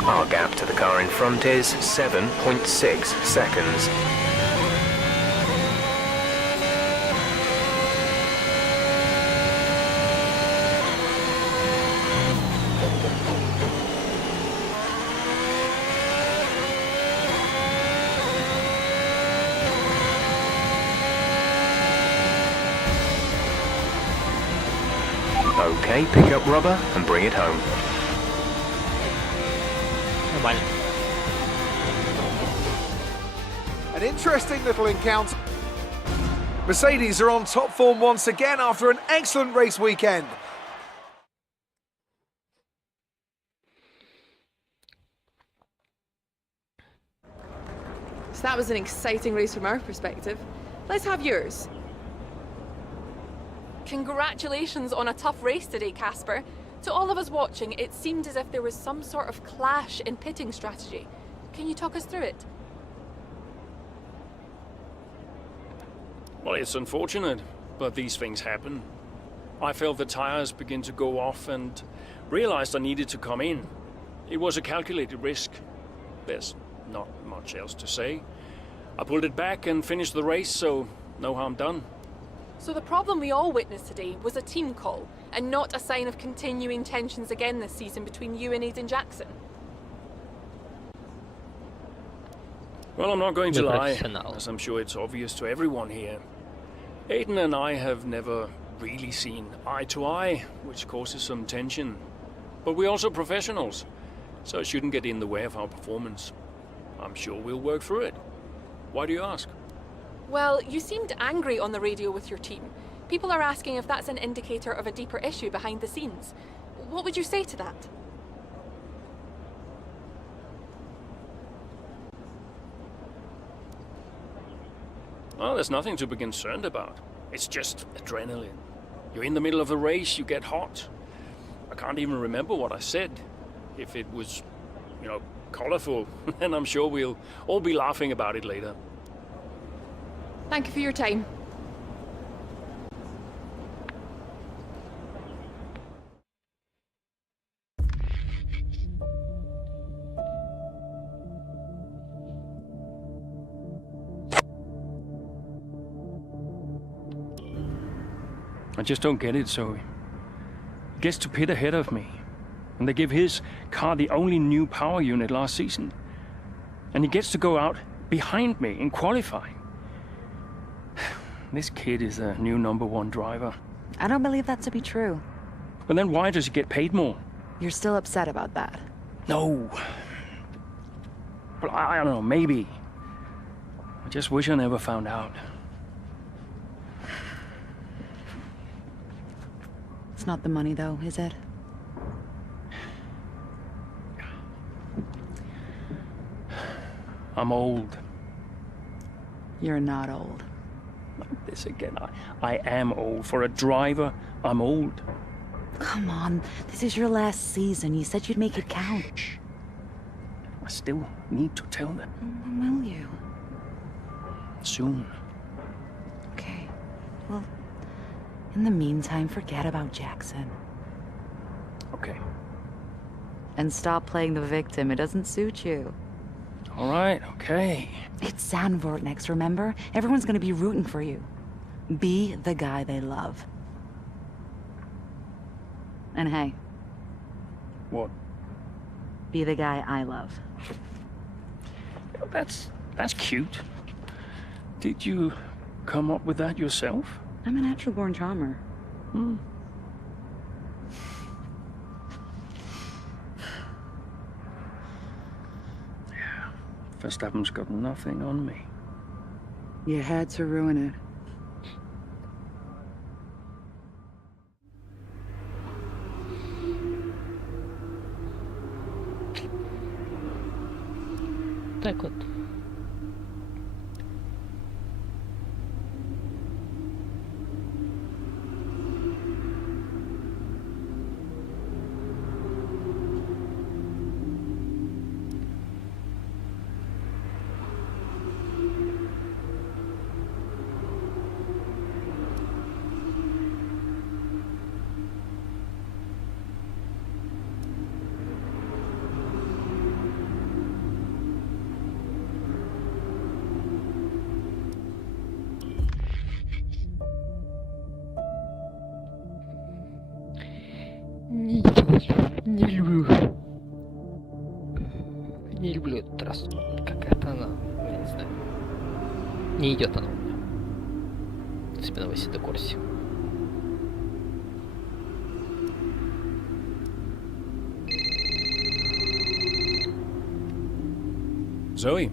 Our gap to the car in front is 7.6 seconds. Okay, pick up rubber and bring it home. An interesting little encounter. Mercedes are on top form once again after an excellent race weekend. So that was an exciting race from our perspective. Let's have yours. Congratulations on a tough race today, Casper. To all of us watching, it seemed as if there was some sort of clash in pitting strategy. Can you talk us through it? Well, it's unfortunate, but these things happen. I felt the tires begin to go off and realized I needed to come in. It was a calculated risk. There's not much else to say. I pulled it back and finished the race, so no harm done. So the problem we all witnessed today was a team call, and not a sign of continuing tensions again this season between you and Aiden Jackson. Well, I'm not going to lie, Professional. as I'm sure it's obvious to everyone here. Aiden and I have never really seen eye to eye, which causes some tension. But we're also professionals, so it shouldn't get in the way of our performance. I'm sure we'll work through it. Why do you ask? Well, you seemed angry on the radio with your team. People are asking if that's an indicator of a deeper issue behind the scenes. What would you say to that? Well, there's nothing to be concerned about. It's just adrenaline. You're in the middle of the race, you get hot. I can't even remember what I said. If it was, colorful, then I'm sure we'll all be laughing about it later. Thank you for your time. I just don't get it, Zoe. He gets to pit ahead of me, and they give his car the only new power unit last season. And he gets to go out behind me in qualifying. This kid is a new #1 driver. I don't believe that to be true. But then why does he get paid more? You're still upset about that. No. But I don't know, maybe. I just wish I never found out. It's not the money, though, is it? I'm old. You're not old. Like this again. I am old. For a driver, I'm old. Come on, this is your last season. You said you'd make it count. I still need to tell them. When will you? Soon. Okay. Well, in the meantime, forget about Jackson. Okay. And stop playing the victim. It doesn't suit you. All right, okay. It's Zandvoort next, remember? Everyone's gonna be rooting for you. Be the guy they love. And hey. What? Be the guy I love. That's cute. Did you come up with that yourself? I'm a natural-born charmer. Verstappen's got nothing on me. You had to ruin it. Так вот. Не люблю эту трассу. Какая-то она, я не знаю. Не идет она у меня. Особенно в Асида Корсе. Zoe.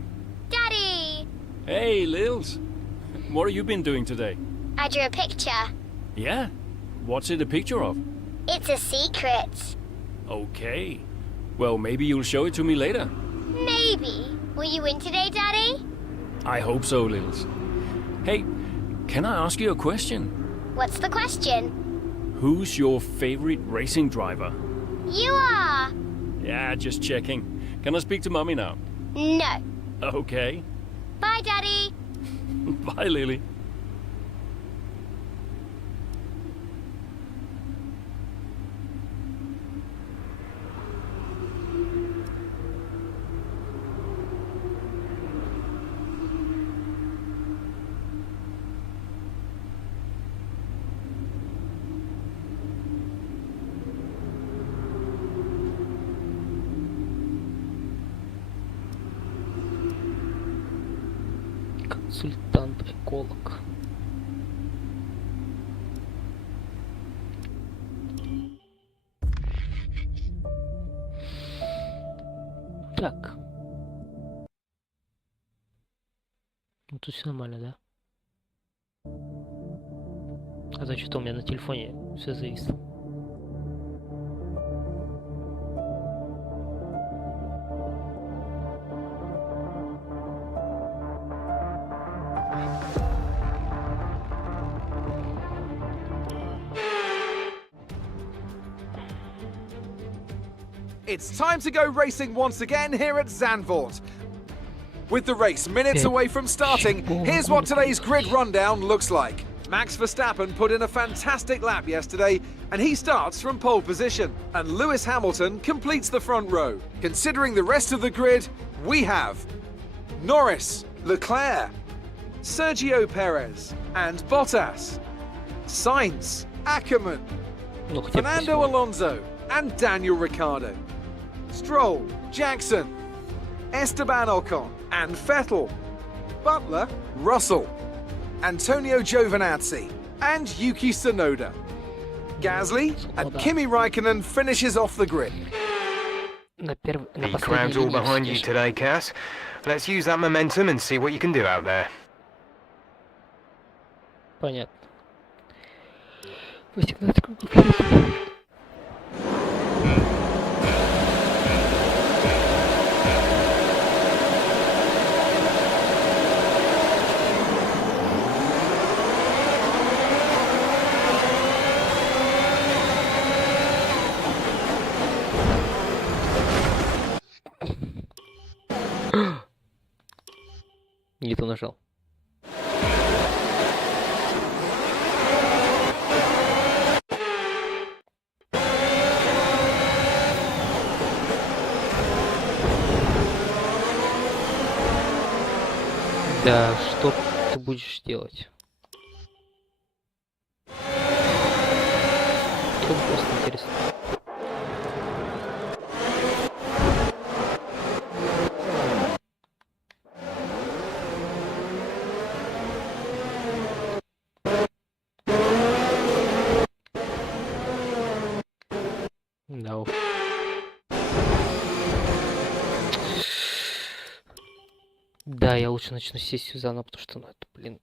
Daddy! Hey, Lils. What have you been doing today? I drew a picture. Yeah? What's it a picture of? It's a secret. Okay. Well, maybe you'll show it to me later. Maybe. Will you win today, Daddy? I hope so, Lils. Hey, can I ask you a question? What's the question? Who's your favorite racing driver? You are! Yeah, just checking. Can I speak to Mummy now? No. Okay. Bye, Daddy! Bye, Lily. Консультант-эколог. Так. Ну тут все нормально, да? А то что-то у меня на телефоне все зависло. It's time to go racing once again here at Zandvoort. With the race minutes away from starting, here's what today's grid rundown looks like. Max Verstappen put in a fantastic lap yesterday, and he starts from pole position. And Lewis Hamilton completes the front row. Considering the rest of the grid, we have Norris, Leclerc, Sergio Perez, and Bottas, Sainz, Ackermann, Fernando Alonso, and Daniel Ricciardo, Stroll, Jackson, Esteban Ocon, and Vettel, Butler, Russell, Antonio Giovinazzi, and Yuki Tsunoda. Gasly and Kimi Raikkonen finishes off the grid. The crowd's all behind you today, Cass. Let's use that momentum and see what you can do out there. Понятно. Не то нажал. Да, что ты будешь делать? Тут просто интересно. Да. Да, я лучше начну сессию заново, потому что, ну, это, блин...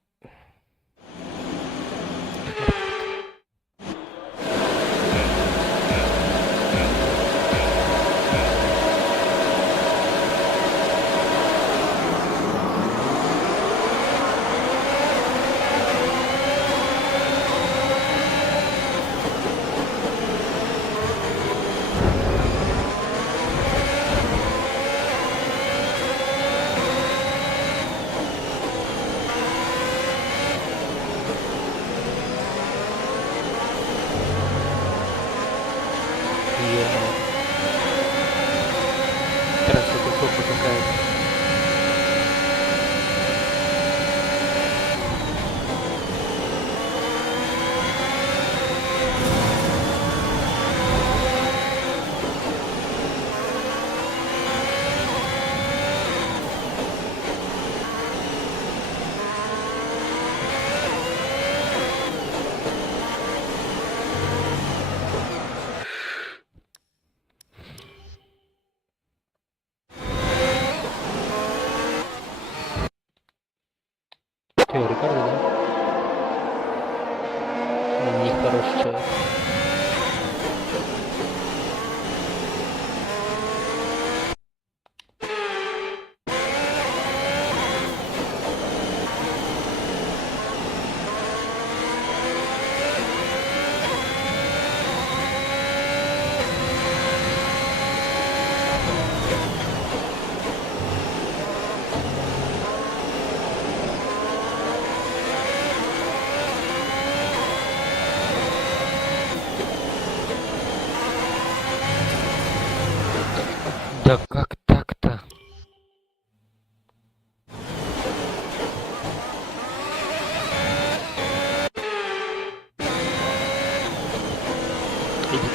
Рикардо, да? Нехороший человек.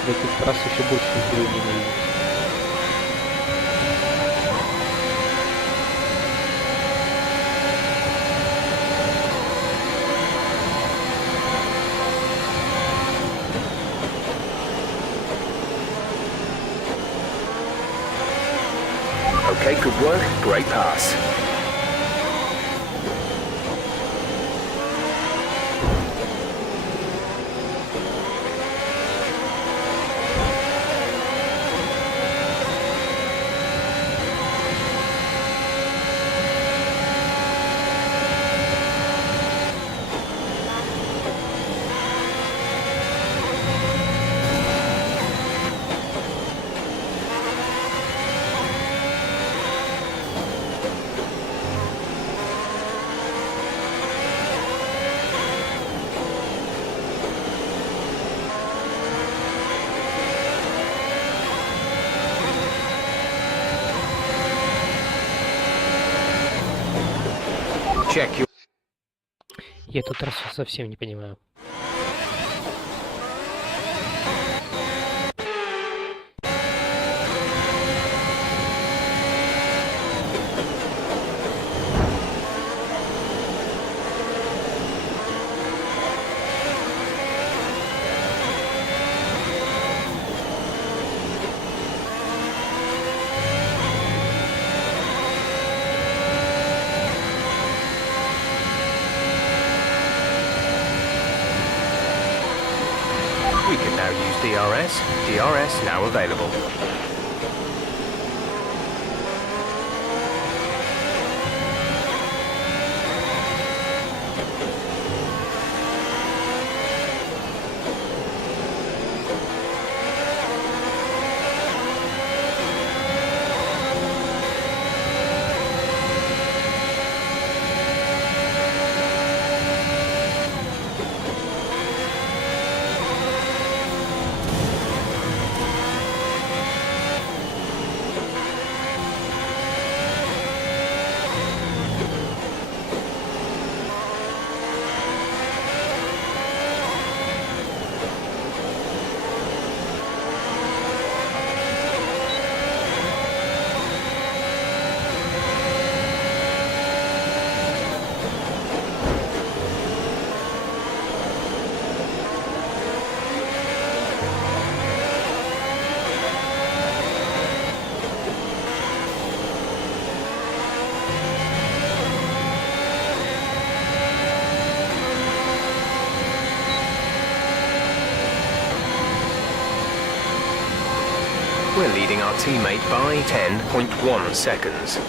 в этот раз еще больше героев ненавидеть. Okay, good work. Great pass. Check your... Я тут раз совсем не понимаю. We can now use DRS. DRS now available. We're leading our teammate by 10.1 seconds.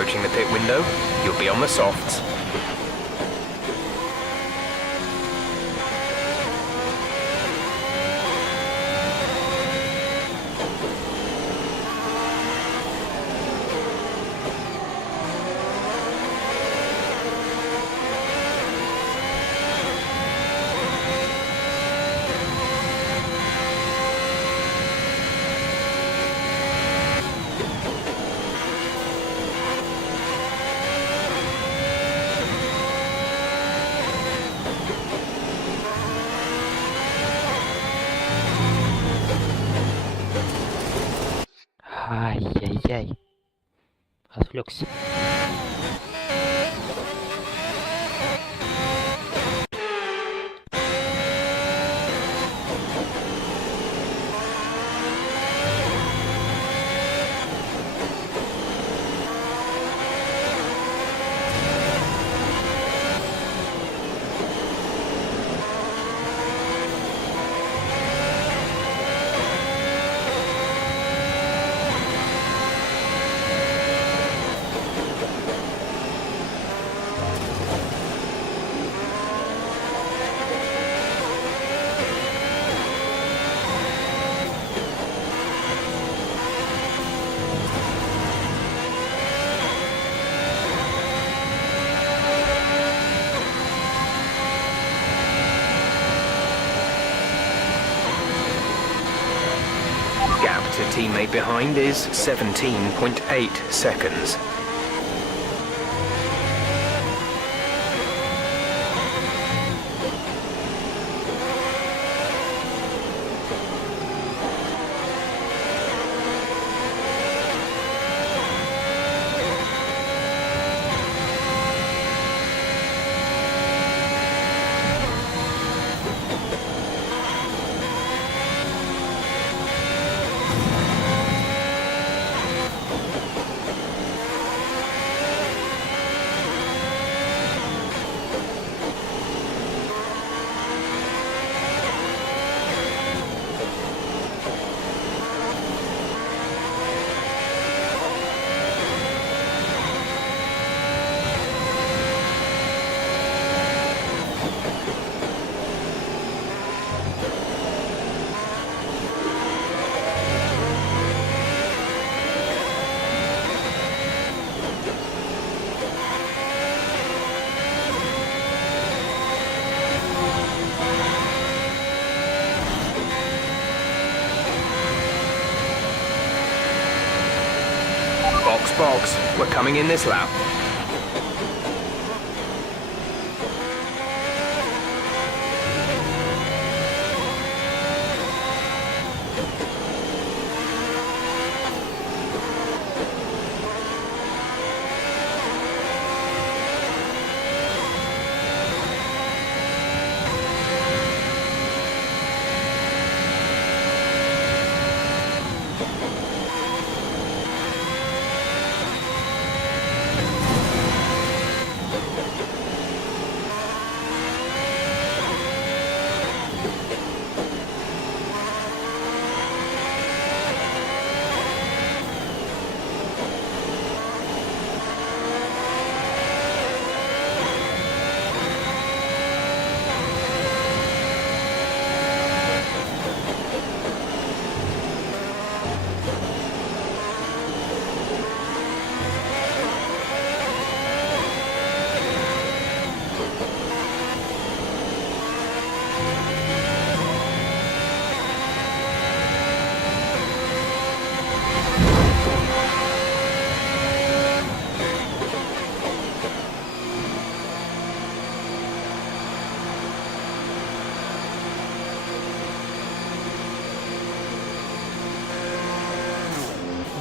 approaching the pit window. You'll be on the softs. Ай-яй-яй. Отвлекся. Gap to teammate behind is 17.8 seconds. Box, we're coming in this lap.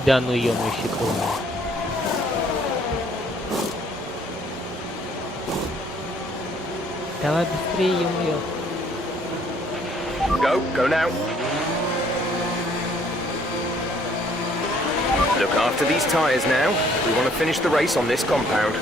Да ну ёмающий кровь. Давай быстрее, ё-моё. Go now. Look after these tyres now. We want to finish the race on this compound.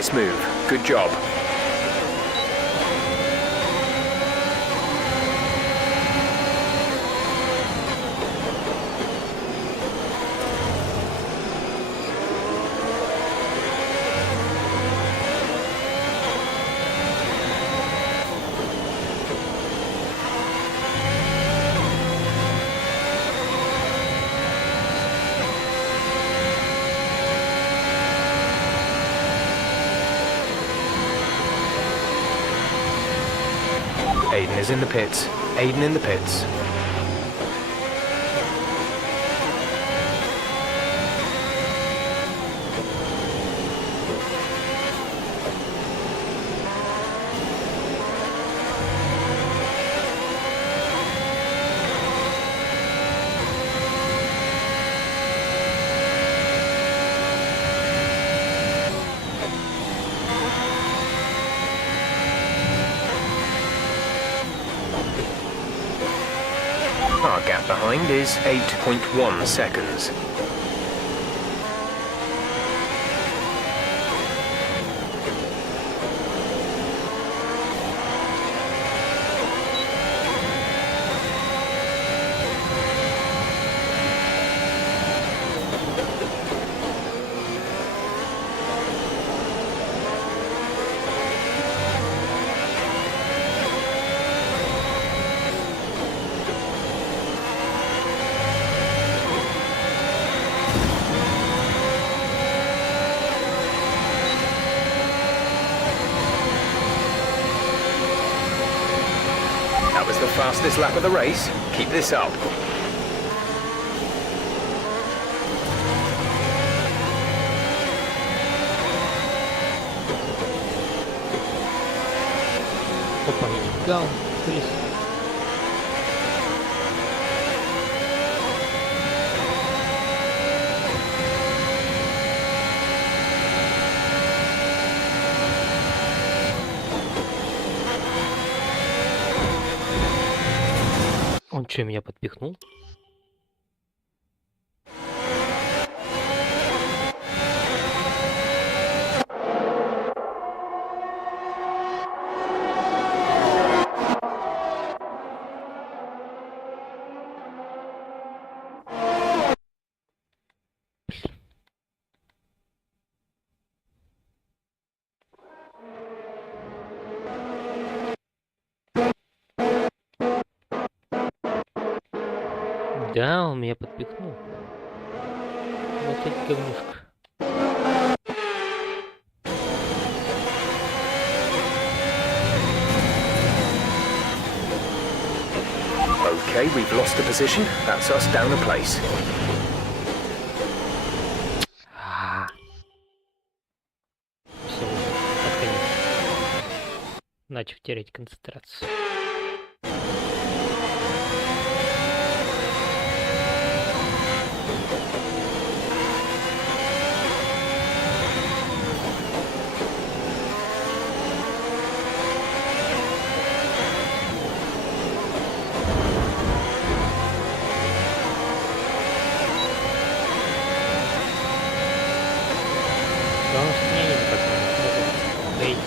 Nice move. Good job. Aiden is in the pits. Aiden in the pits. Our gap behind is 8.1 seconds. That was the fastest lap of the race. Keep this up. Опа, нифига, вылез. Он что, меня подпихнул? Да, он меня подпихнул. Вот это говнюшка. Okay, we've lost a position. That's us down a place. Все, под конец. Начал терять концентрацию. Потому что мне не так много стоит.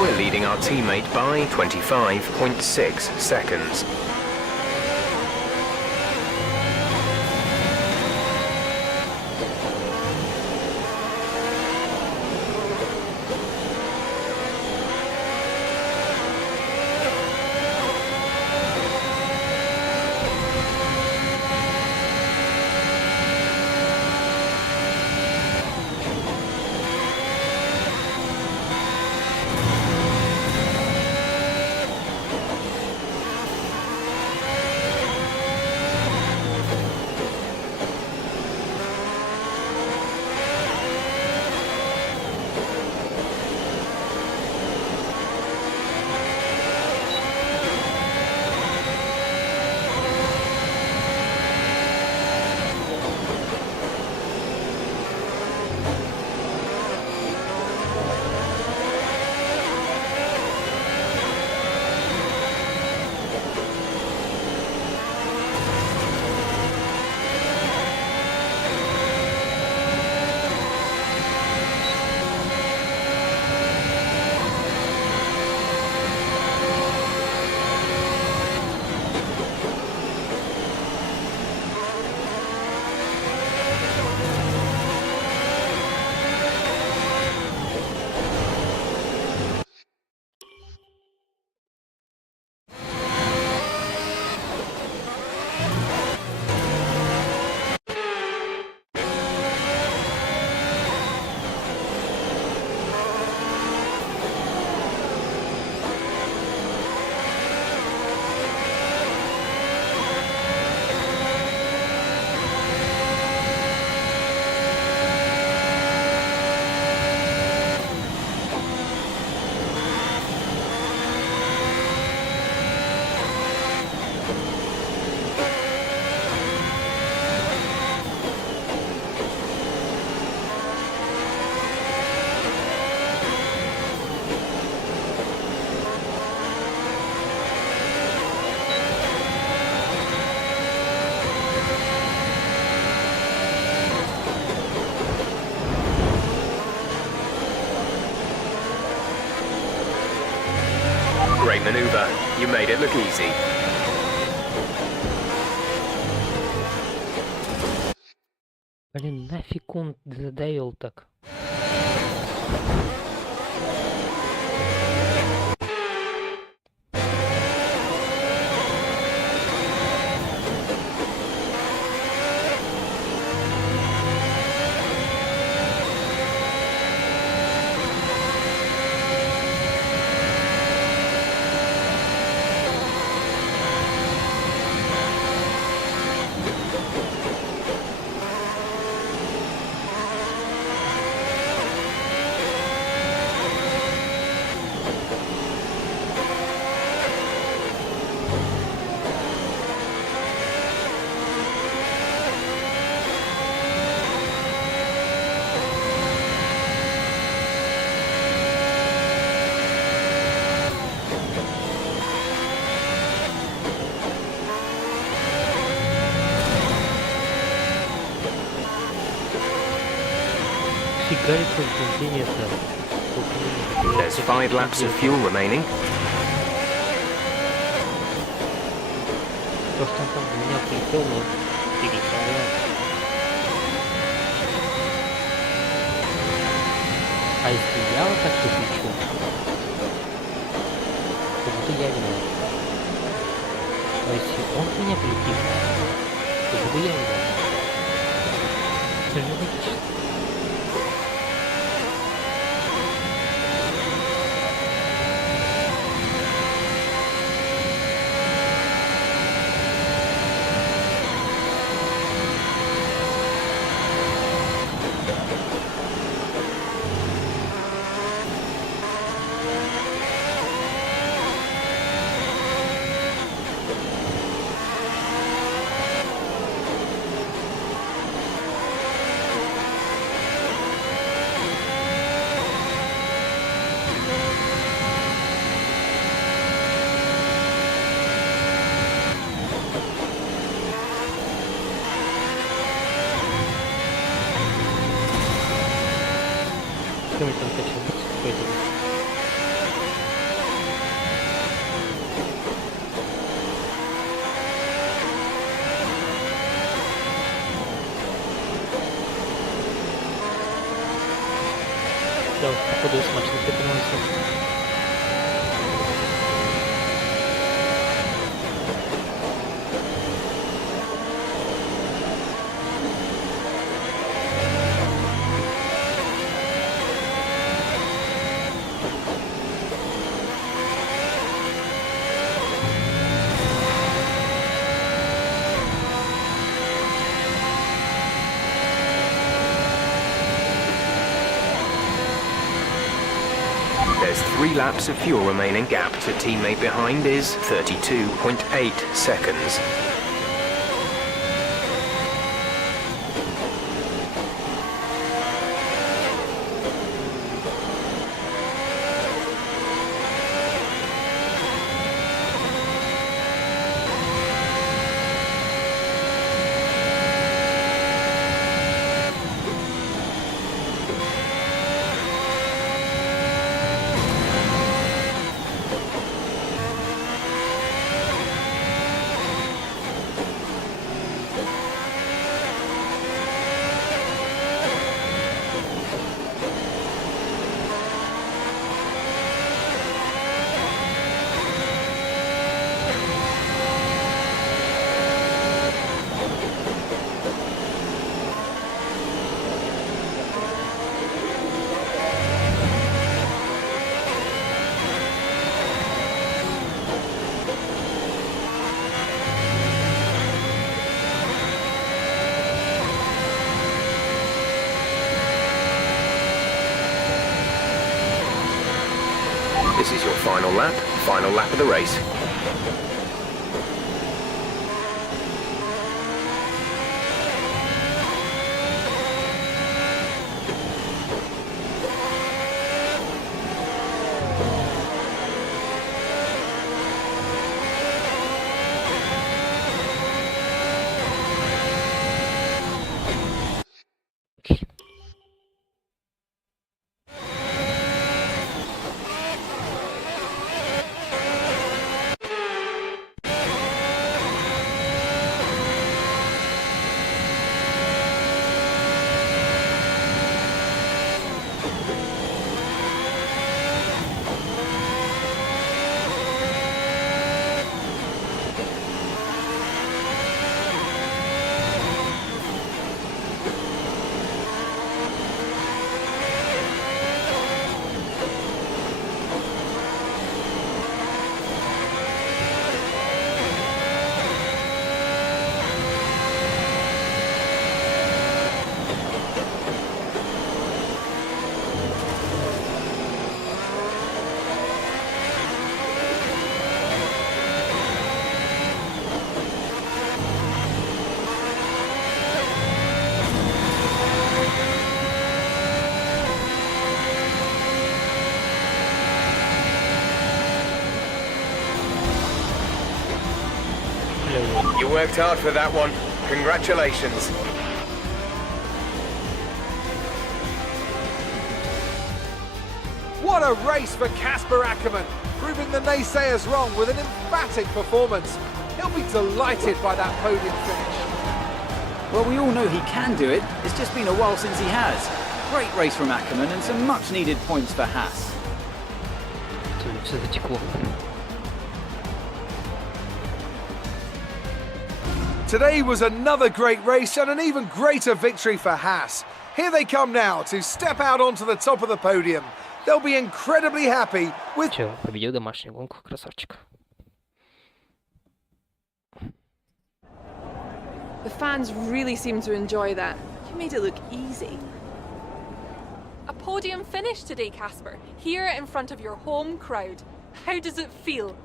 We're leading our teammate by 25.6 seconds. Great maneuver. You made it look easy. Блин, нафиг он задавил так. There's 5 laps of fuel remaining. То, что он там в меня прилетел, но перешагал. А если я вот так вот лечу, то буду я виноват. А если он в меня прилетит, то буду я виноват. Это же логично. Да, походу я смачно припинался. There's 3 laps of fuel remaining. Gap to teammate behind is 32.8 seconds. This is your final lap of the race. You worked hard for that one. Congratulations. What a race for Casper Ackerman, proving the naysayers wrong with an emphatic performance. He'll be delighted by that podium finish. Well, we all know he can do it. It's just been a while since he has. Great race from Ackerman and some much-needed points for Haas. Все затекло. Today was another great race and an even greater victory for Haas. Here they come now to step out onto the top of the podium. They'll be incredibly happy with... Че, победил домашнюю гонку, красавчик. The fans really seem to enjoy that. You made it look easy. A podium finish today, Casper, here in front of your home crowd. How does it feel?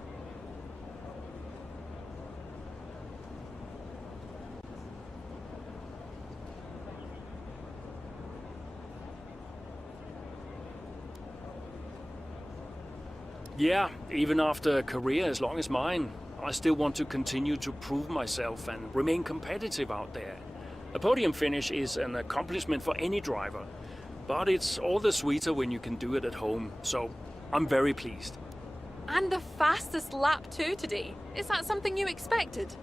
Yeah, even after a career as long as mine, I still want to continue to prove myself and remain competitive out there. A podium finish is an accomplishment for any driver, but it's all the sweeter when you can do it at home, so I'm very pleased. And the fastest lap too today. Is that something you expected?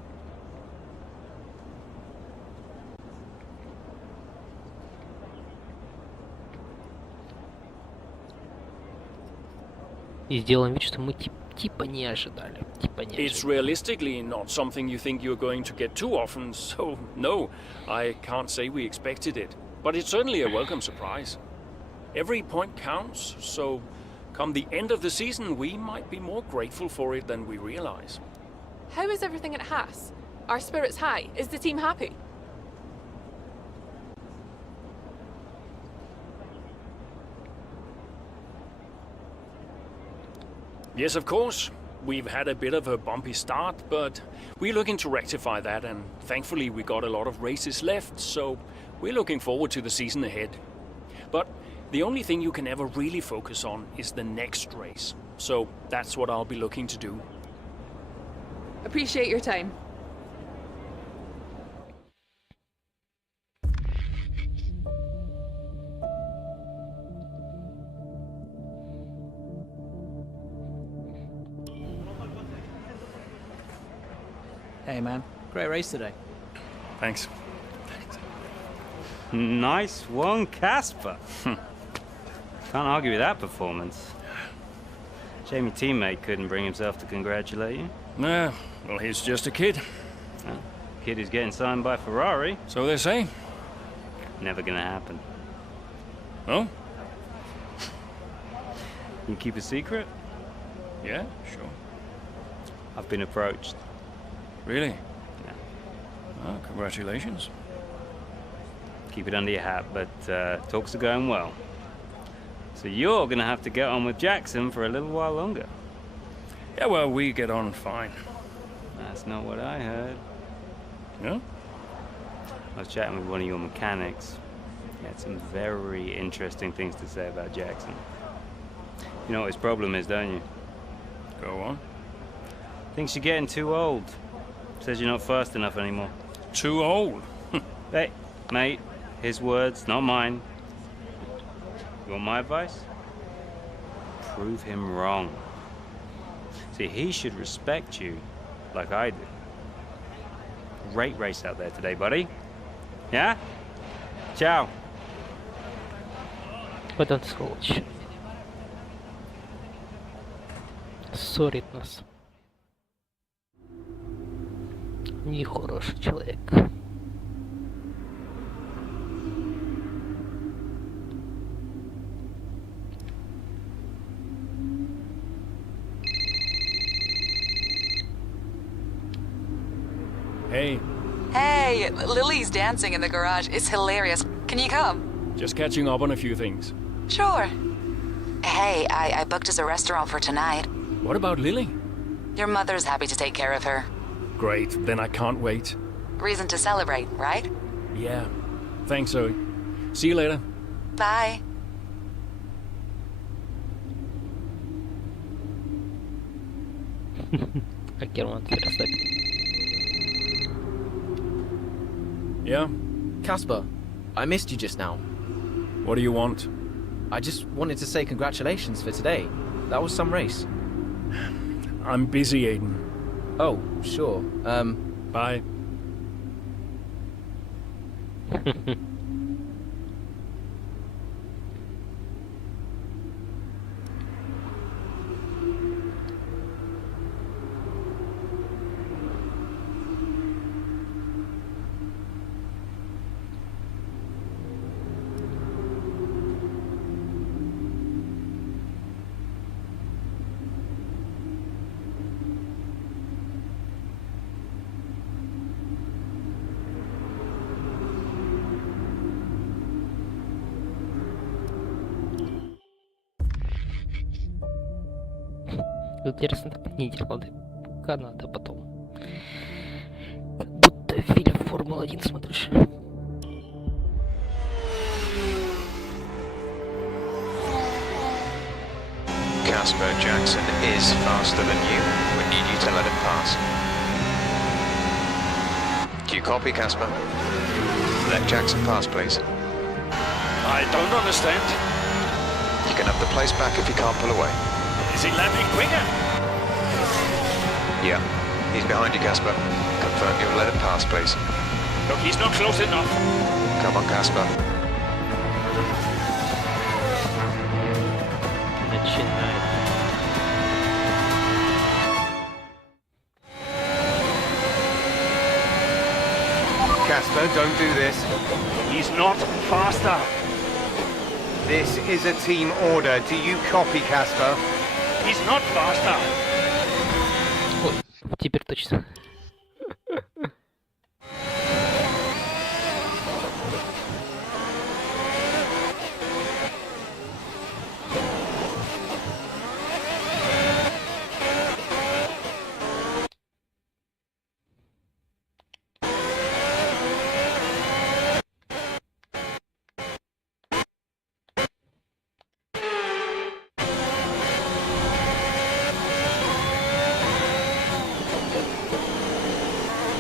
И сделаем вид, что мы типа не ожидали. It's realistically not something you think you're going to get too often, so no, I can't say we expected it. But it's certainly a welcome surprise. Every point counts, so come the end of the season, we might be more grateful for it than we realize. How is everything at Haas? Are spirits high? Is the team happy? Yes, of course. We've had a bit of a bumpy start, but we're looking to rectify that, and thankfully we got a lot of races left, so we're looking forward to the season ahead. But the only thing you can ever really focus on is the next race, so that's what I'll be looking to do. Appreciate your time. Hey man, great race today. Thanks. Nice one, Casper. Can't argue with that performance. Shame your teammate couldn't bring himself to congratulate you. Nah, well, he's just a kid. Kid who's getting signed by Ferrari. So they say. Never gonna happen. Oh? You keep a secret? Yeah, sure. I've been approached. Really? Yeah. Oh, congratulations. Keep it under your hat, but talks are going well. So you're gonna have to get on with Jackson for a little while longer. Yeah, well, we get on fine. That's not what I heard. No? I was chatting with one of your mechanics. He had some very interesting things to say about Jackson. You know what his problem is, don't you? Go on. Thinks you're getting too old. Says you're not fast enough anymore. Too old? Hey, mate, his words, not mine. You want my advice? Prove him wrong. See, he should respect you like I do. Great race out there today, buddy. Yeah? Ciao. Вот он сволочь. Ссорит нас. Нехороший человек. Hey. Hey, Lily's dancing in the garage. It's hilarious. Can you come? Just catching up on a few things. Sure. Hey, I booked us a restaurant for tonight. What about Lily? Your mother's happy to take care of her. Great, then I can't wait. Reason to celebrate, right? Yeah. Thanks, Zoe. See you later. Bye. Как Герман перестать. Yeah? Casper, I missed you just now. What do you want? I just wanted to say congratulations for today. That was some race. I'm busy, Aiden. Oh, sure. Bye. Интересно, так Нидерланды, Канада потом. Как будто фильм Формула-1 смотришь. Casper Jackson is faster than you. We need you to let him pass. Do you copy, Casper? Let Jackson pass, please. I don't understand. You can have the place back if you can't pull away. Is he lapping quicker? Yeah, he's behind you, Casper. Confirm you'll let him pass, please. Look, he's not close enough. Come on, Casper. Начинает. Casper, don't do this. He's not faster. This is a team order. Do you copy, Casper? He's not faster. Ой, теперь точно.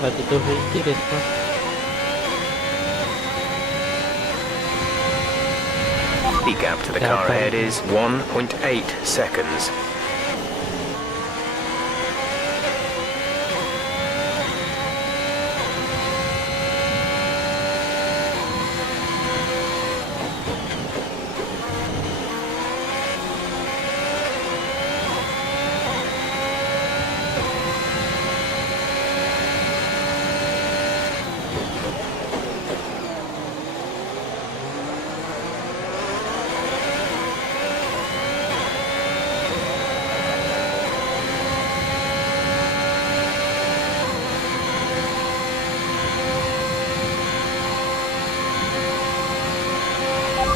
Это тоже интересно. The gap to the car ahead is 1.8 seconds.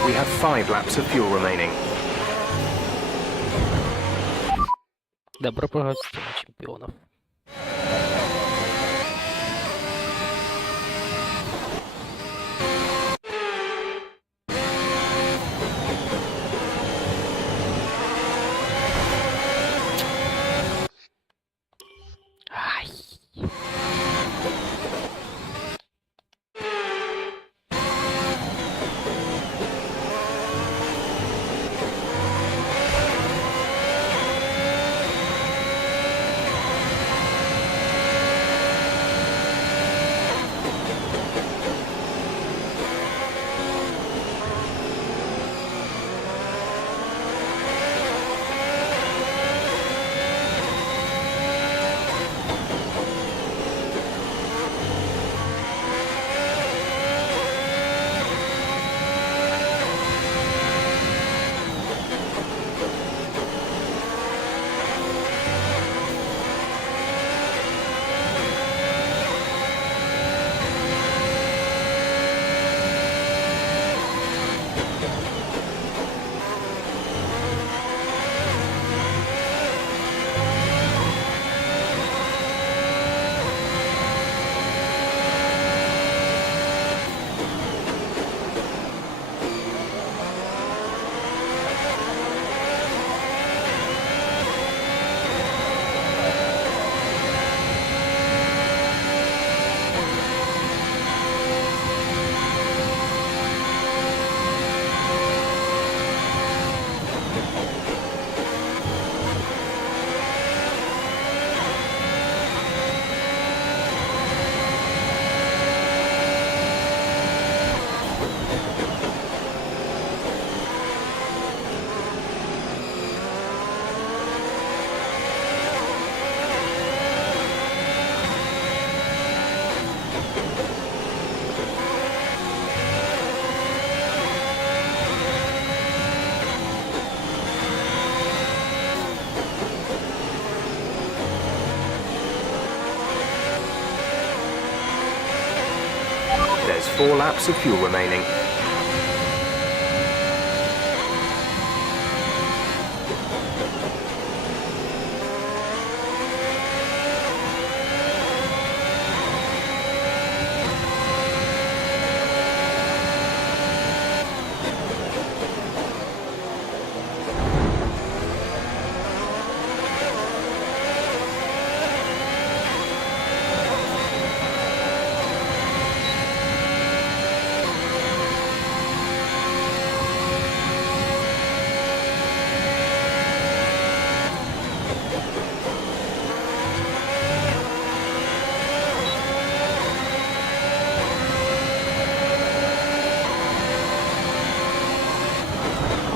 We have 5 laps of fuel remaining. Добро пожаловать в Тему Чемпионов. 4 laps of fuel remaining.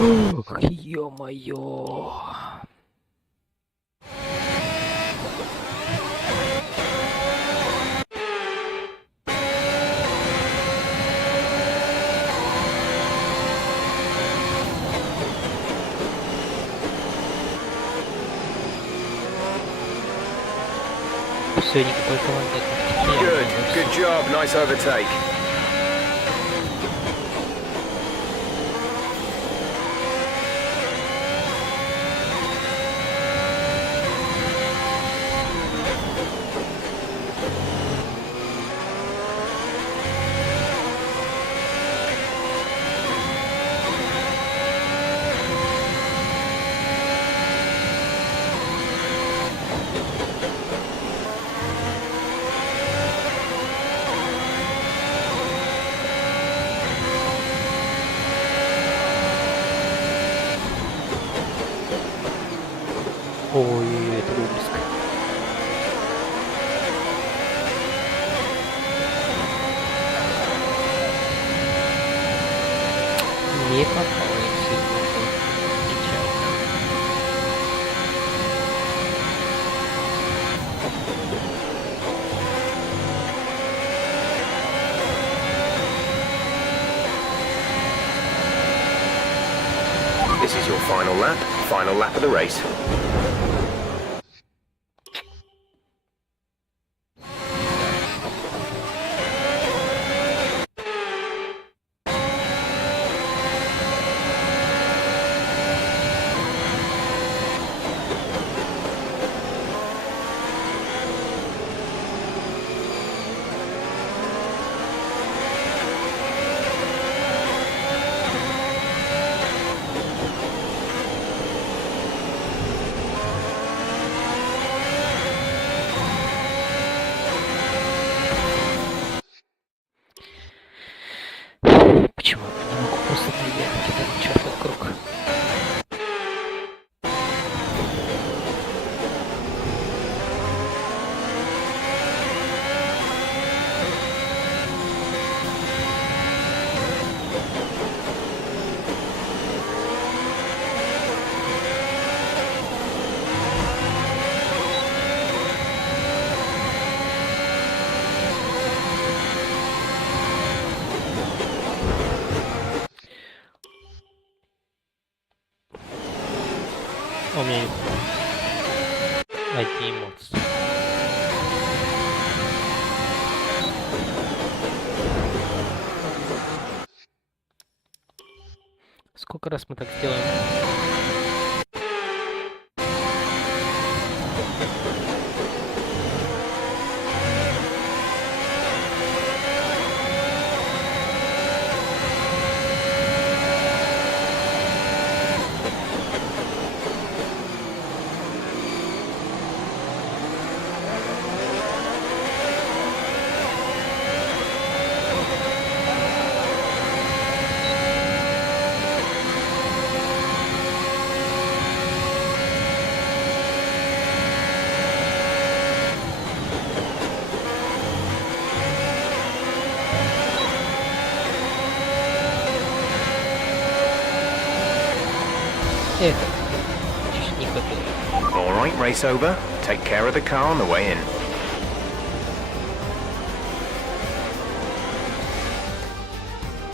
Ух, ё-моё. Все, никакой команды. Good job, nice overtake. Ой, это было близко. Не попал, This is your final lap of the race. Почему я не могу просто проехать этот чертов круг? У меня одни эмоции. Сколько раз мы так сделаем? All right, race over. Take care of the car on the way in.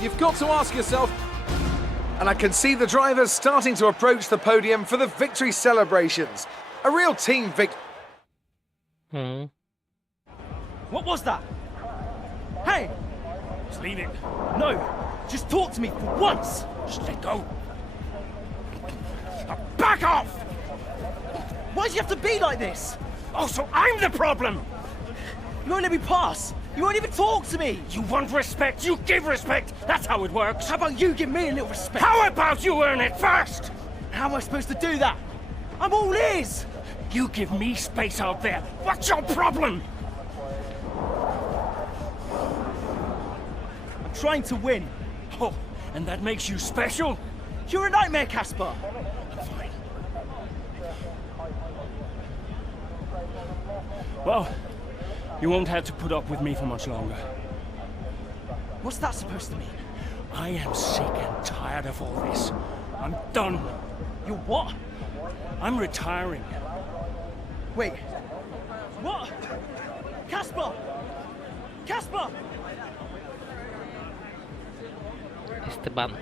You've got to ask yourself, and I can see the drivers starting to approach the podium for the victory celebrations. A real team victory. What was that? Hey! Just leave it. No! Just talk to me for once! Just let go. Now back off! Why do you have to be like this? Oh, so I'm the problem! You won't let me pass! You won't even talk to me! You want respect, you give respect! That's how it works! How about you give me a little respect? How about you earn it first? How am I supposed to do that? I'm all ears! You give me space out there. What's your problem? I'm trying to win. Oh, and that makes you special? You're a nightmare, Casper! I'm fine. Well, you won't have to put up with me for much longer. What's that supposed to mean? I am sick and tired of all this. I'm done. You're what? I'm retiring. Wait. What? Casper! Casper! Esteban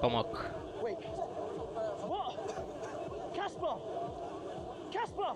помог. Wait. What? Casper! Casper!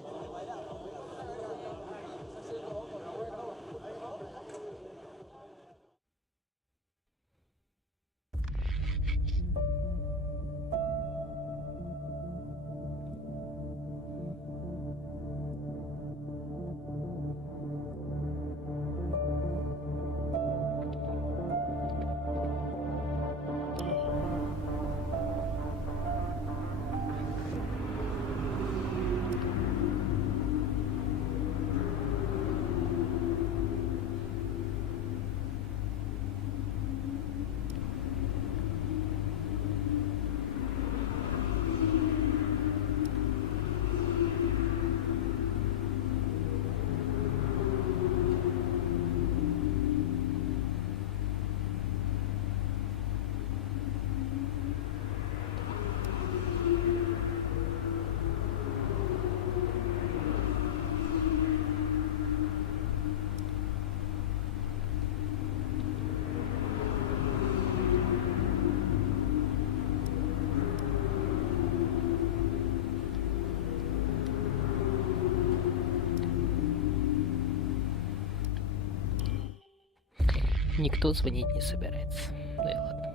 Никто звонить не собирается. Ну и ладно.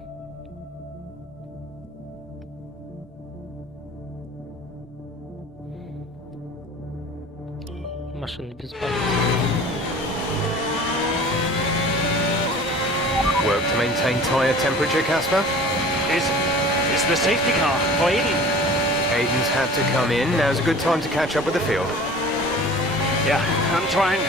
Машина безопасности. Work to maintain tyre temperature, Casper? Is the safety car for Aiden? Aiden's had to come in. Now's a good time to catch up with the field. Yeah, I'm trying.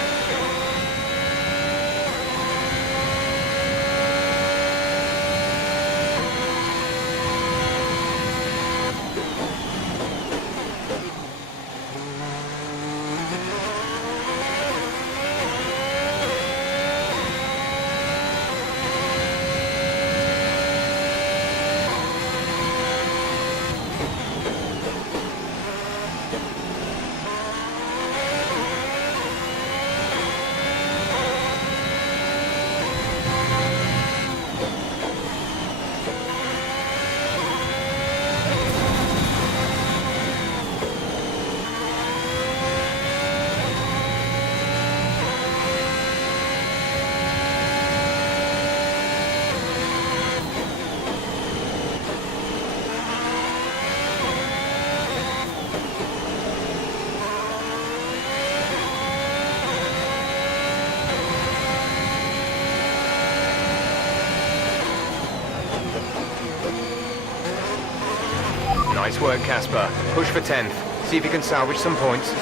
Nice work, Casper. Push for 10th. See if you can salvage some points.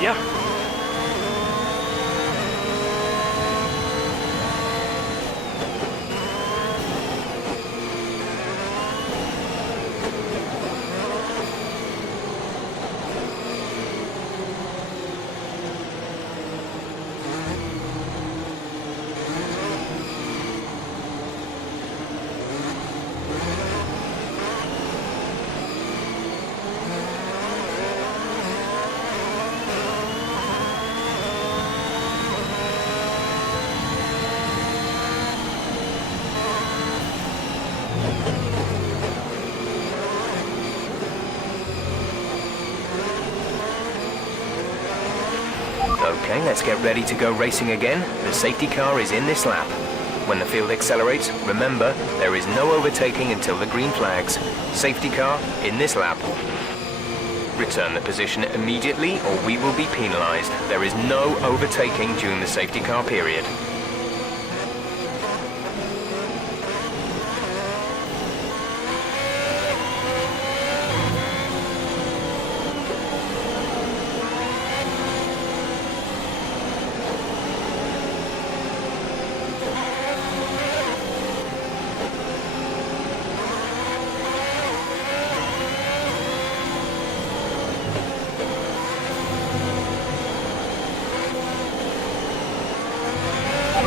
Yeah. Okay, let's get ready to go racing again. The safety car is in this lap. When the field accelerates, remember, there is no overtaking until the green flags. Safety car in this lap. Return the position immediately or we will be penalized. There is no overtaking during the safety car period.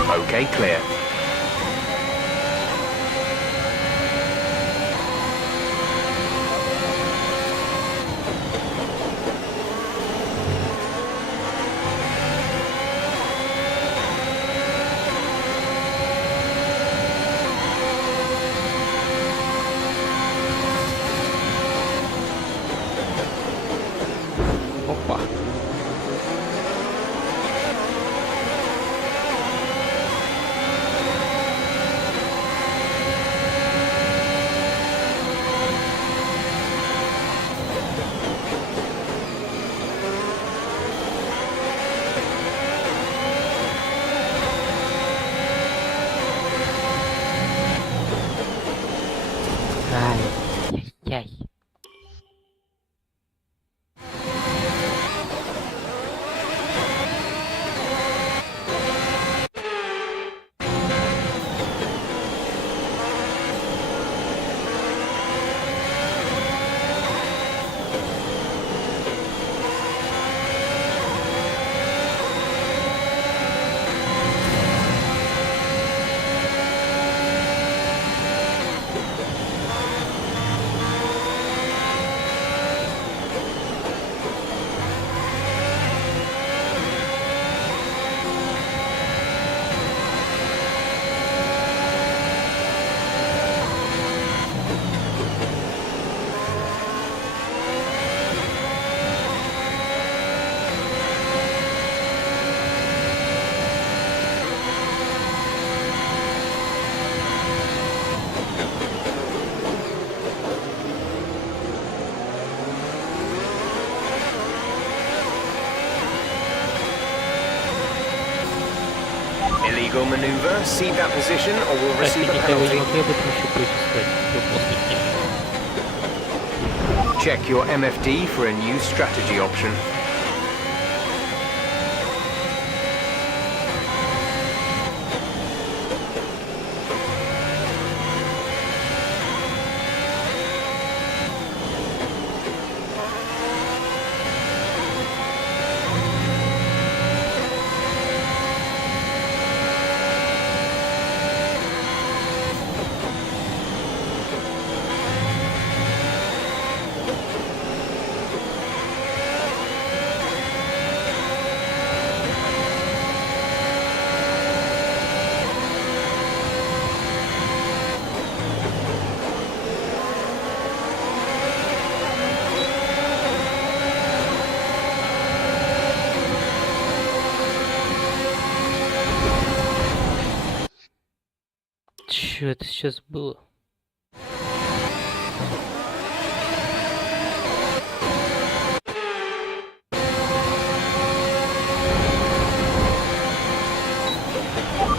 Okay, clear. Опа. Ай-яй-яй. Illegal maneuver, cede that position or we'll receive a penalty. Check your MFD for a new strategy option. Чё это сейчас было?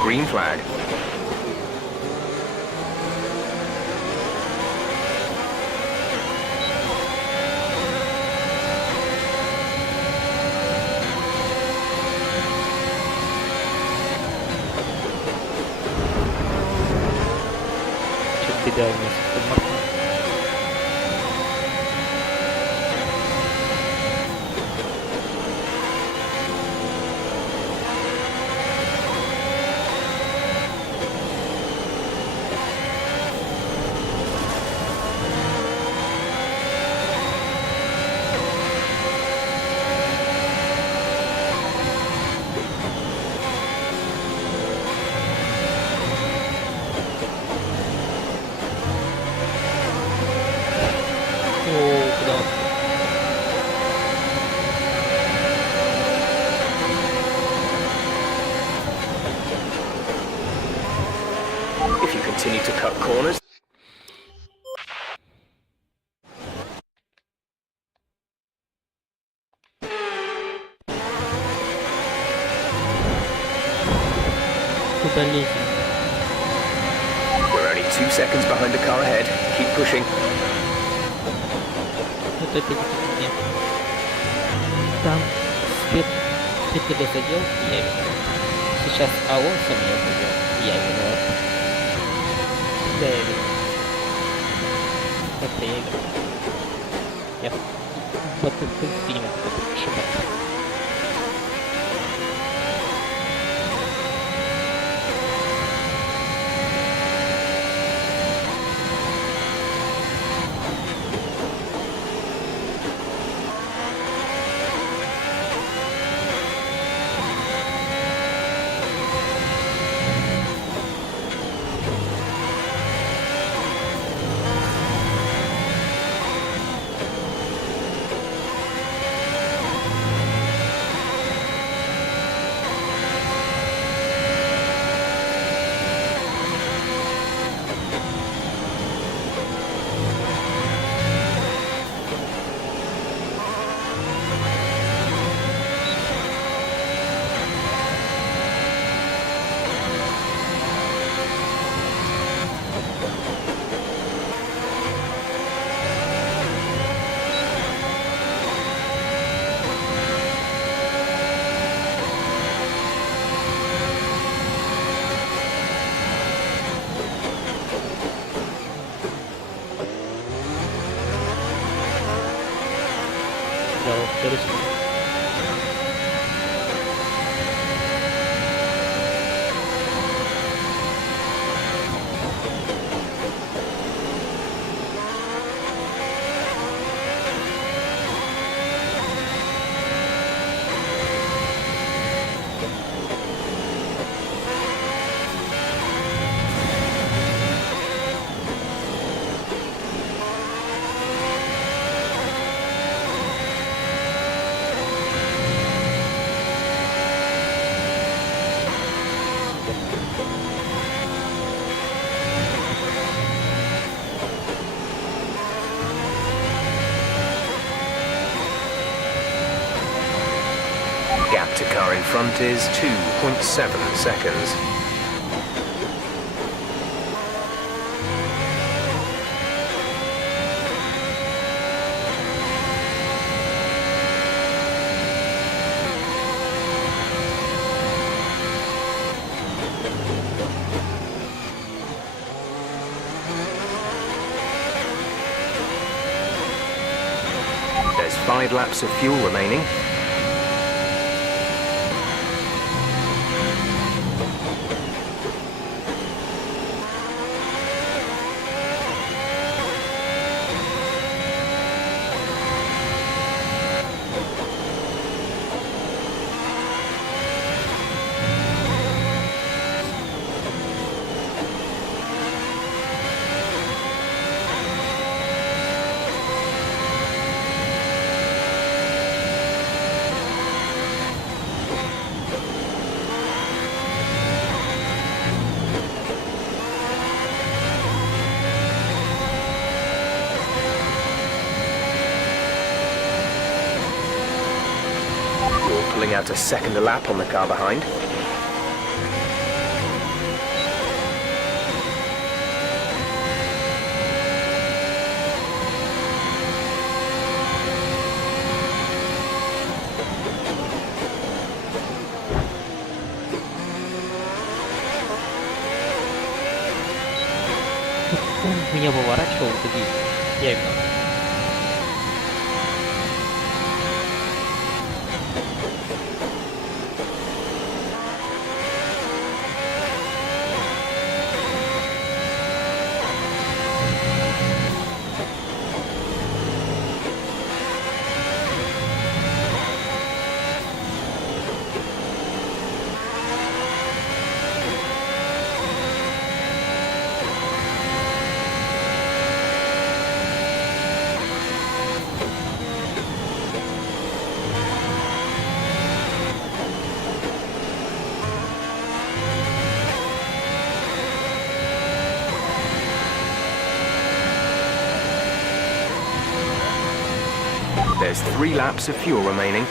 Green flag. Беда у нас с автоматом. corners. Куда лезем? We're only 2 seconds behind the car ahead. Keep pushing. Вот это нет. Там свет тебя задел, я виноват. Сейчас Алонсо меня задел, я виноват. Да, я виноват. Это я виноват. Я в принципе не могу ошибаться. Gap to car in front is 2.7 seconds. There's 5 laps of fuel remaining. Pulling out a second a lap on the car behind. Он меня выворачивал, где я виноват. There's 3 laps of fuel remaining.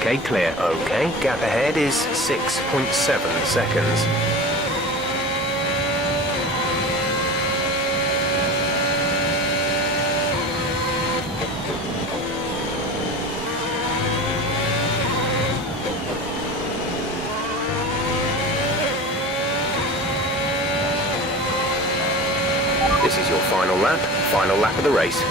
Okay, clear. Okay, gap ahead is 6.7 seconds. This is your final lap of the race.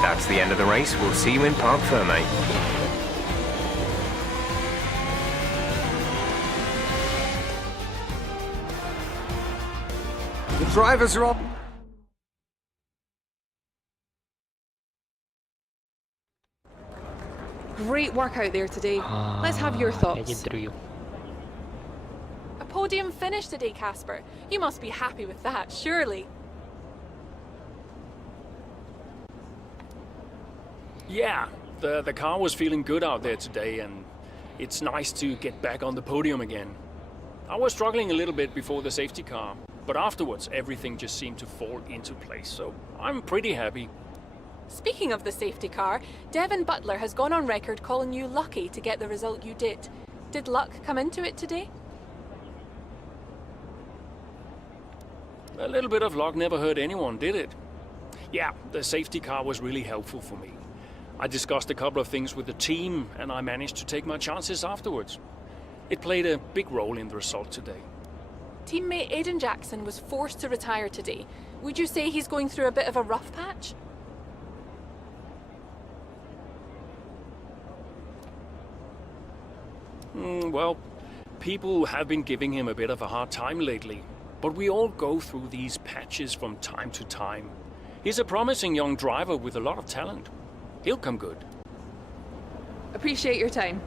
That's the end of the race. We'll see you in Parc Fermé. The drivers are on. Great work out there today. Let's have your thoughts. Interview. A podium finish today, Casper. You must be happy with that, surely. Yeah, the car was feeling good out there today, and it's nice to get back on the podium again. I was struggling a little bit before the safety car, but afterwards everything just seemed to fall into place, so I'm pretty happy. Speaking of the safety car, Devin Butler has gone on record calling you lucky to get the result you did. Did luck come into it today? A little bit of luck never hurt anyone, did it? Yeah, the safety car was really helpful for me. I discussed a couple of things with the team, and I managed to take my chances afterwards. It played a big role in the result today. Teammate Aiden Jackson was forced to retire today. Would you say he's going through a bit of a rough patch? Well, people have been giving him a bit of a hard time lately, but we all go through these patches from time to time. He's a promising young driver with a lot of talent. He'll come good. Appreciate your time.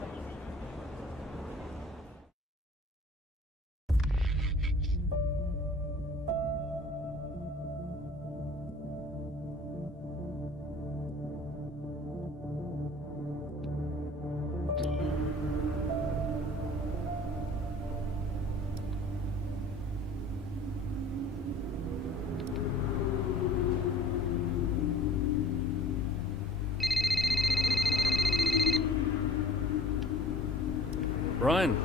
Brian.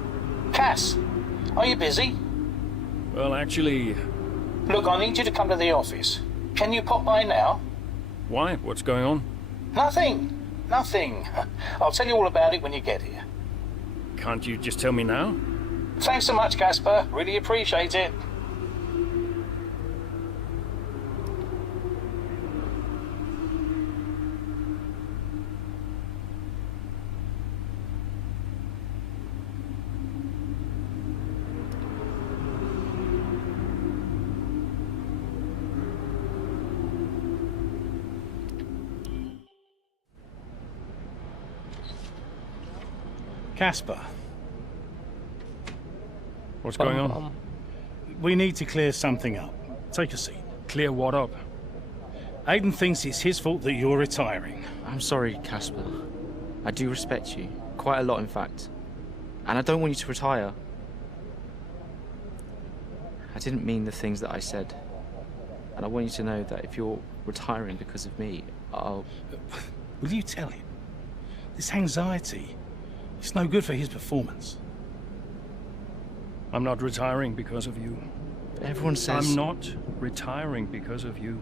Cass, are you busy? Well, actually... Look, I need you to come to the office. Can you pop by now? Why? What's going on? Nothing. Nothing. I'll tell you all about it when you get here. Can't you just tell me now? Thanks so much, Casper. Really appreciate it. Casper. What's going on? We need to clear something up. Take a seat. Clear what up? Aiden thinks it's his fault that you're retiring. I'm sorry, Casper. I do respect you. Quite a lot, in fact. And I don't want you to retire. I didn't mean the things that I said. And I want you to know that if you're retiring because of me, I'll... Will you tell him? This anxiety, it's no good for his performance. I'm not retiring because of you. Everyone says... I'm not retiring because of you.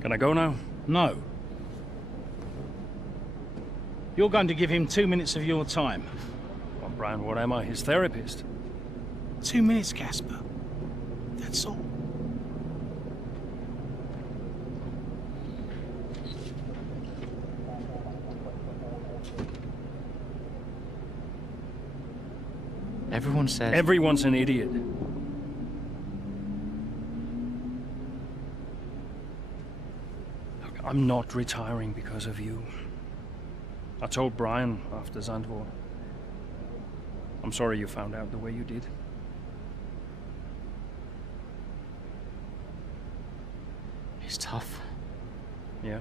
Can I go now? No. You're going to give him 2 minutes of your time. Well, Brian, what am I? His therapist? 2 minutes, Casper. That's all. Everyone says... Everyone's an idiot. Look, I'm not retiring because of you. I told Brian after Zandvoort. I'm sorry you found out the way you did. It's tough. Yeah,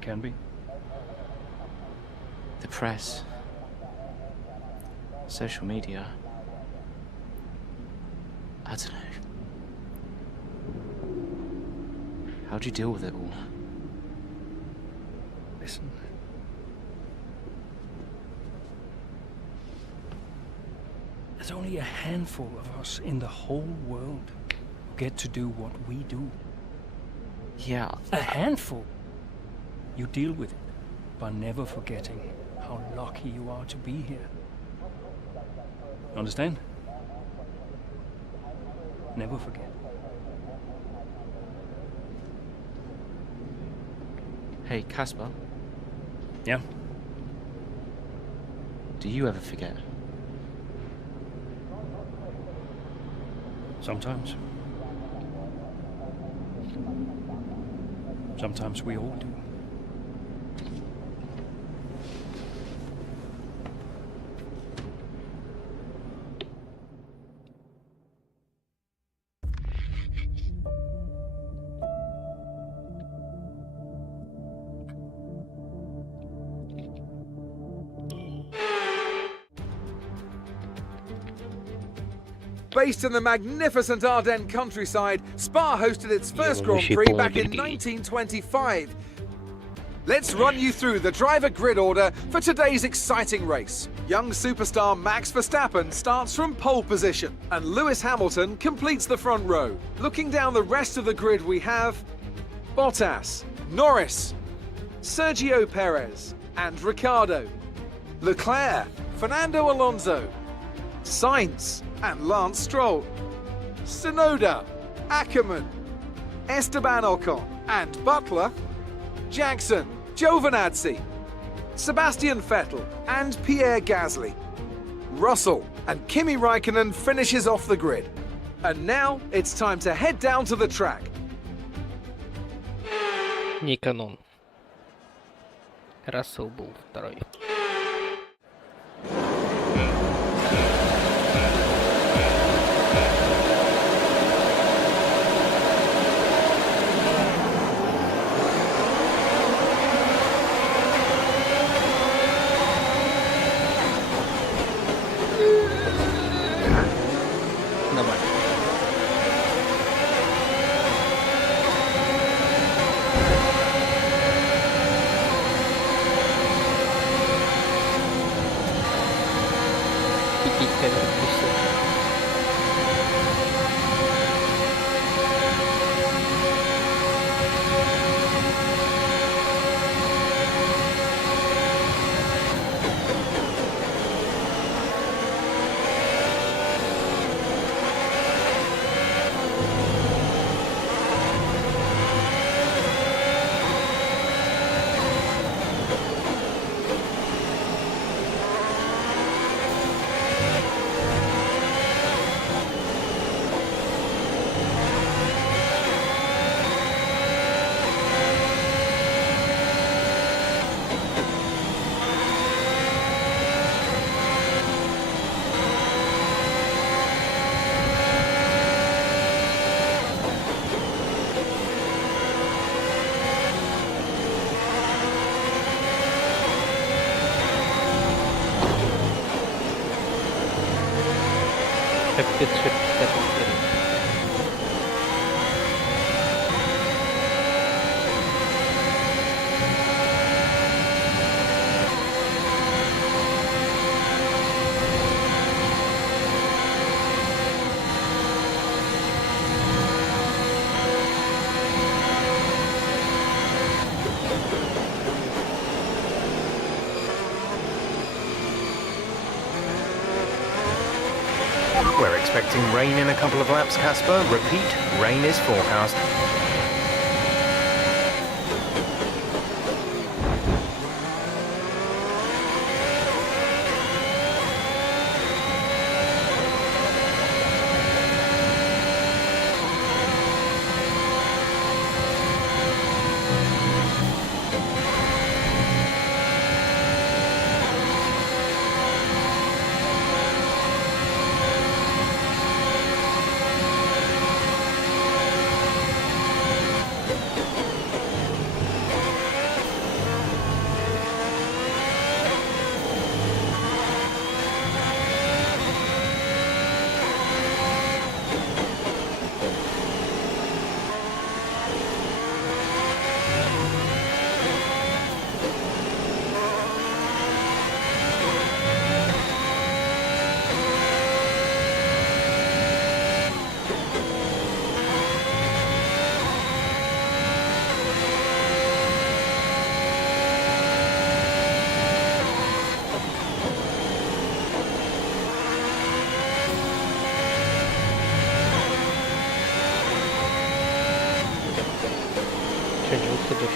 can be. The press. Social media. I don't know. How'd you deal with it all? Listen. There's only a handful of us in the whole world who get to do what we do. Yeah. A handful. You deal with it by never forgetting how lucky you are to be here. Understand? Never forget. Hey, Casper. Yeah? Do you ever forget? Sometimes. Sometimes we all do. Based in the magnificent Ardennes countryside, Spa hosted its first Grand Prix back in 1925. Let's run you through the driver grid order for today's exciting race. Young superstar Max Verstappen starts from pole position, and Lewis Hamilton completes the front row. Looking down the rest of the grid, we have Bottas, Norris, Sergio Perez, and Ricciardo, Leclerc, Fernando Alonso, Sainz, and Lance Stroll, Tsunoda, Ackerman, Esteban Ocon, and Butler, Jackson, Giovinazzi, Sebastian Vettel, and Pierre Gasly. Russell and Kimi Raikkonen finishes off the grid. And now it's time to head down to the track. Не канон. Рассел был второй. Капец, что это такое? We're expecting rain in a couple of laps, Casper. Repeat, rain is forecast. Начался дождь.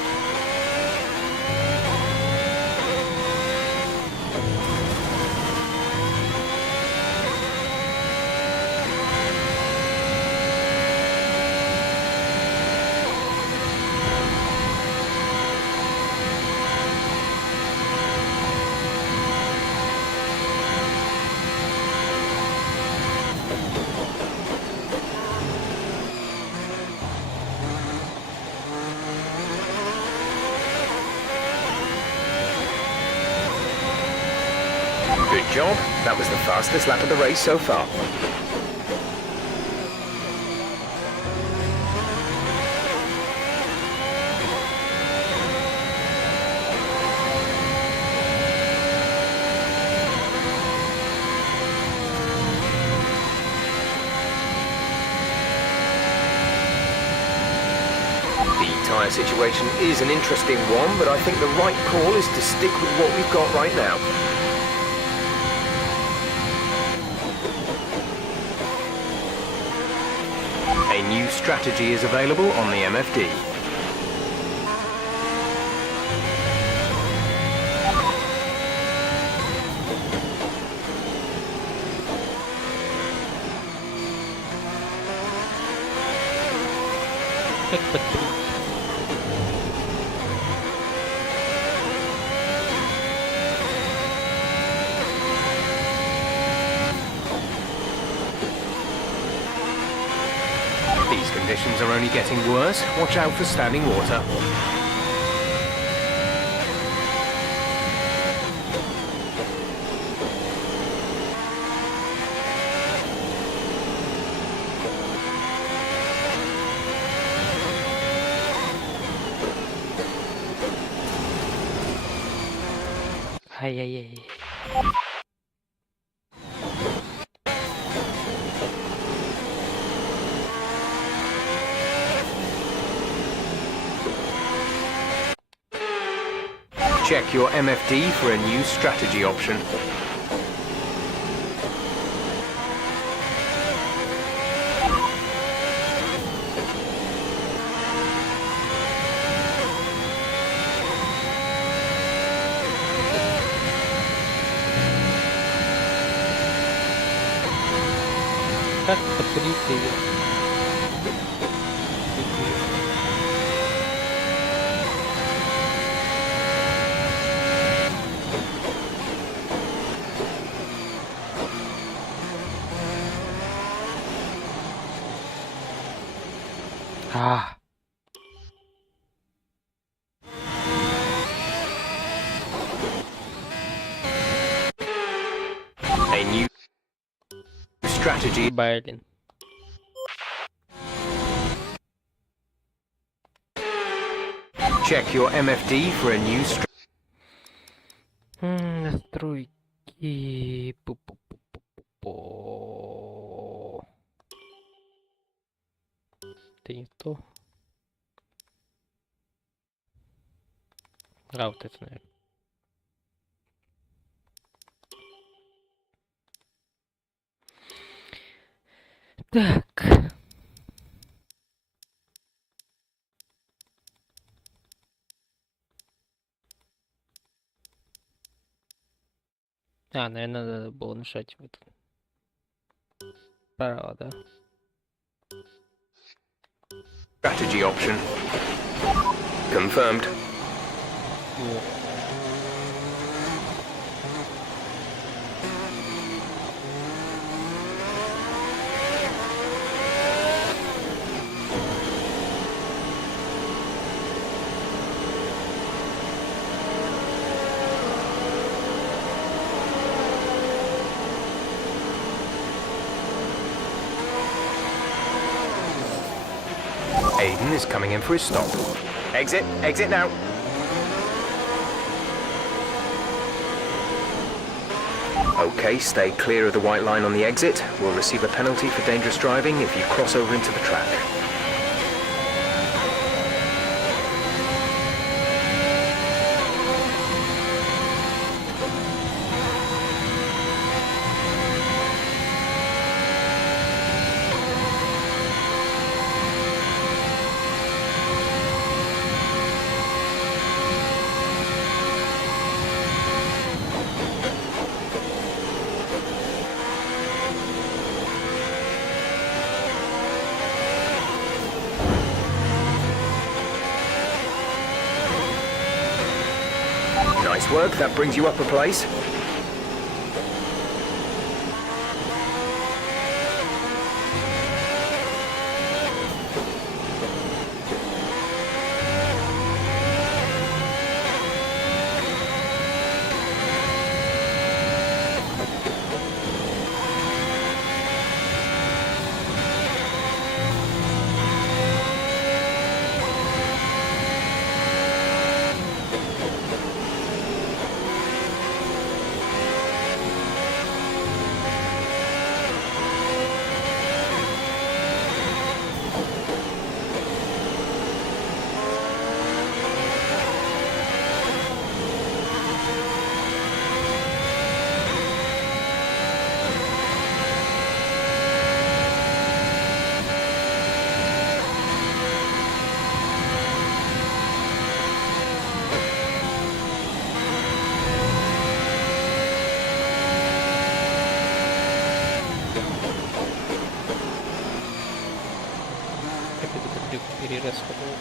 Good job. That was the fastest lap of the race so far. The tyre situation is an interesting one, but I think the right call is to stick with what we've got right now. A new strategy is available on the MFD. Как подпрыгнуть? These conditions are only getting worse. Watch out for standing water. Ай-яй-яй. Check your MFD for a new strategy option. Как подпрыгнуть ее? А. A new Strategy. Блин. Check your MFD for a new Настройки. Пу-пу-пу-пу-пу. Это не то. А, вот это, наверное. Так. А, наверное, надо было нажать в это. Право, да. strategy option. Confirmed. Aiden is coming in for his stop. Exit, exit now. Okay, stay clear of the white line on the exit. We'll receive a penalty for dangerous driving if you cross over into the track. Nice work, that brings you up a place. Перерасходовал.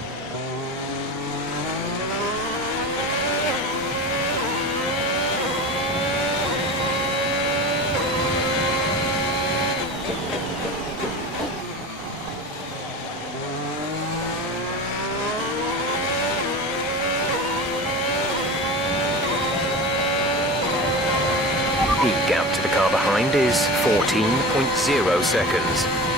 The gap to the car behind is 14.0 seconds.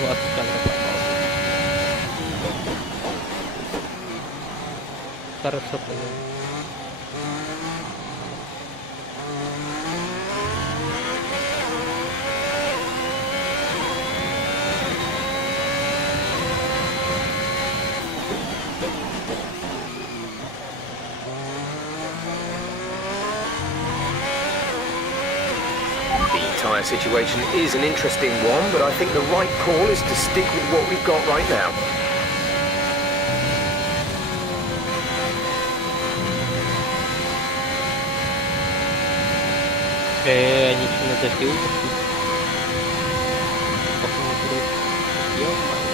20 кадров попал. Хорошо повел. The tyre situation is an interesting one, but I think the right call is to stick with what we've got right now. Они что, на дожде утопли? Походу, вдруг. Ё-моё.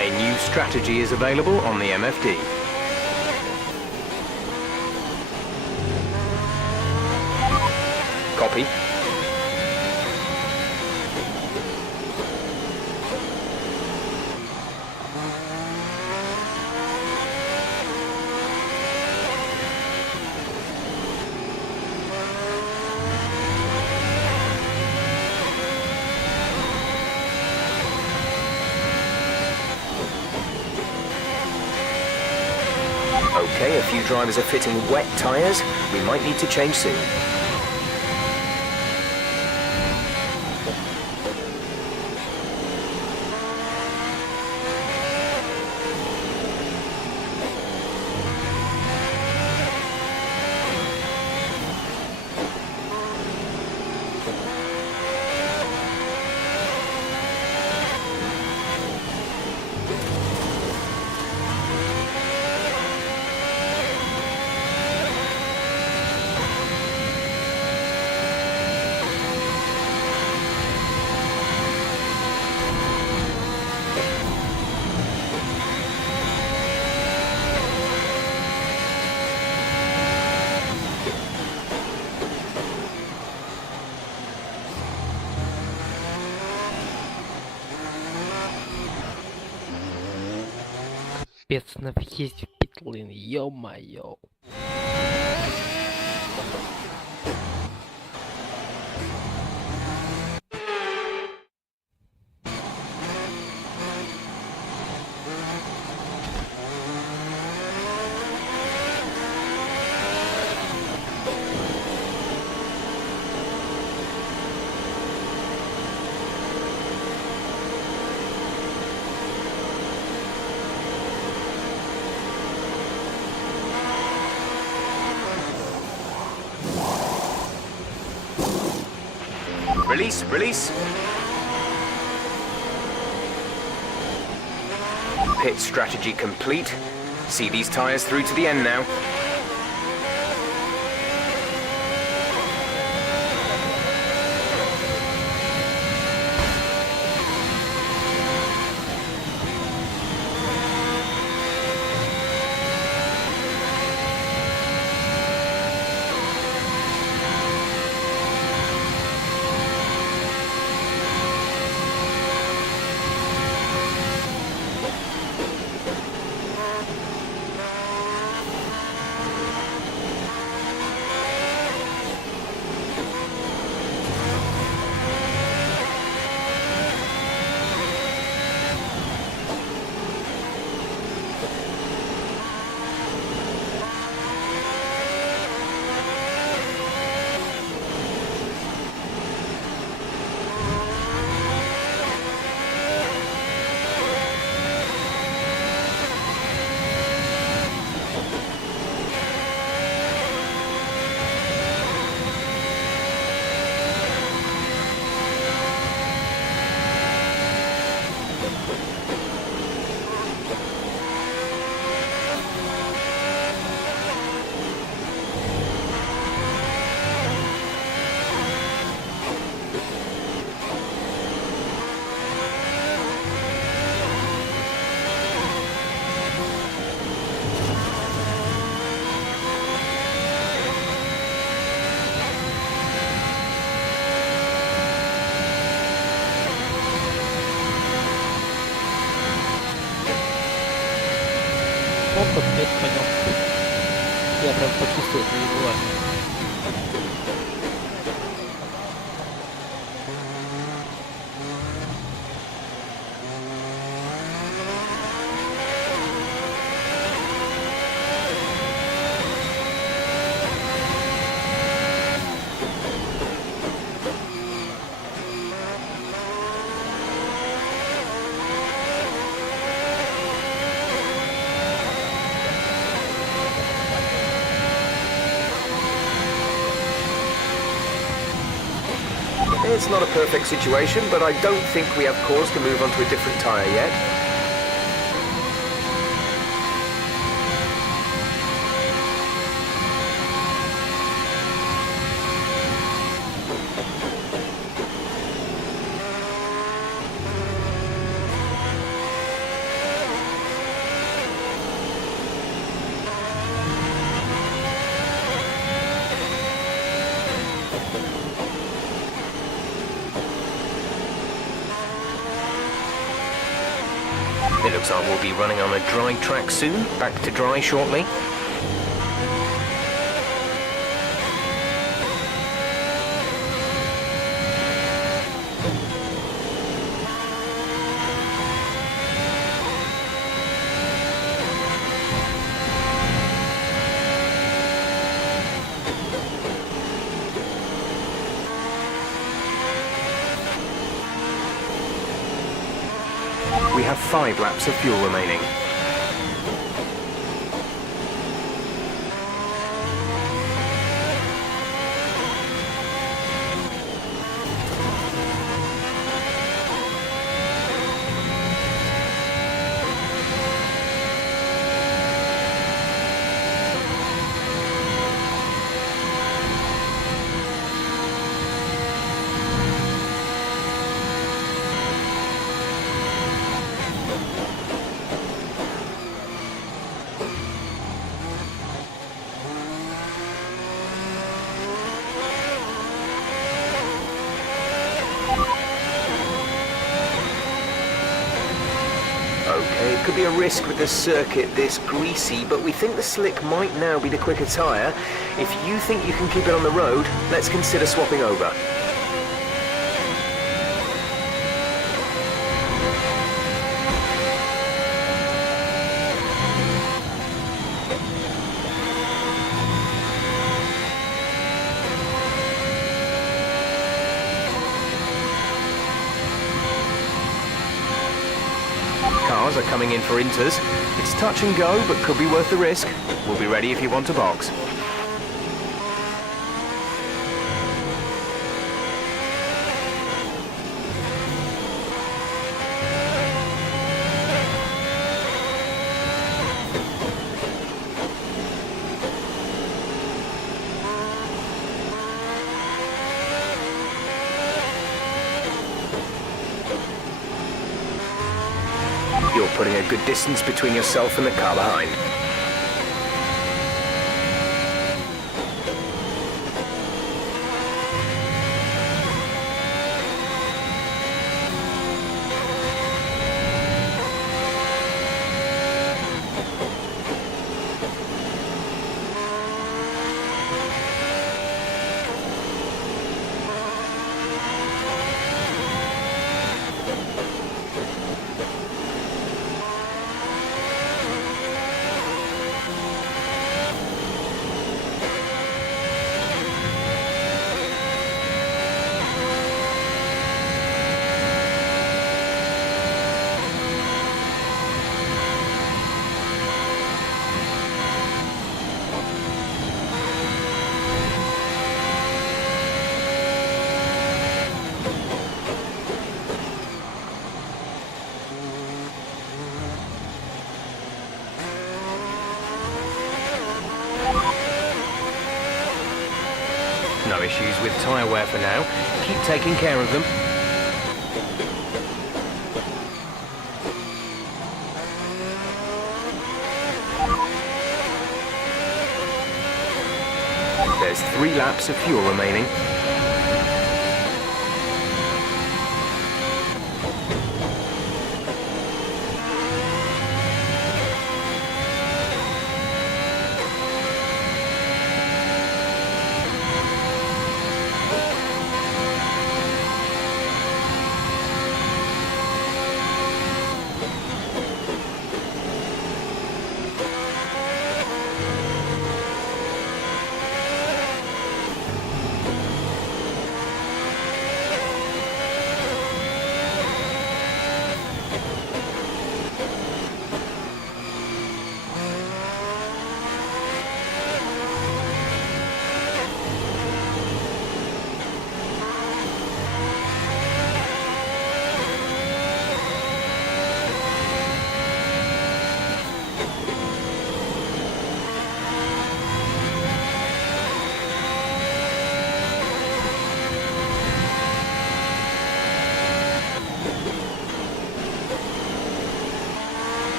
A new strategy is available on the MFD. Copy. Okay, a few drivers are fitting wet tyres. We might need to change soon. Капец, на въезде в питлейн, ё-моё. Release, release. Pit strategy complete. See these tyres through to the end now. Опа, опять понял. Я прям почувствовал, что не важно. It's not a perfect situation, but I don't think we have cause to move on to a different tyre yet. It looks like we'll be running on a dry track soon. Back to dry shortly. We have 5 laps of fuel remaining. Okay, it could be a risk with the circuit this greasy, but we think the slick might now be the quicker tyre. If you think you can keep it on the road, let's consider swapping over. Cars are coming in for inters. It's touch and go, but could be worth the risk. We'll be ready if you want to box. You're putting a good distance between yourself and the car behind. No issues with tyre wear for now. Keep taking care of them. There's 3 laps of fuel remaining.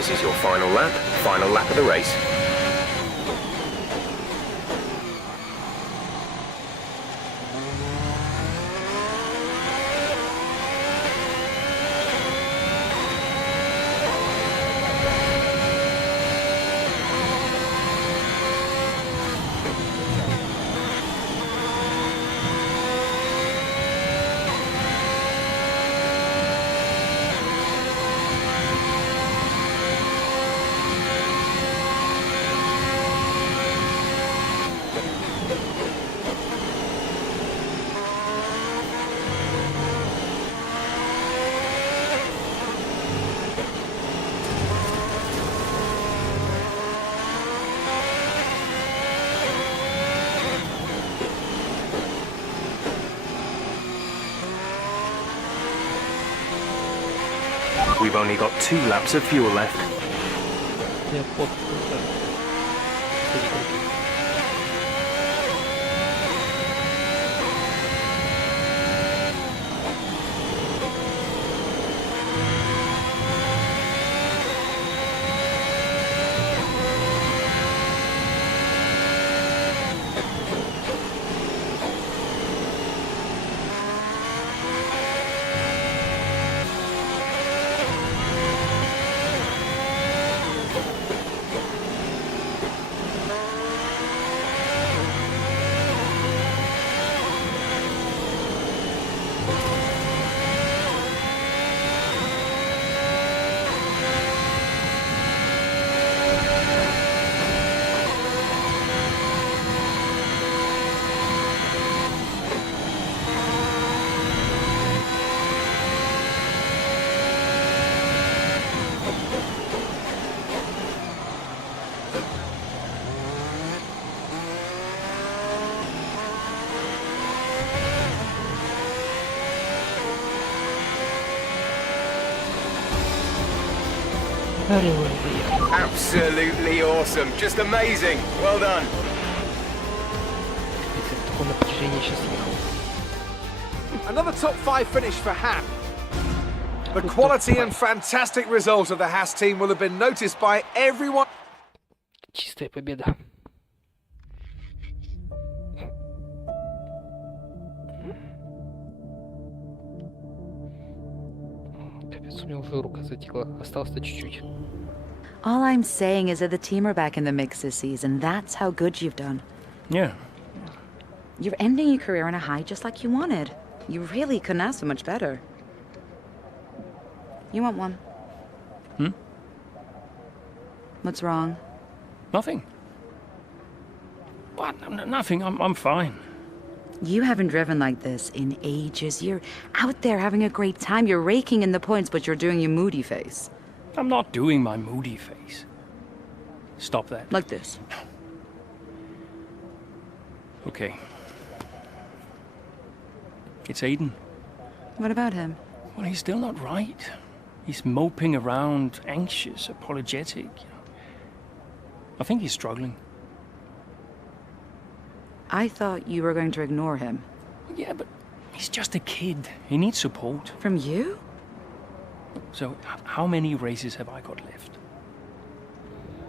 This is your final lap of the race. We've only got 2 laps of fuel left. Absolutely awesome. Just amazing. Well done. Another top 5 finish for Ham. The quality and fantastic result of the Haas team will have been noticed by everyone. Чистая победа. Капец, у меня уже рука затекла. Осталось-то чуть-чуть. All I'm saying is that the team are back in the mix this season. That's how good you've done. Yeah. You're ending your career on a high just like you wanted. You really couldn't ask for much better. You want one? Hmm? What's wrong? Nothing. What? Nothing. I'm fine. You haven't driven like this in ages. You're out there having a great time. You're raking in the points, but you're doing your moody face. I'm not doing my moody face. Stop that. Like this. Okay. It's Aiden. What about him? Well, he's still not right. He's moping around, anxious, apologetic. I think he's struggling. I thought you were going to ignore him. Yeah, but he's just a kid. He needs support. From you? So, how many races have I got left?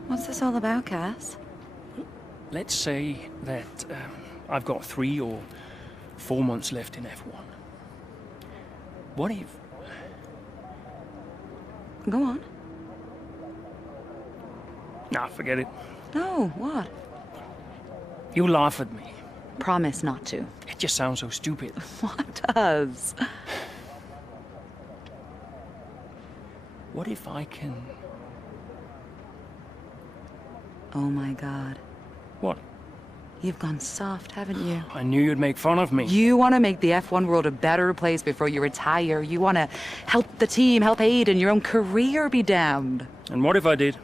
What's this all about, Cass? Let's say that I've got 3 or 4 months left in F1. What if... Go on. Nah, forget it. No, what? You laugh at me. Promise not to. It just sounds so stupid. What does? What if I can... Oh my God. What? You've gone soft, haven't you? I knew you'd make fun of me. You want to make the F1 world a better place before you retire. You want to help the team, help Aiden, your own career be damned. And what if I did?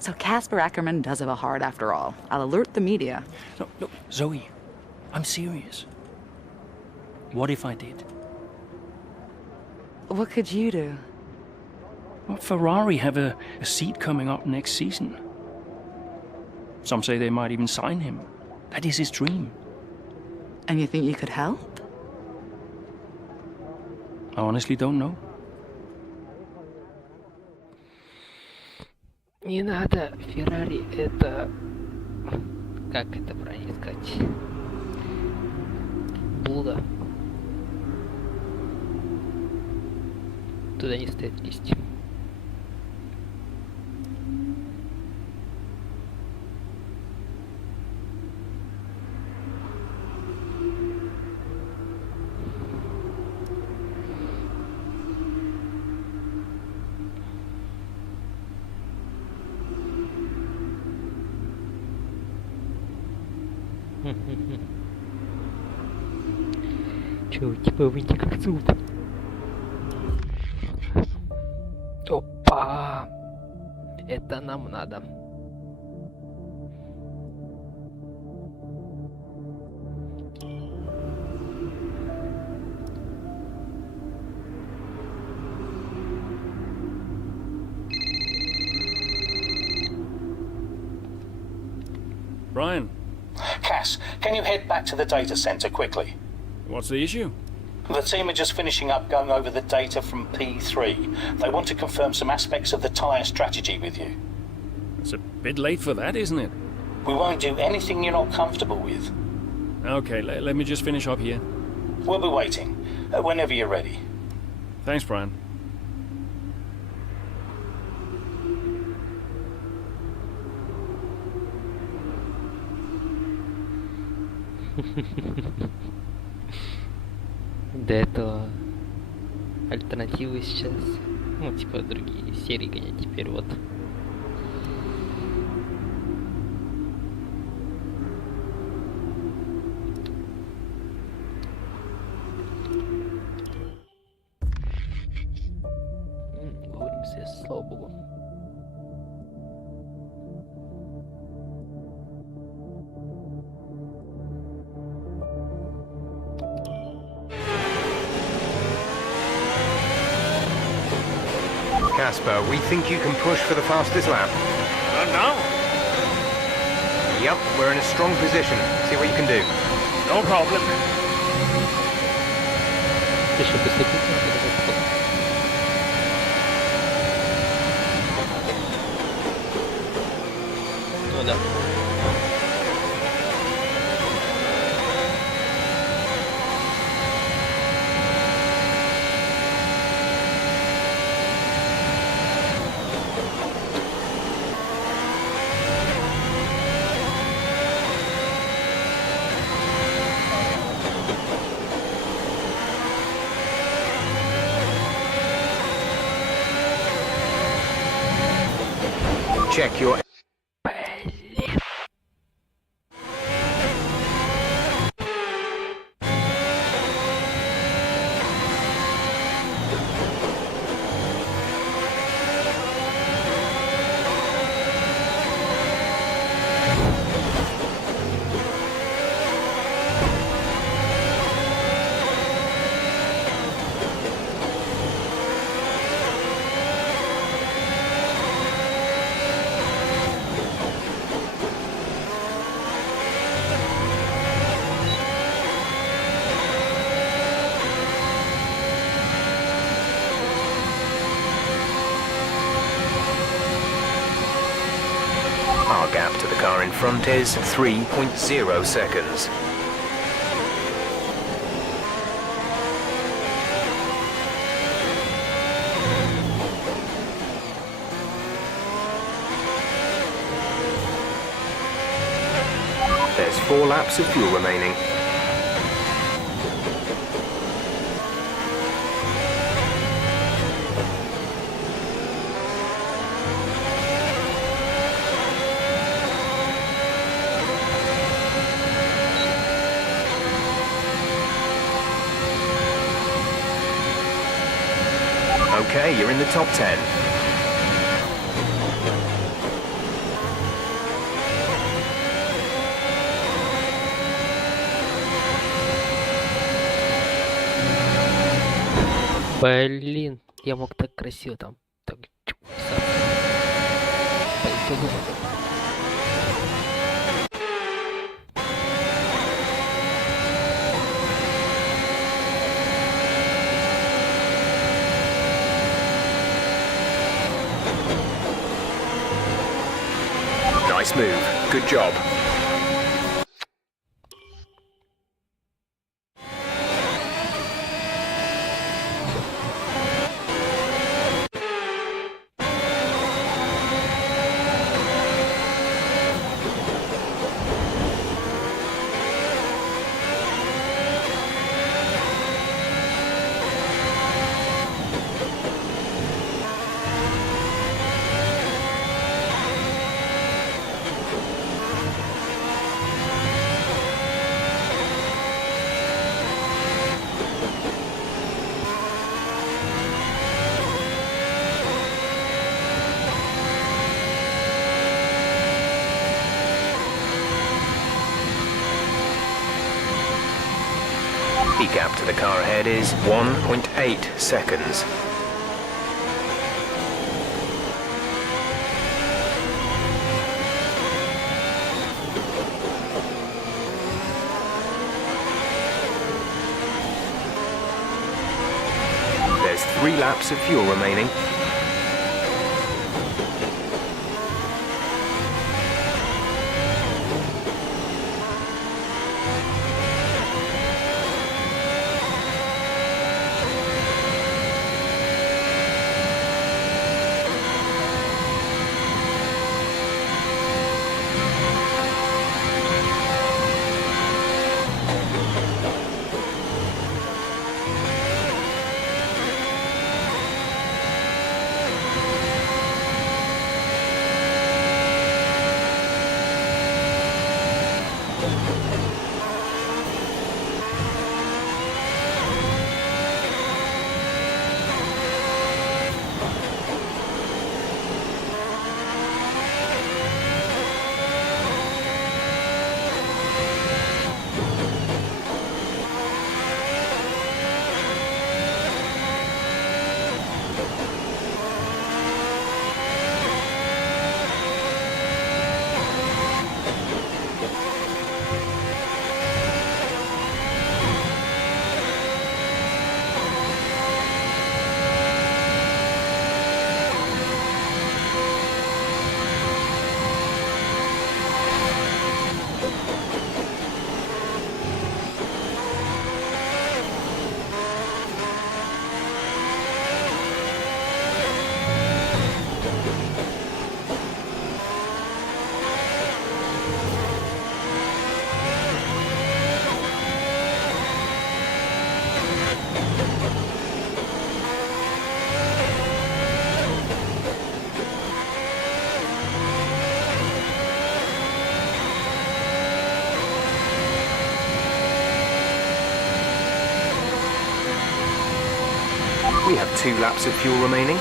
So Casper Ackerman does have a heart after all. I'll alert the media. No, look, Zoe, I'm serious. What if I did? What could you do? Well, Ferrari have a seat coming up next season. Some say they might even sign him. That is his dream. And you think you could help? I honestly don't know. Не надо, Феррари, это... Как это правильно сказать? Блуда. Туда не стоит лезть. Чё, типа вы как зовут? Опа! Это нам надо. Brian, Cass, can you head back to the data center quickly? what's the issue? The team are just finishing up going over the data from P3. They want to confirm some aspects of the tire strategy with you. It's a bit late for that, isn't it? We won't do anything you're not comfortable with. Okay, let me just finish up here. We'll be waiting, whenever you're ready. Thanks, Brian. До этого альтернативы сейчас, ну типа другие серии гонять, теперь вот. Вовремя, слава богу. Casper, we think you can push for the fastest lap. No? Yep, we're in a strong position. See what you can do. No problem. Ты что, быстро купил? Ну да. Check your... Our gap to the car in front is 3.0 seconds. There's 4 laps of fuel remaining. Okay, you're in the top 10. Блин, я мог так красиво там. Так, подумай. Nice move. Good job. The gap to the car ahead is 1.8 seconds. There's 3 laps of fuel remaining. We have 2 laps of fuel remaining.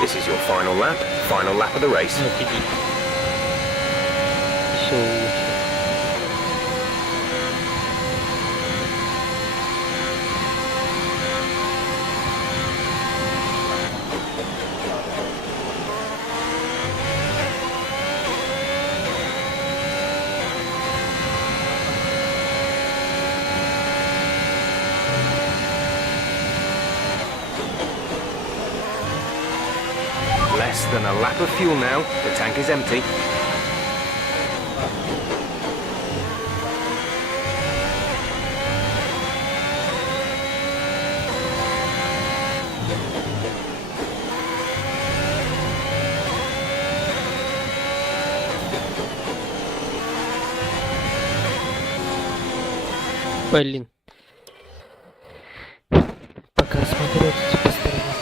This is your final lap of the race. than a lap of fuel now. The tank is empty. Блин. Пока смотрю эти по сторонам.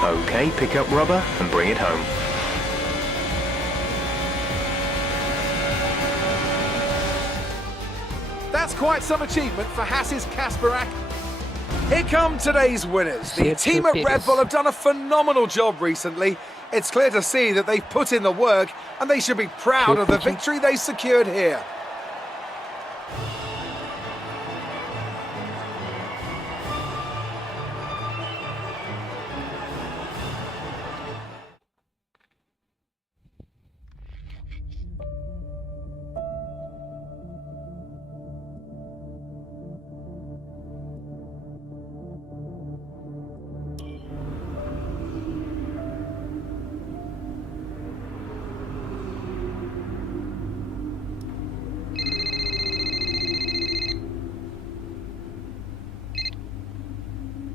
Okay, pick up rubber and bring it home. That's quite some achievement for Haas's Kasparak. Here come today's winners. The team at Red Bull have done a phenomenal job recently. It's clear to see that they've put in the work and they should be proud of the victory they secured here.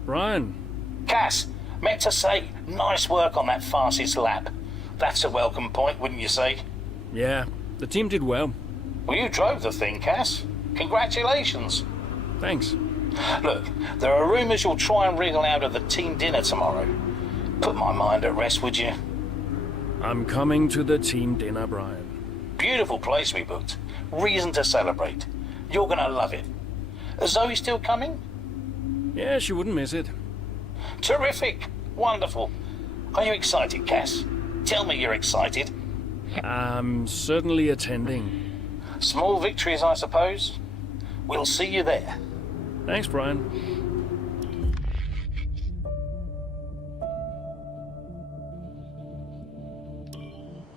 Brian. Cass, meant to say, nice work on that fastest lap. That's a welcome point, wouldn't you say? Yeah, the team did well. Well, you drove the thing, Cass. Congratulations. Thanks. Look, there are rumours you'll try and wriggle out of the team dinner tomorrow. Put my mind at rest, would you? I'm coming to the team dinner, Brian. Beautiful place we booked. Reason to celebrate. You're gonna love it. Is Zoe still coming? Yeah, she wouldn't miss it. Terrific. Wonderful. Are you excited, Cass? Tell me you're excited. I'm certainly attending. Small victories, I suppose. We'll see you there. Thanks, Brian.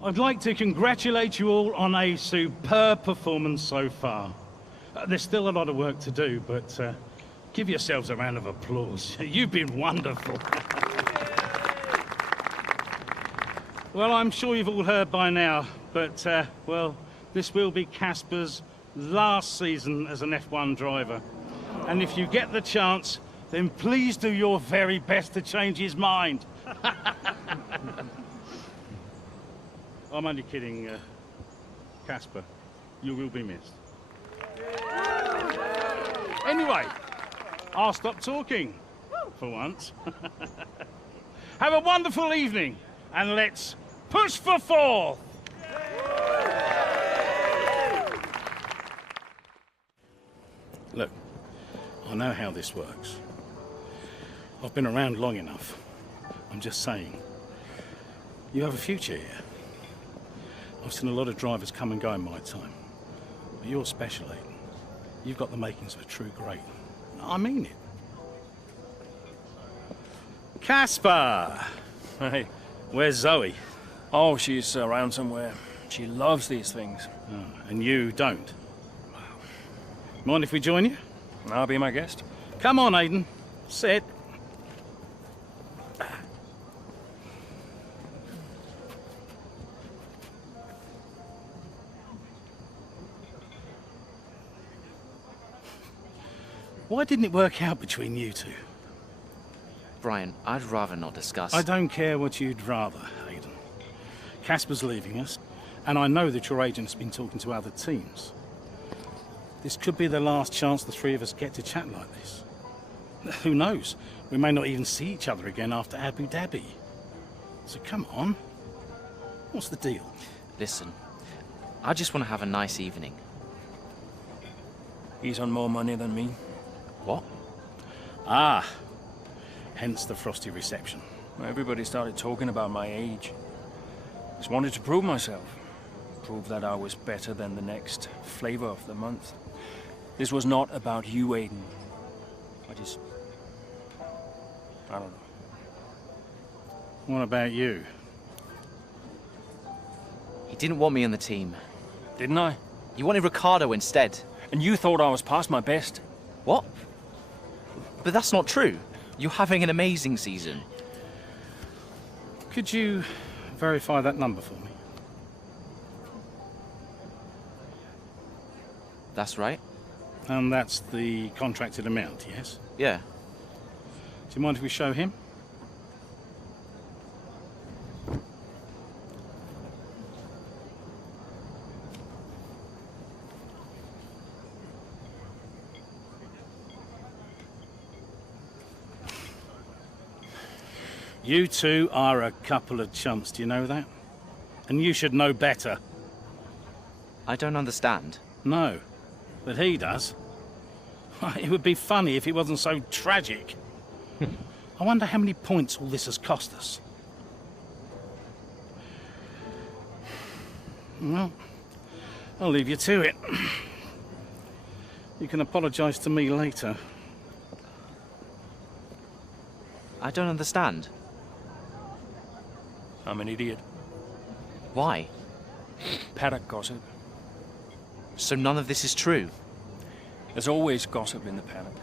I'd like to congratulate you all on a superb performance so far. There's still a lot of work to do, but give yourselves a round of applause. You've been wonderful. Well, I'm sure you've all heard by now, but, well, this will be Casper's last season as an F1 driver. And if you get the chance, then please do your very best to change his mind. I'm only kidding, Casper. You will be missed. Anyway, I'll stop talking, for once. Have a wonderful evening, and let's push for fourth! Look, I know how this works. I've been around long enough. I'm just saying, you have a future here. I've seen a lot of drivers come and go in my time, but you're special, Aiden. You've got the makings of a true great. I mean it. Casper! Hey. Where's Zoe? Oh, she's around somewhere. She loves these things. Oh, and you don't? Mind if we join you? I'll be my guest. Come on, Aiden. Sit. Why didn't it work out between you two? Brian, I'd rather not discuss. I don't care what you'd rather, Aiden. Casper's leaving us, And I know that your agent's been talking to other teams. This could be the last chance the three of us get to chat like this. Who knows? We may not even see each other again after Abu Dhabi. So come on. What's the deal? Listen, I just want to have a nice evening. He's on more money than me. What? Ah, hence the frosty reception. Everybody started talking about my age. Just wanted to prove myself. Prove that I was better than the next flavor of the month. This was not about you, Aiden. I don't know. What about you? He didn't want me on the team. Didn't I? You wanted Ricardo instead. And you thought I was past my best. What? But that's not true. You're having an amazing season. Could you verify that number for me? That's right. And that's the contracted amount, yes? Yeah. Do you mind if we show him? You two are a couple of chumps, do you know that? And you should know better. I don't understand. No, but he does. It would be funny if it wasn't so tragic. I wonder how many points all this has cost us. Well, I'll leave you to it. You can apologise to me later. I don't understand. I'm an idiot. Why? Paddock gossip. So none of this is true? There's always gossip in the paddock.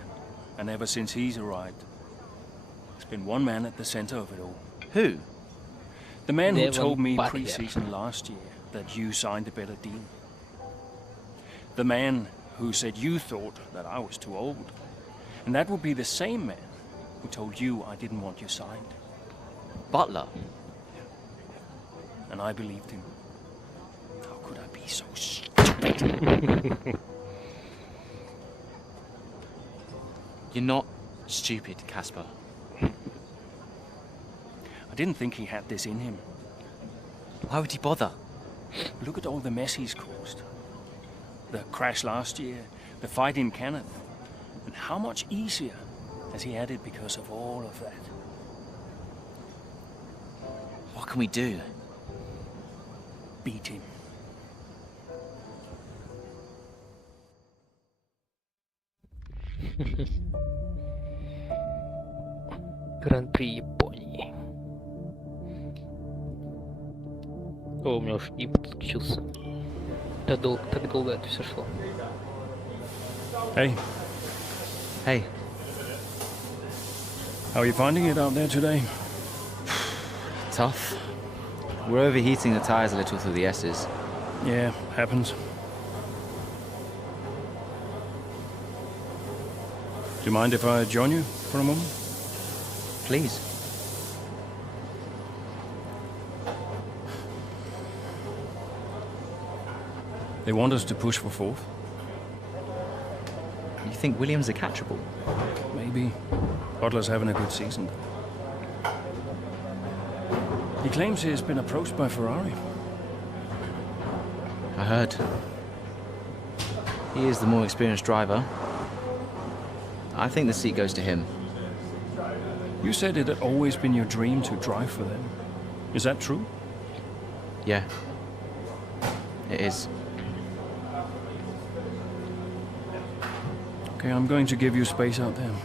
And ever since he's arrived, there's been one man at the center of it all. Who? The man who Devon told me Butler. pre-season last year that you signed a better deal. The man who said you thought that I was too old. And that would be the same man who told you I didn't want you signed. Butler? And I believed him. How could I be so stupid? You're not stupid, Casper. I didn't think he had this in him. Why would he bother? Look at all the mess he's caused. The crash last year, the fight in Canada. And how much easier has he had it because of all of that? What can we do? Beat him. Гран-при Японии. О, у меня уж не подключился. Так долго это все шло. Hey. Hey. How are you finding it out there today? Tough. We're overheating the tires a little through the S's. Yeah, happens. Do you mind if I join you for a moment? Please. They want us to push for fourth. You think Williams are catchable? Maybe. Butler's having a good season. He claims he has been approached by Ferrari. I heard. He is the more experienced driver. I think the seat goes to him. You said it had always been your dream to drive for them. Is that true? Yeah. It is. Okay, I'm going to give you space out there.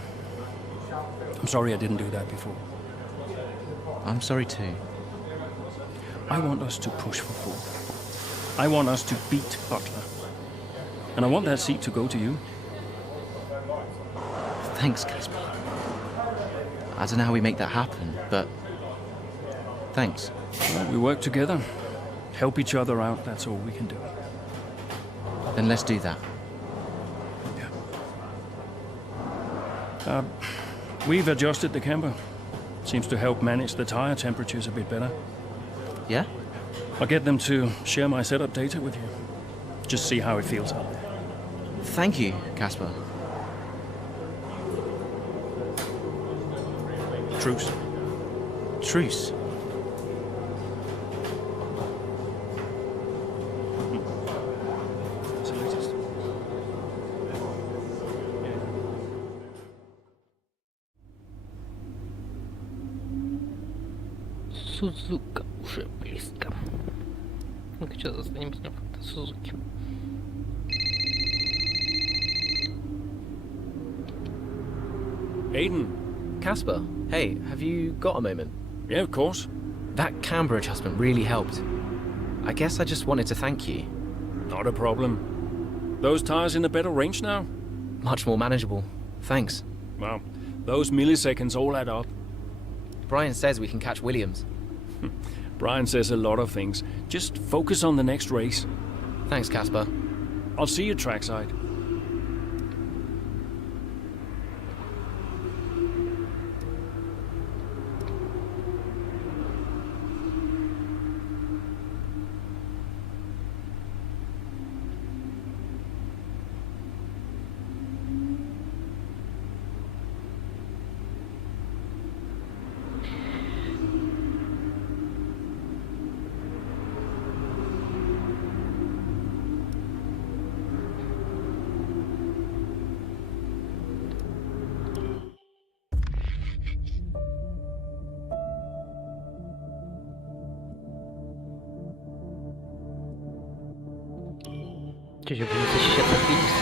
I'm sorry I didn't do that before. I'm sorry too. I want us to push for fourth. I want us to beat Butler. And I want that seat to go to you. Thanks, Casper. I don't know how we make that happen, but thanks. Well, we work together. Help each other out, that's all we can do. Then let's do that. We've adjusted the camber. Seems to help manage the tire temperatures a bit better. Yeah? I'll get them to share my setup data with you. Just see how it feels out there. Thank you, Casper. Truce. Truce. Сузука уже близко. Ну-ка, что застанемся на фото Сузуки. Aiden. Casper, hey, have you got a moment? Yeah, of course. That camber adjustment really helped. I guess I just wanted to thank you. Not a problem. Those tires in a better range now? Much more manageable. Thanks. Well, those milliseconds all add up. Brian says we can catch Williams. Brian says a lot of things. Just focus on the next race. Thanks, Casper. I'll see you trackside. Что же, будем защищаться от Виллис?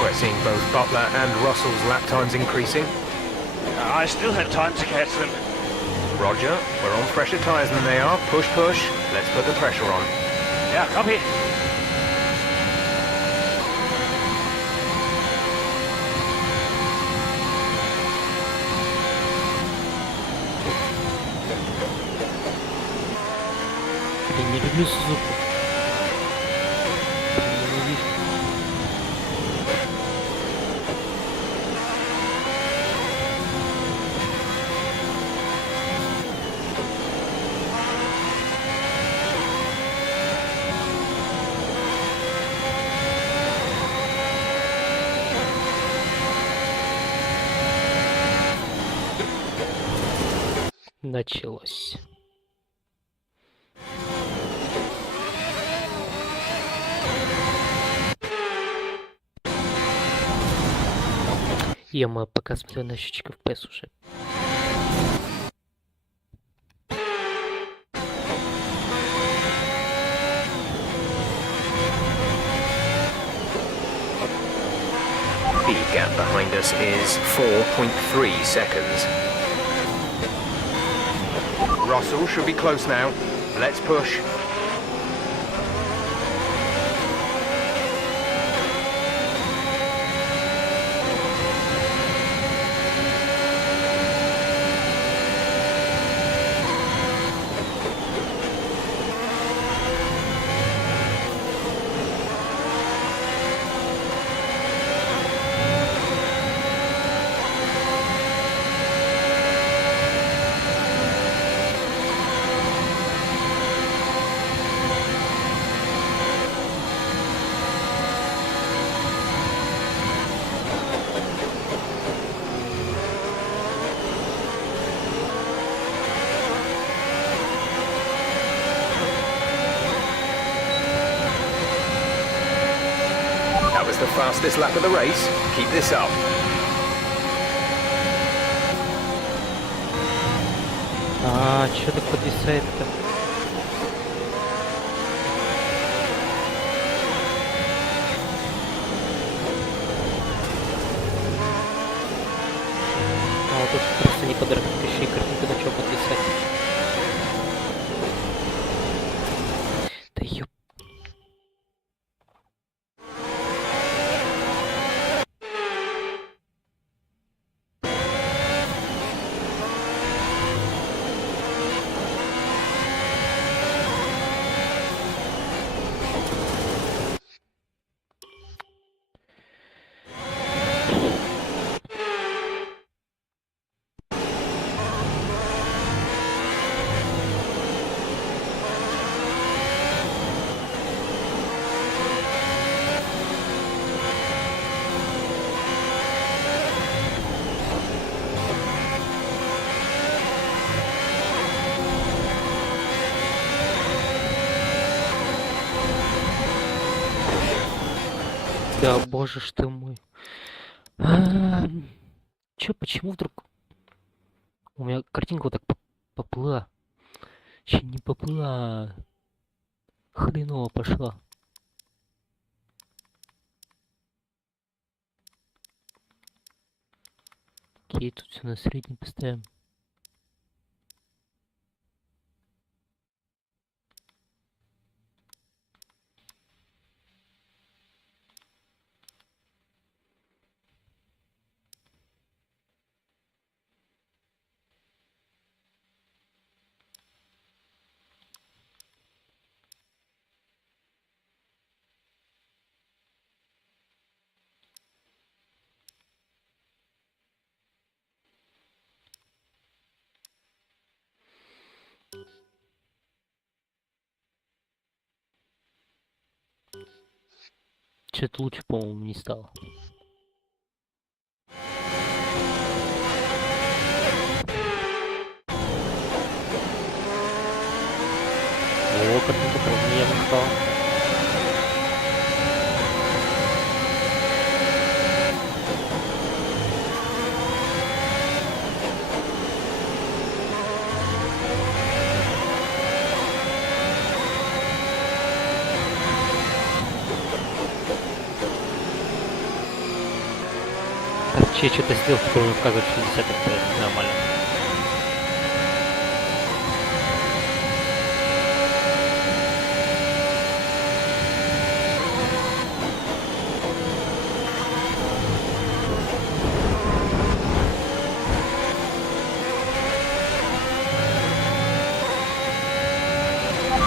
We're seeing both Butler and Russell's lap times increasing. I still had time to catch them. Roger, we're on fresher tyres than they are. Push, push. Let's put the pressure on. Yeah, copy. Блин, не люблю Сузуку. Ненавижу. Началось. Ё-моё, пока смотрю на счетчик FPS уже. Speed gap behind us is 4.3 seconds. Russell should be close now. Let's push. That was the fastest lap of the race. Keep this up. А, чё так подвисает-то? А вот тут просто не подарок, еще и картинка начала подвисать. Да ёп. Да, боже ж ты мой. Чё, почему вдруг у меня картинка вот так поплыла? Че не поплыла? Хреново пошла. Окей, тут все на средний поставим. Что-то лучше, по-моему, не стало. О, картинка полнее стала. Короче, я что-то сделал, теперь он указывает 60, это нормально.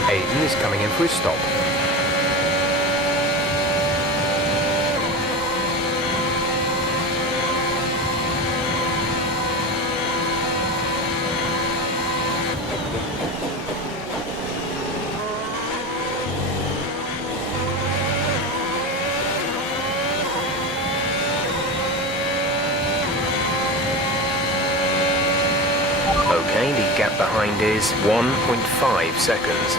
Aiden is coming in for his stop. Okay, the gap behind is 1.5 seconds.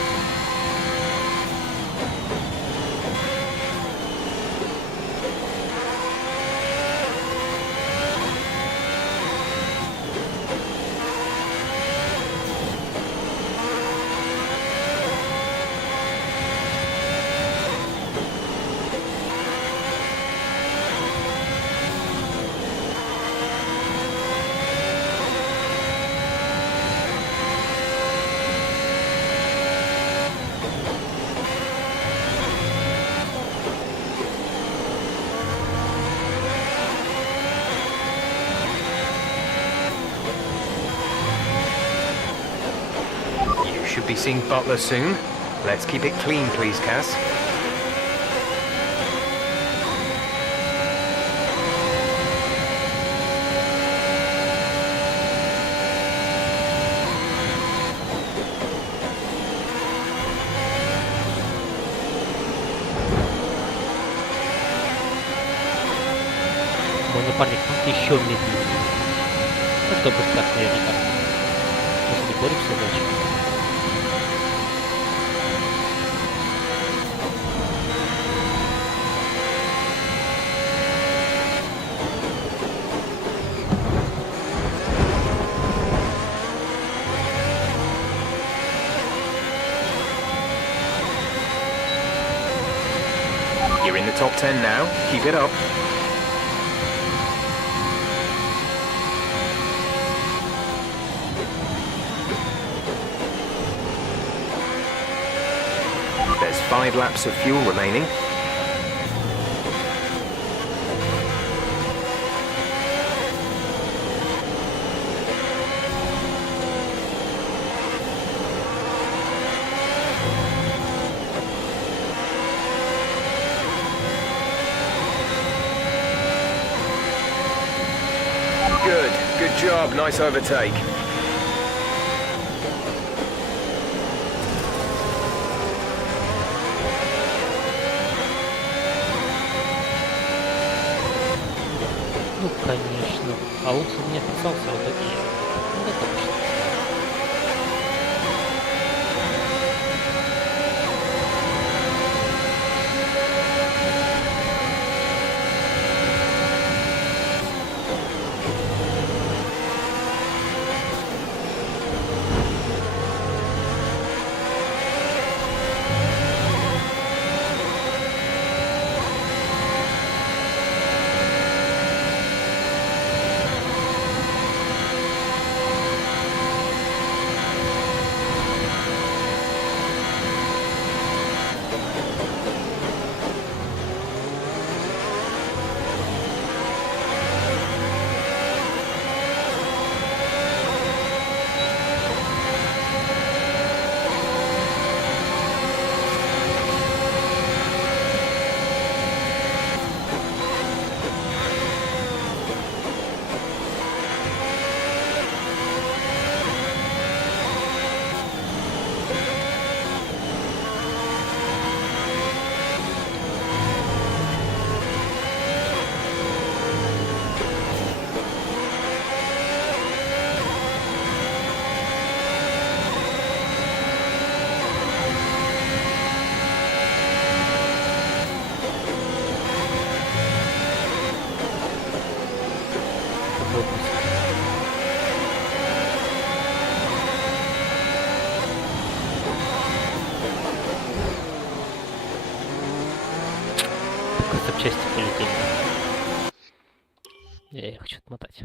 Should be seeing Butler soon. Let's keep it clean, please, Cass. Мой напарник еще медленнее. Ну, чтобы так, наверняка. Сейчас не боремся дальше. You're in the top 10 now. Keep it up. There's 5 laps of fuel remaining. Good job, nice overtake. Ну, конечно. А лучше не отписался вот такие. Ну, это точно. только запчасти полетели. Я их хочу отмотать.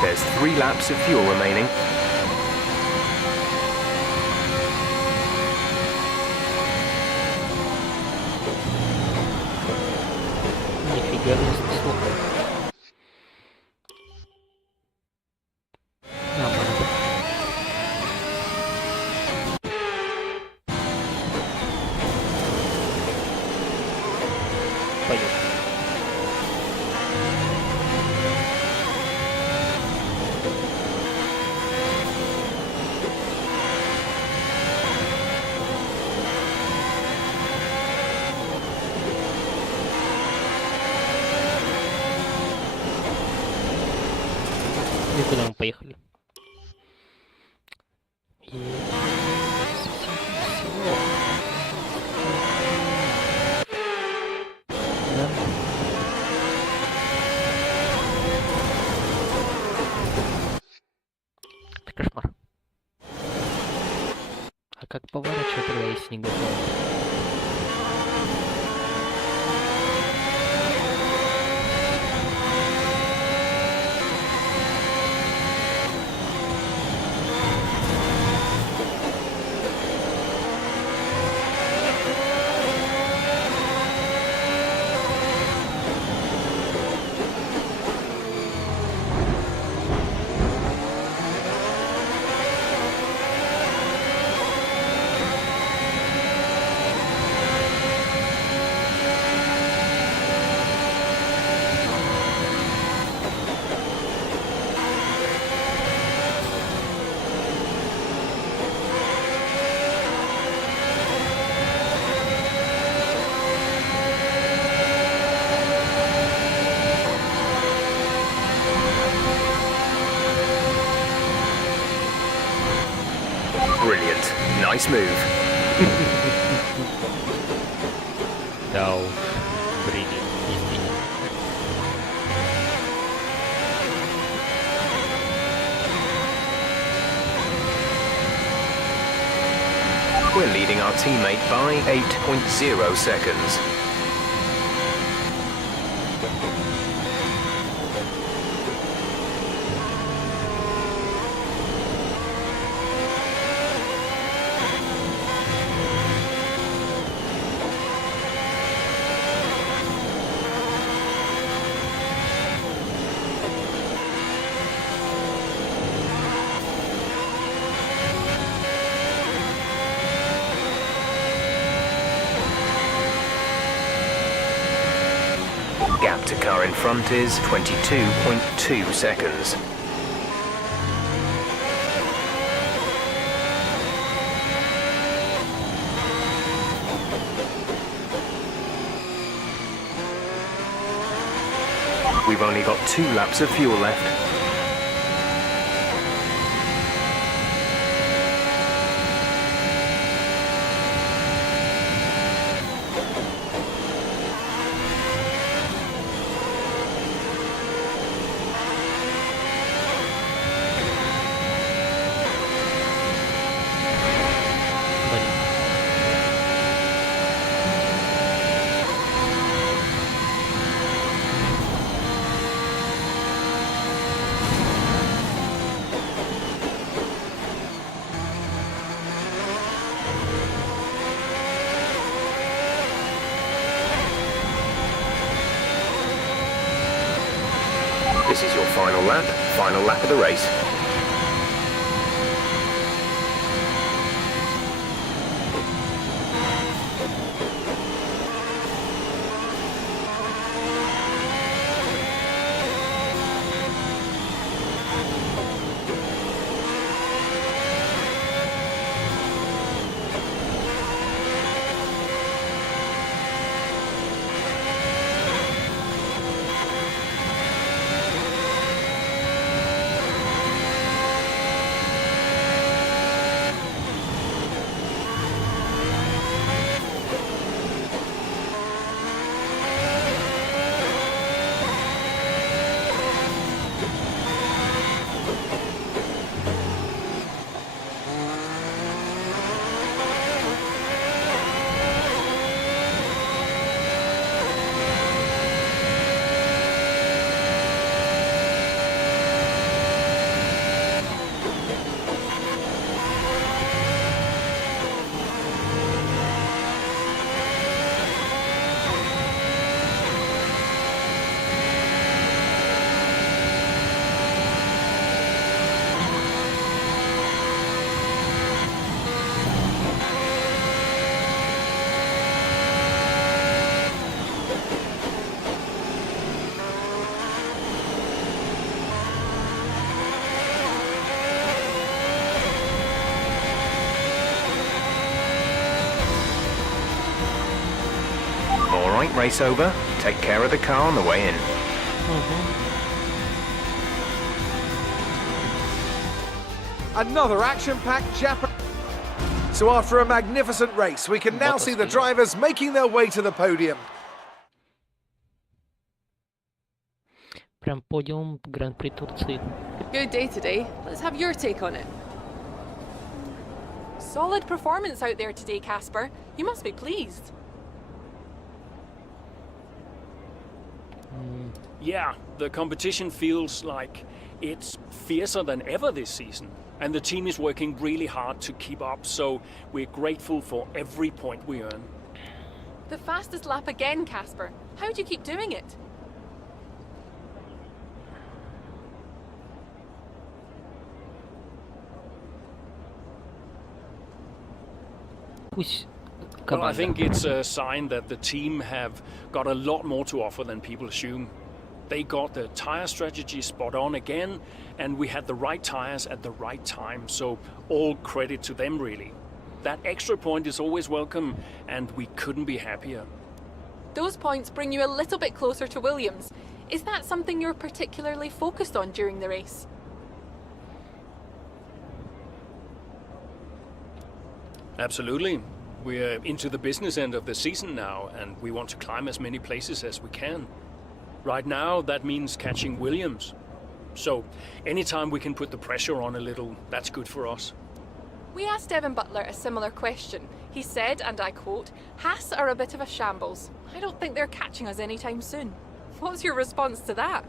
There's 3 laps of fuel remaining. Нифига не слухай. Поехали. И куда мы поехали? Это кошмар. А как поворачивать тогда, если не готово? Brilliant. Nice move. Да уж, бrilliant, действительно. We're leading our teammate by 8.0 seconds. Gap to car in front is 22.2 seconds. We've only got 2 laps of fuel left. This is your final lap of the race. Alright, race over. Take care of the car on the way in. Another action-packed Japan. So after a magnificent race, we can now see the drivers making their way to the podium. Прям подиум Гран-при Турции. Good day today. Let's have your take on it. Solid performance out there today, Casper. You must be pleased. Yeah, the competition feels like it's fiercer than ever this season. And the team is working really hard to keep up, so we're grateful for every point we earn. The fastest lap again, Casper. How do you keep doing it? Well, I think it's a sign that the team have got a lot more to offer than people assume. They got the tire strategy spot on again, and we had the right tires at the right time, so all credit to them really. That extra point is always welcome, and we couldn't be happier. Those points bring you a little bit closer to Williams. Is that something you're particularly focused on during the race? Absolutely. We're into the business end of the season now, and we want to climb as many places as we can. Right now, that means catching Williams. So, anytime we can put the pressure on a little, that's good for us. We asked Devin Butler a similar question. He said, and I quote, "Haas are a bit of a shambles. I don't think they're catching us anytime soon." What's your response to that?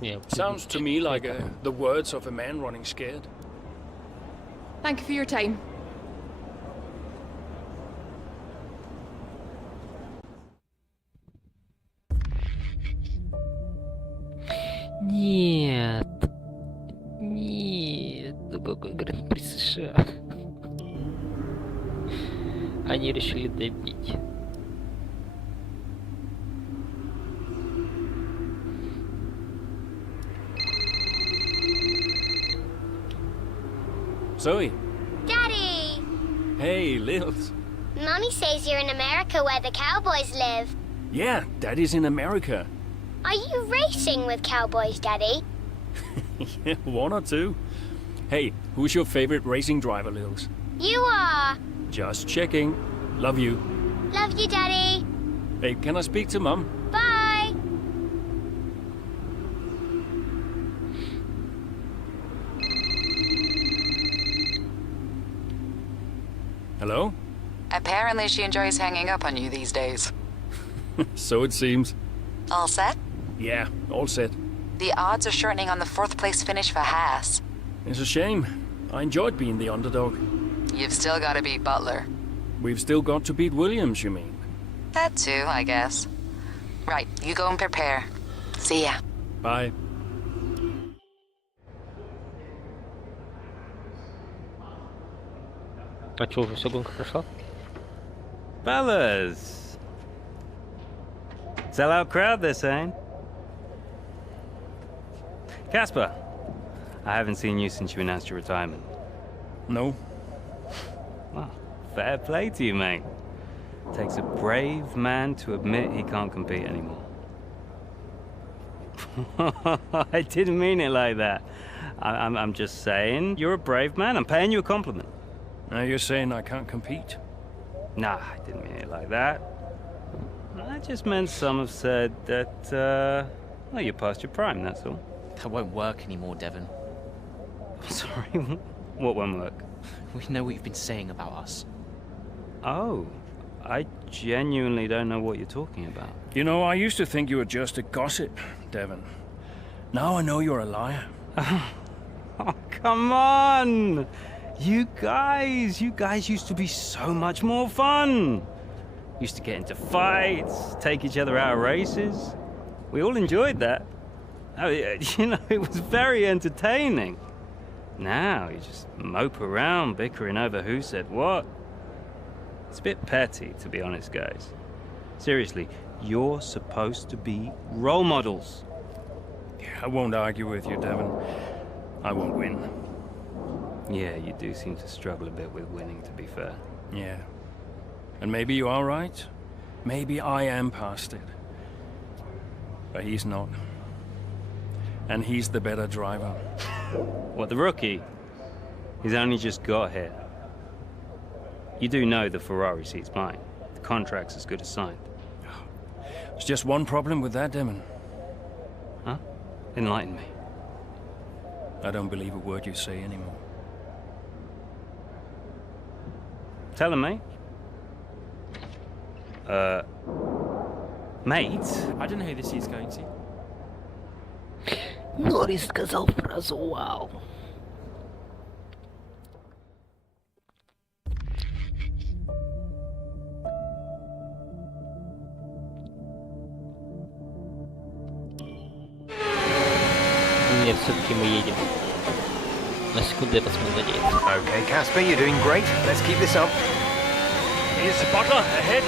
Yeah. Sounds to me like the words of a man running scared. Thank you for your time. Нет. Нет. Ну какой Гран-при США? Они решили добить. Zoe. Daddy! Hey, Lils. Mommy says you're in America where the cowboys live. Yeah, Daddy's in America. Are you racing with cowboys, Daddy? Yeah, one or two. Hey, who's your favorite racing driver, Lils? You are. Just checking. Love you. Love you, Daddy. Hey, can I speak to Mum? Bye. Hello? Apparently she enjoys hanging up on you these days. So it seems. All set? Yeah, all set. The odds are shortening on the fourth place finish for Haas. It's a shame. I enjoyed being the underdog. You've still got to beat Butler. We've still got to beat Williams, you mean? That too, I guess. Right, you go and prepare. See ya. Bye. А чё, уже все гонка прошла? Fellas! Sell-out crowd, they're saying. Casper, I haven't seen you since you announced your retirement. No. Well, fair play to you, mate. Takes a brave man to admit he can't compete anymore. I didn't mean it like that. I'm just saying, you're a brave man. I'm paying you a compliment. Now you're saying I can't compete? Nah, I didn't mean it like that. I just meant some have said that, well, you're past your prime, that's all. That won't work anymore, Devon. Sorry, what won't work? We know what you've been saying about us. Oh, I genuinely don't know what you're talking about. You know, I used to think you were just a gossip, Devon. Now I know you're a liar. Oh, come on! You guys used to be so much more fun. Used to get into fights, take each other out of races. We all enjoyed that. I mean, you know, it was very entertaining. Now you just mope around bickering over who said what. It's a bit petty, to be honest, guys. Seriously, you're supposed to be role models. I won't argue with you, Devon. I won't win. Yeah, you do seem to struggle a bit with winning, to be fair. Yeah. And maybe you are right. Maybe I am past it. But he's not. And he's the better driver. What, the rookie? He's only just got here. You do know the Ferrari seat's mine. The contract's as good as signed. There's just one problem with that, Devon. Huh? Enlighten me. I don't believe a word you say anymore. Tell him, mate. Mate? I don't know who this is going to. Норрис сказал фразу «Вау». Нет, все-таки мы едем. На секунду я посмотрю, надеяться. Okay, Casper, you're doing great. Let's keep this up. Is Butler ahead?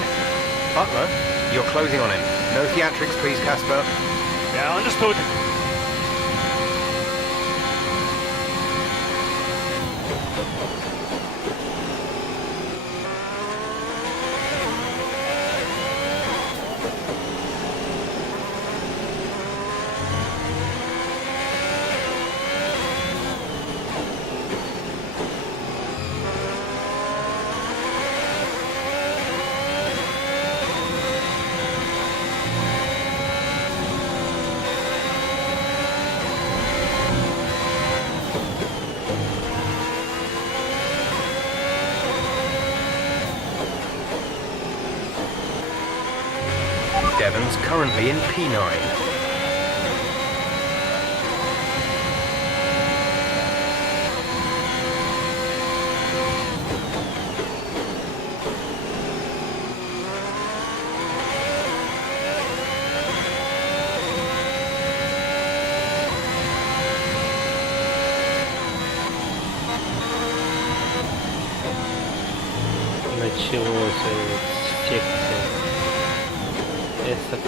Butler, you're closing on him. No theatrics, please, Casper. Yeah, understood. Devon's currently in P9. Началось секция. Это...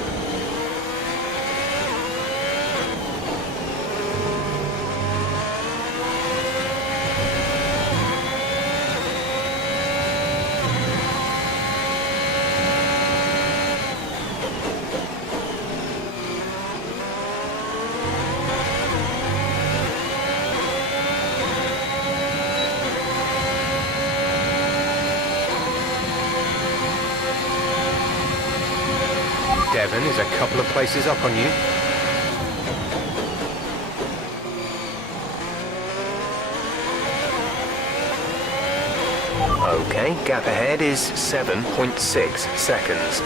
Devon is a couple of places up on you. Okay, gap ahead is 7.6 seconds.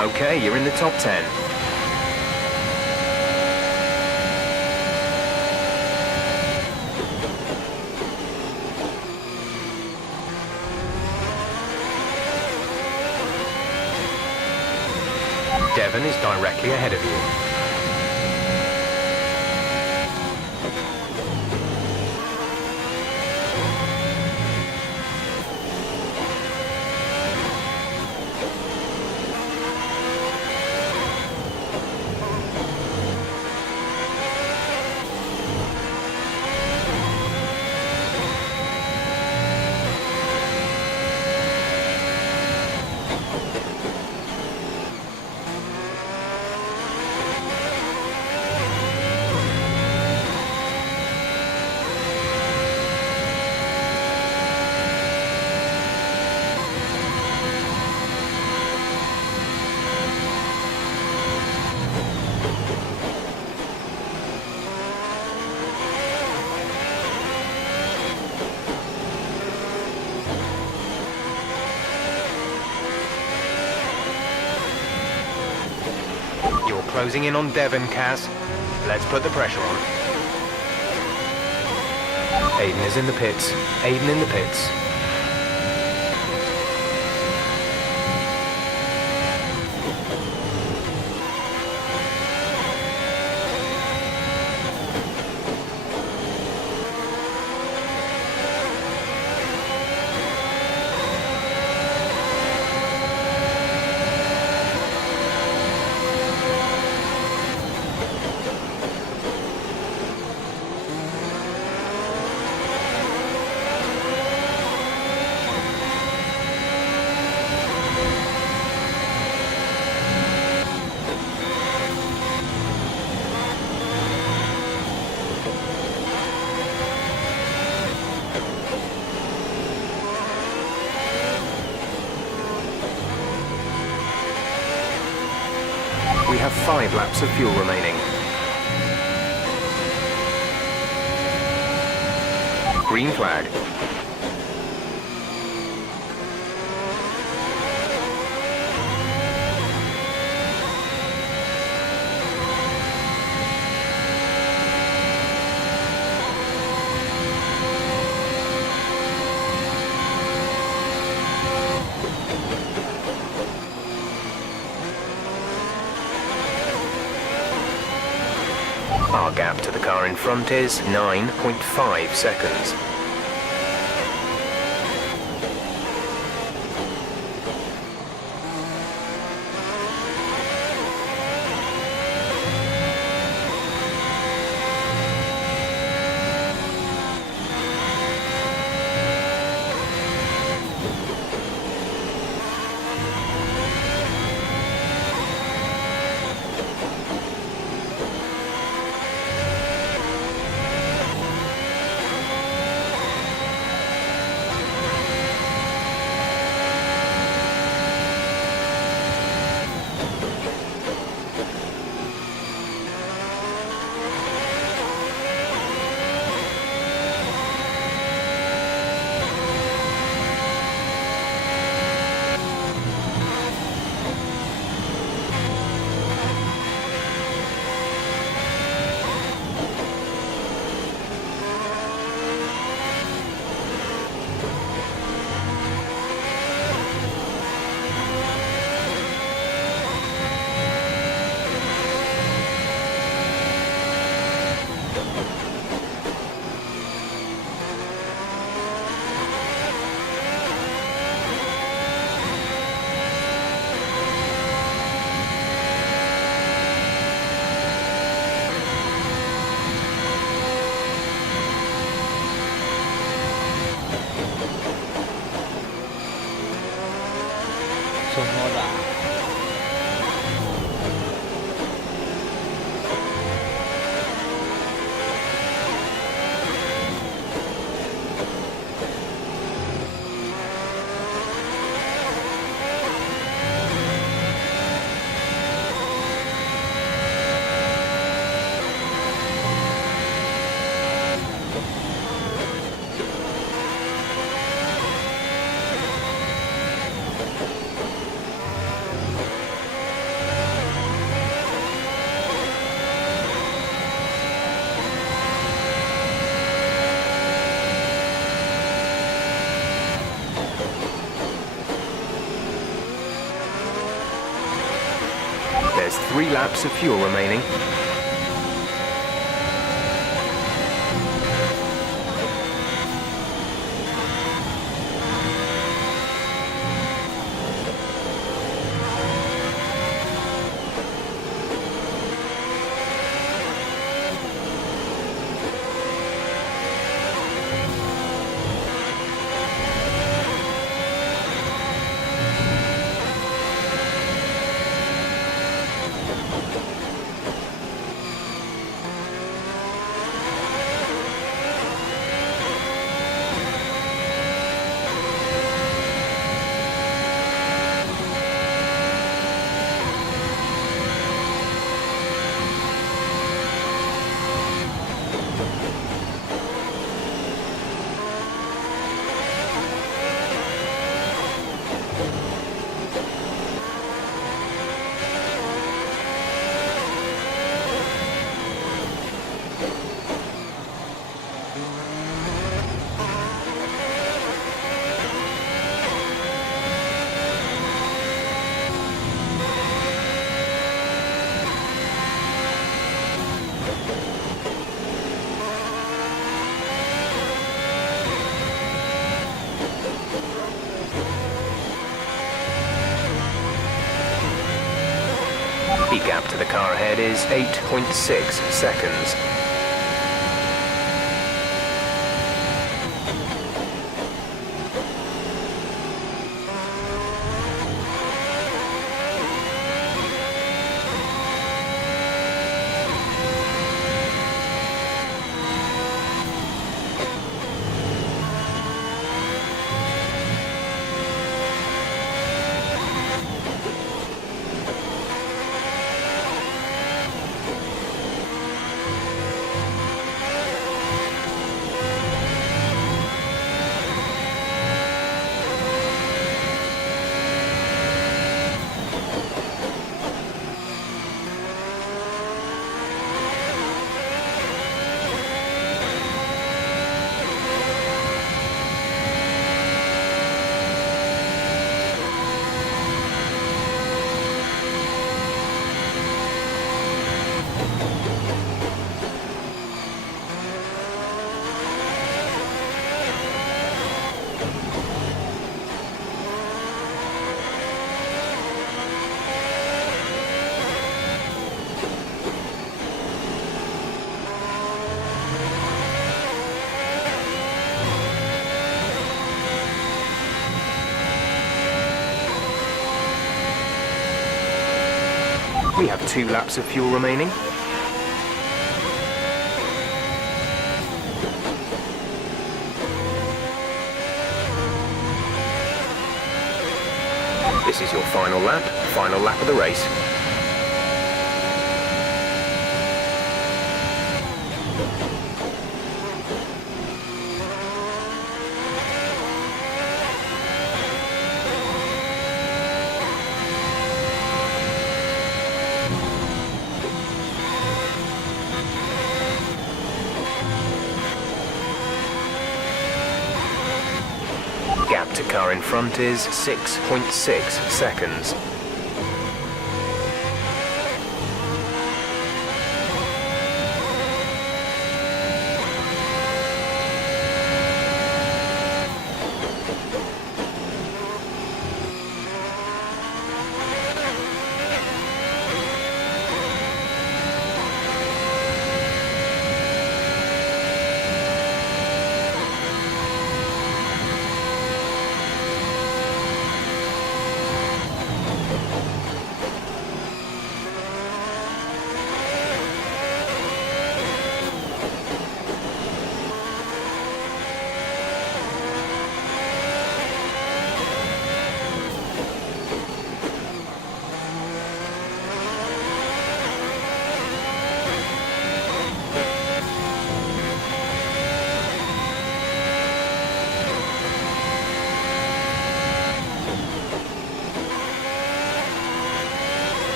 Okay, you're in the top 10. Devon is directly ahead of you. You're closing in on Devon, Kaz. Let's put the pressure on. Aiden is in the pits. Aiden in the pits. We have 5 laps of fuel remaining. Green flag. Our gap to the car in front is 9.5 seconds. There's 3 laps of fuel remaining. The gap to the car ahead is 8.6 seconds. We have 2 laps of fuel remaining. This is your final lap of the race. Gap to car in front is 6.6 seconds.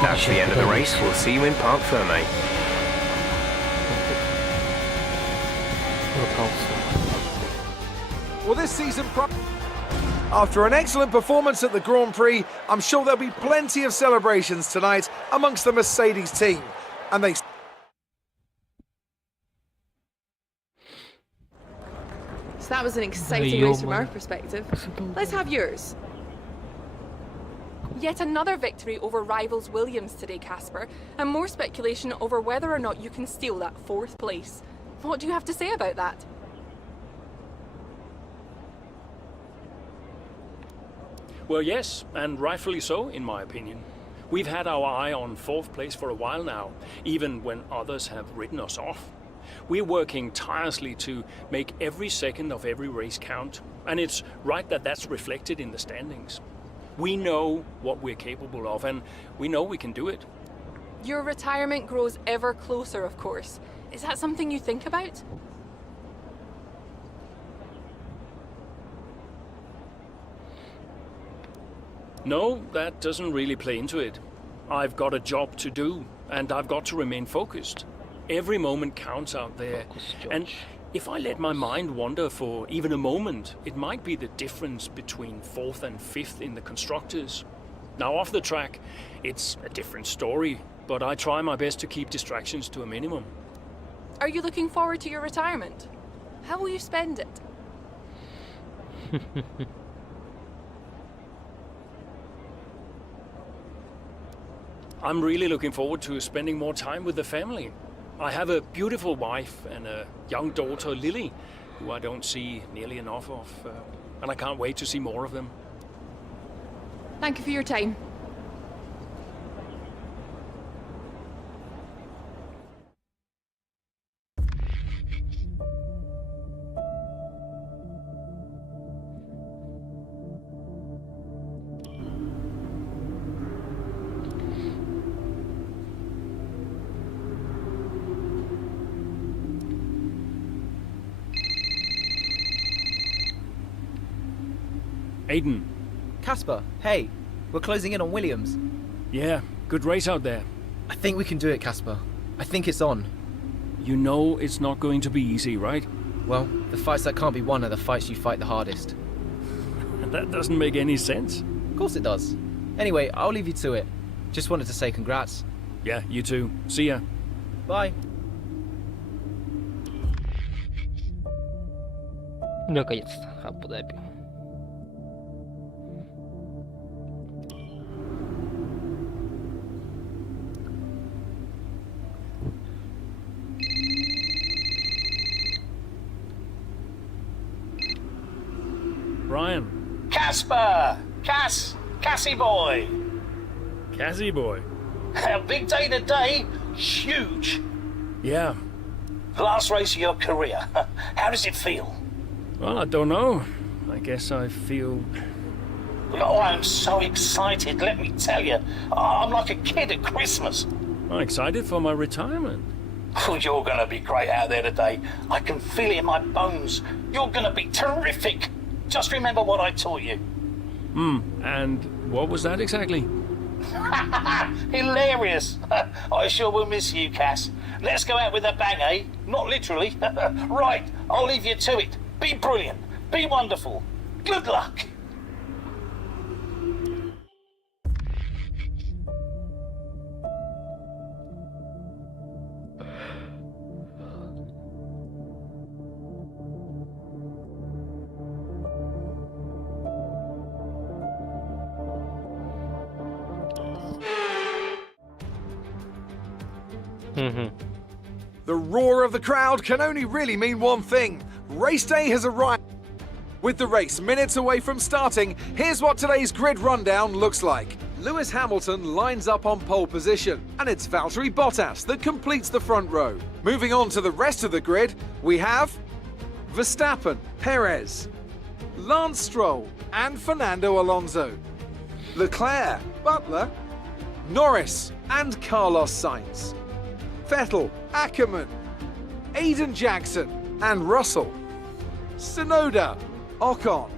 That's the end of the race. We'll see you in Parc Fermé. Well, this season, after an excellent performance at the Grand Prix, I'm sure there'll be plenty of celebrations tonight amongst the Mercedes team. And they... So that was an exciting race from our perspective. Let's have yours. Yet another victory over rivals Williams today, Casper, and more speculation over whether or not you can steal that 4th place. What do you have to say about that? Well, yes, and rightfully so, in my opinion. We've had our eye on 4th place for a while now, even when others have written us off. We're working tirelessly to make every second of every race count, and it's right that that's reflected in the standings. We know what we're capable of, and we know we can do it. Your retirement grows ever closer, of course. Is that something you think about? No, that doesn't really play into it. I've got a job to do, and I've got to remain focused. Every moment counts out there, and if I let my mind wander for even a moment, it might be the difference between 4th and 5th in the Constructors. Now off the track, it's a different story, but I try my best to keep distractions to a minimum. Are you looking forward to your retirement? How will you spend it? I'm really looking forward to spending more time with the family. I have a beautiful wife and a young daughter, Lily, who I don't see nearly enough of, and I can't wait to see more of them. Thank you for your time. Aiden. Casper, hey, we're closing in on Williams. Yeah, good race out there. I think we can do it, Casper. I think it's on. You know it's not going to be easy, right? Well, the fights that can't be won are the fights you fight the hardest. That doesn't make any sense. Of course it does. Anyway, I'll leave you to it. Just wanted to say congrats. Yeah, you too. See ya. Bye. Наконец-то, Абу-Даби. Brian. Casper! Cassie boy! Cassie boy. A big day today. Huge. Yeah. Last race of your career. How does it feel? Well, I don't know. I guess I feel... Oh, I'm so excited, let me tell you. I'm like a kid at Christmas. I'm excited for my retirement. Oh, you're going to be great out there today. I can feel it in my bones. You're going to be terrific. Just remember what I taught you. And what was that exactly? Hilarious. I sure will miss you, Cass. Let's go out with a bang, eh? Not literally. Right, I'll leave you to it. Be brilliant. Be wonderful. Good luck. The roar of the crowd can only really mean one thing. Race day has arrived. With the race minutes away from starting, here's what today's grid rundown looks like. Lewis Hamilton lines up on pole position, and it's Valtteri Bottas that completes the front row. Moving on to the rest of the grid, we have Verstappen, Perez, Lance Stroll, and Fernando Alonso. Leclerc, Butler, Norris, and Carlos Sainz. Vettel, Ackerman, Aiden Jackson, and Russell. Tsunoda, Ocon,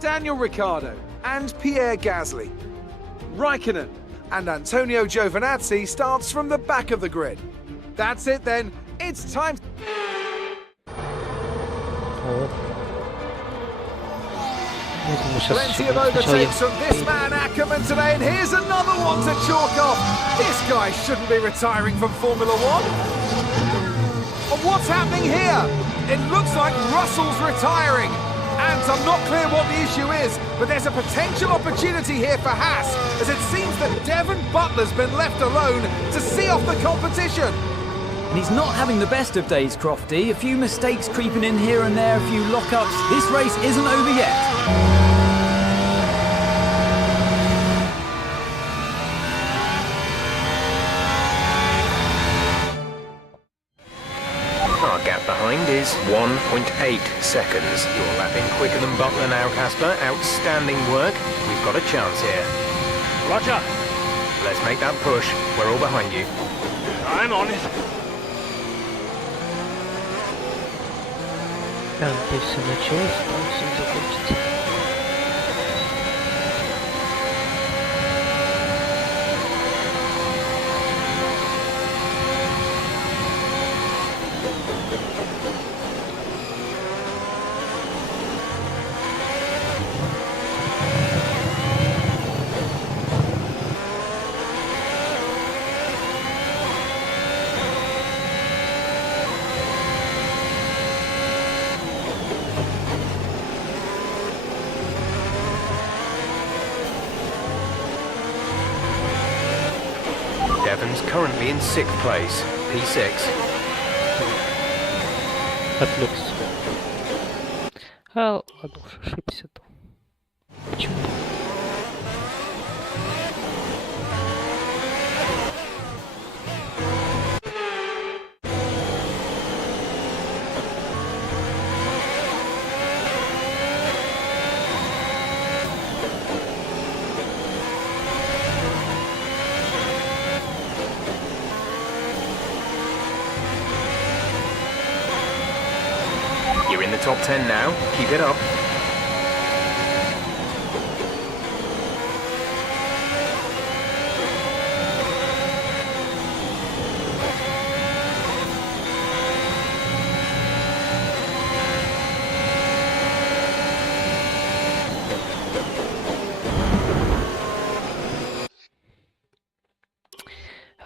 Daniel Ricciardo, and Pierre Gasly. Raikkonen and Antonio Giovinazzi starts from the back of the grid. That's it then, it's time. Plenty of overtakes from this man Ackerman today, and here's another one to chalk off. This guy shouldn't be retiring from Formula One. And what's happening here? It looks like Russell's retiring. And I'm not clear what the issue is, but there's a potential opportunity here for Haas, as it seems that Devon Butler's been left alone to see off the competition. And he's not having the best of days, Crofty. A few mistakes creeping in here and there, a few lockups. This race isn't over yet. Our gap behind is 1.8 seconds. You're lapping quicker than Butler now, Casper. Outstanding work. We've got a chance here. Roger. Let's make that push. We're all behind you. I'm on it. Надеюсь, все началось, там все закончится. Devon's currently in 6th place, P6. Отвлекся. А, ладно, уж ошибся-то. Почему? You're in the top 10 now. Keep it up.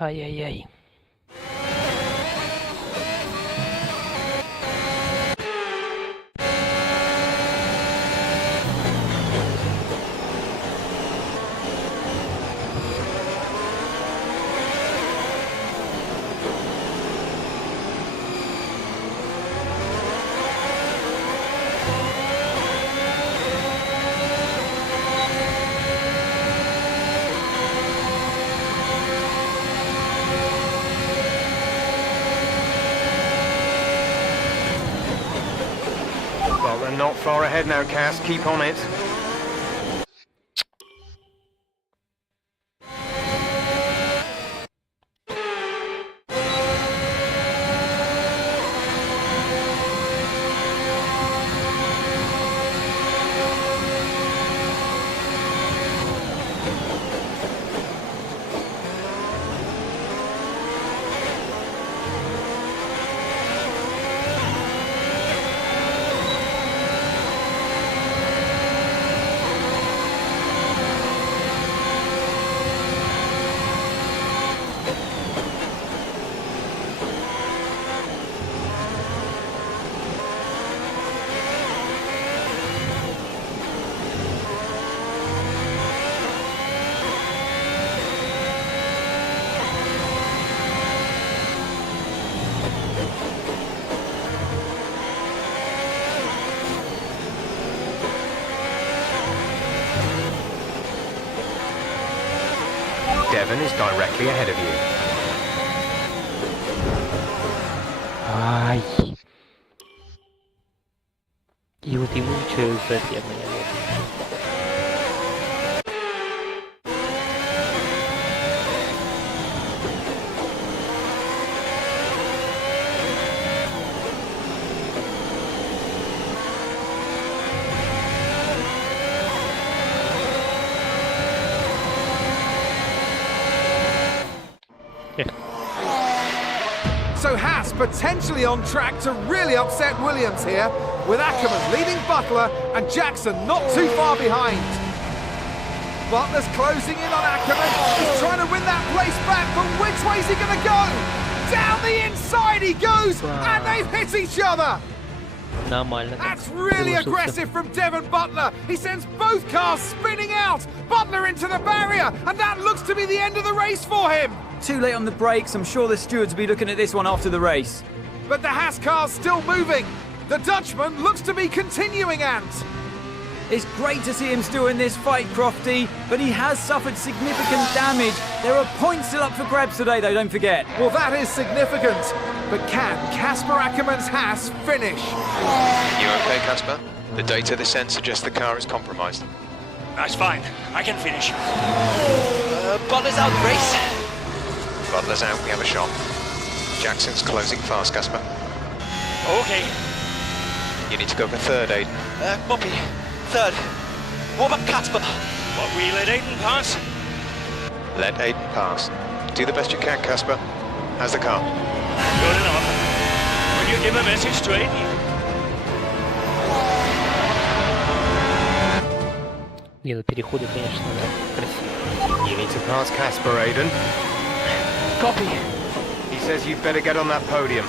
Ай-яй-яй. Well, they're not far ahead now, Cass. Keep on it. Devon is directly ahead of you. Ай. И вот ему ничего за это So Haas potentially on track to really upset Williams here. with Ackerman leading Butler and Jackson not too far behind. Butler's closing in on Ackerman. He's trying to win that place back, but which way's he going to go? Down the inside he goes, and they've hit each other. That's really aggressive from Devon Butler. He sends both cars spinning out. Butler into the barrier, and that looks to be the end of the race for him. Too late on the brakes. I'm sure the stewards will be looking at this one after the race. But the Haas car's still moving. The Dutchman looks to be continuing, Ant. It's great to see him still in this fight, Crofty, but he has suffered significant damage. There are points still up for grabs today, though, don't forget. Well, that is significant. But can Casper Ackerman's Haas finish? You okay, Casper? The data this end suggests the car is compromised. That's fine. I can finish. Butler's out the race. Butler's out, we have a shot. Jackson's closing fast, Casper. Okay. You need to go for third, Aiden. Copy. Third. What about Casper? What, we let Aiden pass? Let Aiden pass. Do the best you can, Casper. How's the car? Good enough. Will you give a message to Aiden? Не, ну переходы, конечно, да, красиво. You need to pass Casper, Aiden. Copy. He says you'd better get on that podium.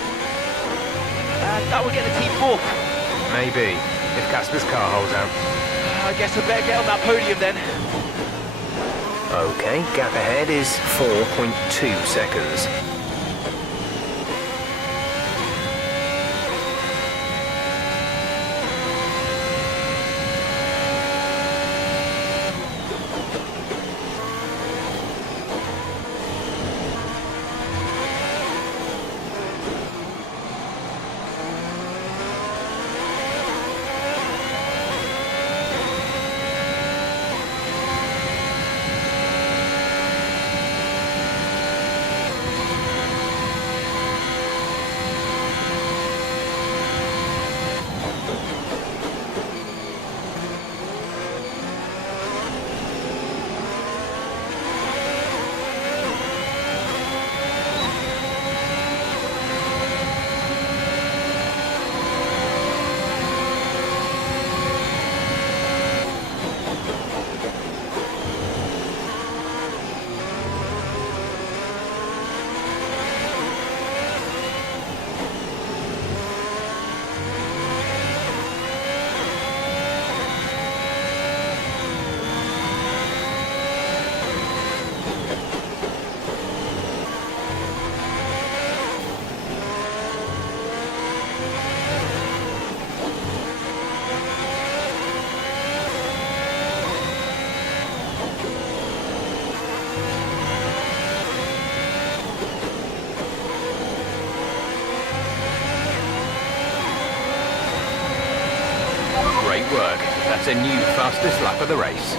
That will get the team fourth. Maybe, if Casper's car holds out. I guess I better get on that podium then. Okay, gap ahead is 4.2 seconds. Great work. That's a new fastest lap of the race.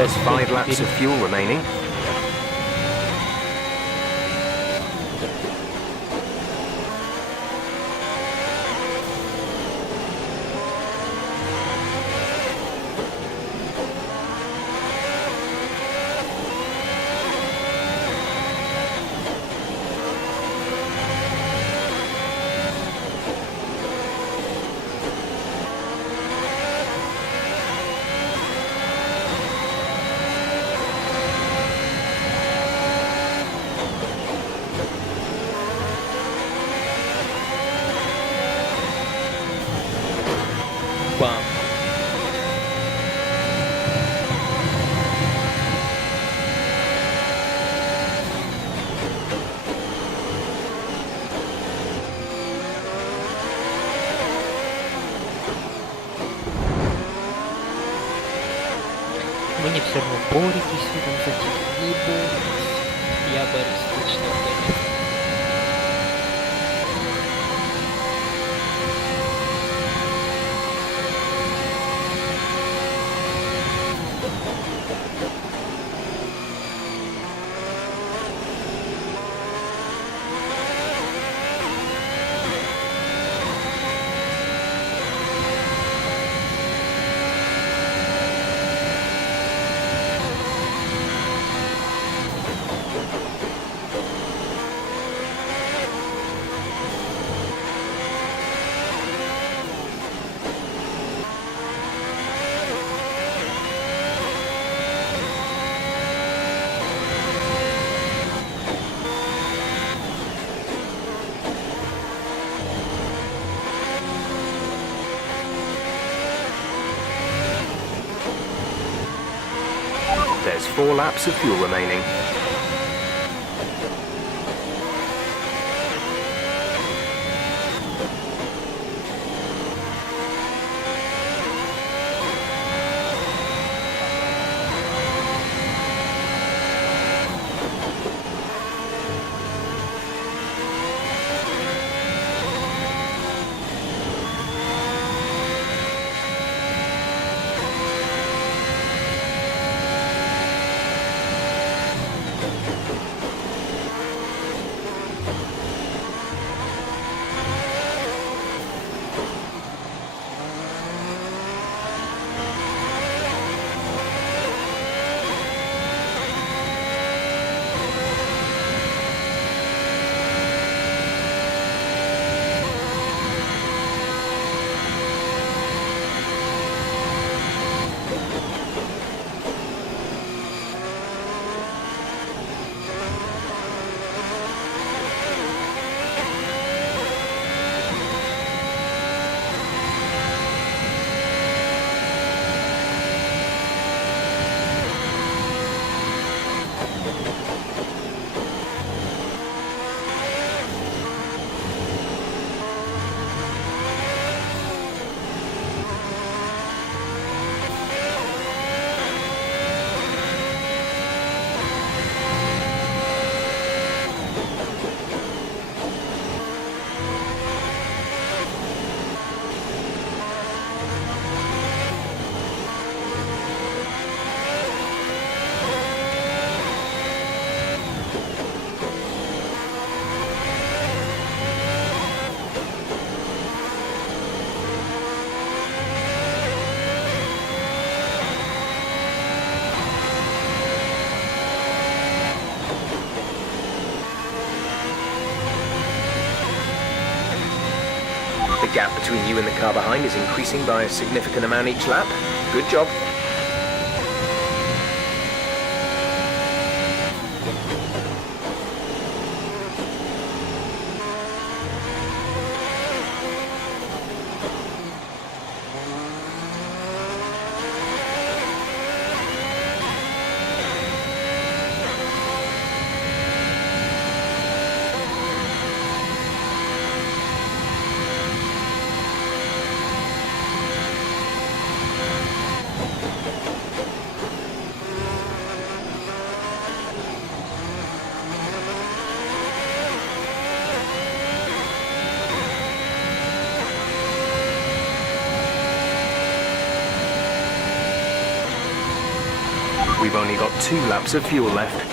There's 5 laps of fuel remaining. Wow. Мне все равно боритесь в этом затее. Не боритесь. Я борюсь точно в этом. There's 4 laps of fuel remaining. The gap between you and the car behind is increasing by a significant amount each lap. Good job. We've only got 2 laps of fuel left.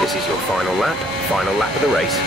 This is your final lap of the race.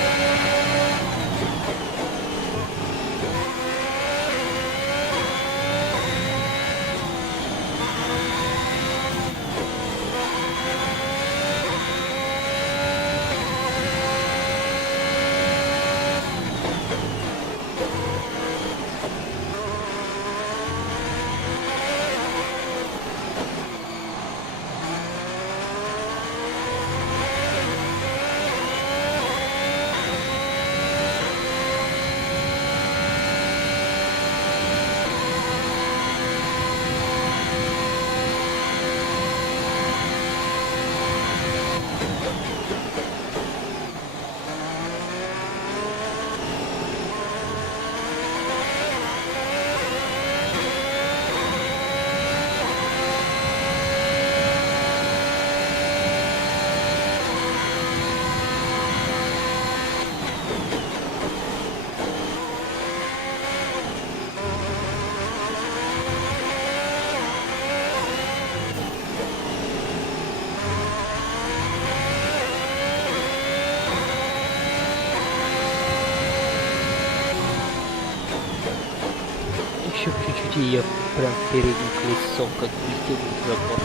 Еще чуть-чуть, и я прям передним колесом как влетел в забор.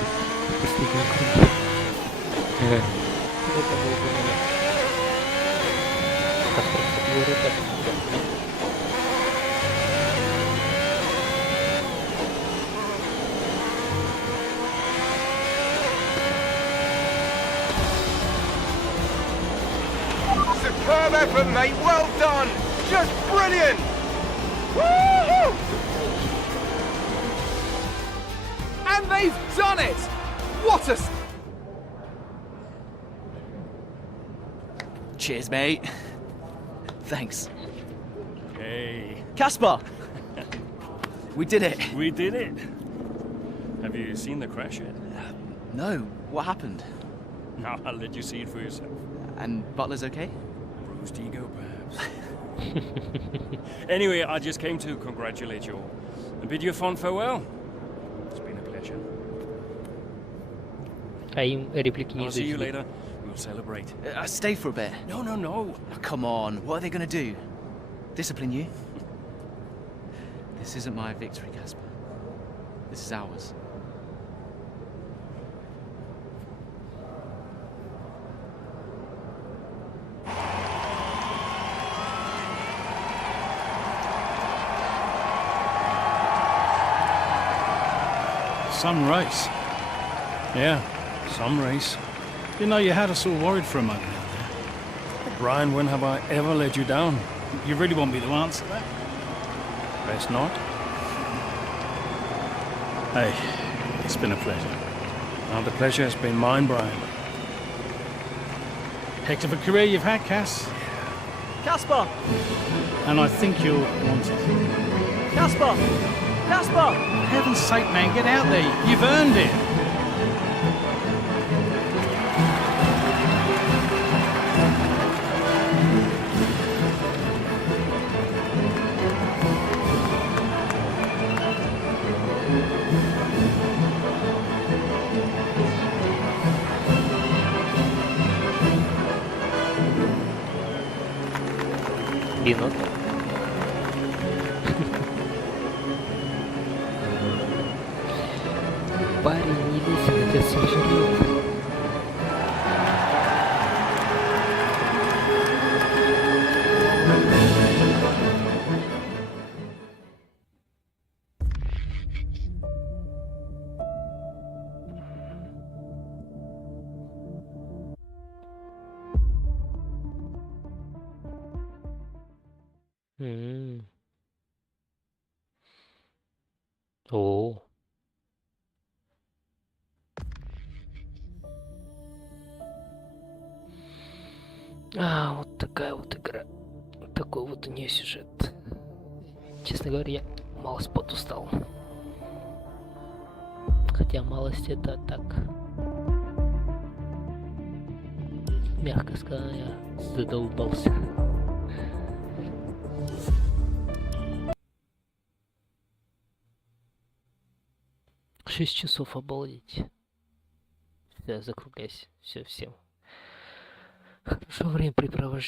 Последний круг. Это был бы момент. Как просто говорю, так. Superb effort, mate. Well done. Just brilliant. Woo-hoo! And they've done it! What a... Cheers, mate. Thanks. Hey. Caspar! We did it. We did it. Have you seen the crash yet? No. What happened? No, I'll let you see it for yourself. And Butler's okay? Bruised ego, perhaps. Anyway, I just came to congratulate you all and bid you a fond farewell. It's been a pleasure. I'll see you later. We'll celebrate. Stay for a bit. No. Oh, come on. What are they going to do? Discipline you? This isn't my victory, Caspar. This is ours. Some race. Yeah, some race. You know, you had us all worried for a moment out there. Brian, when have I ever let you down? You really want me to answer that? Best not. Hey, it's been a pleasure. Now the pleasure has been mine, Brian. Heck of a career you've had, Cass. Caspar! And I think you'll want it. Caspar! Caspar! For heaven's sake, man, get out there. You've earned it. Вино. Парень не весел, тебя сожрет. О. Вот такая вот игра. Такой вот у нее сюжет. Честно говоря, я мало спот устал. Хотя малость это так. Мягко сказано, я задолбался. Шесть часов, обалдеть. Все, закругляйся. Все, всем. Хорошего времяпрепровождения.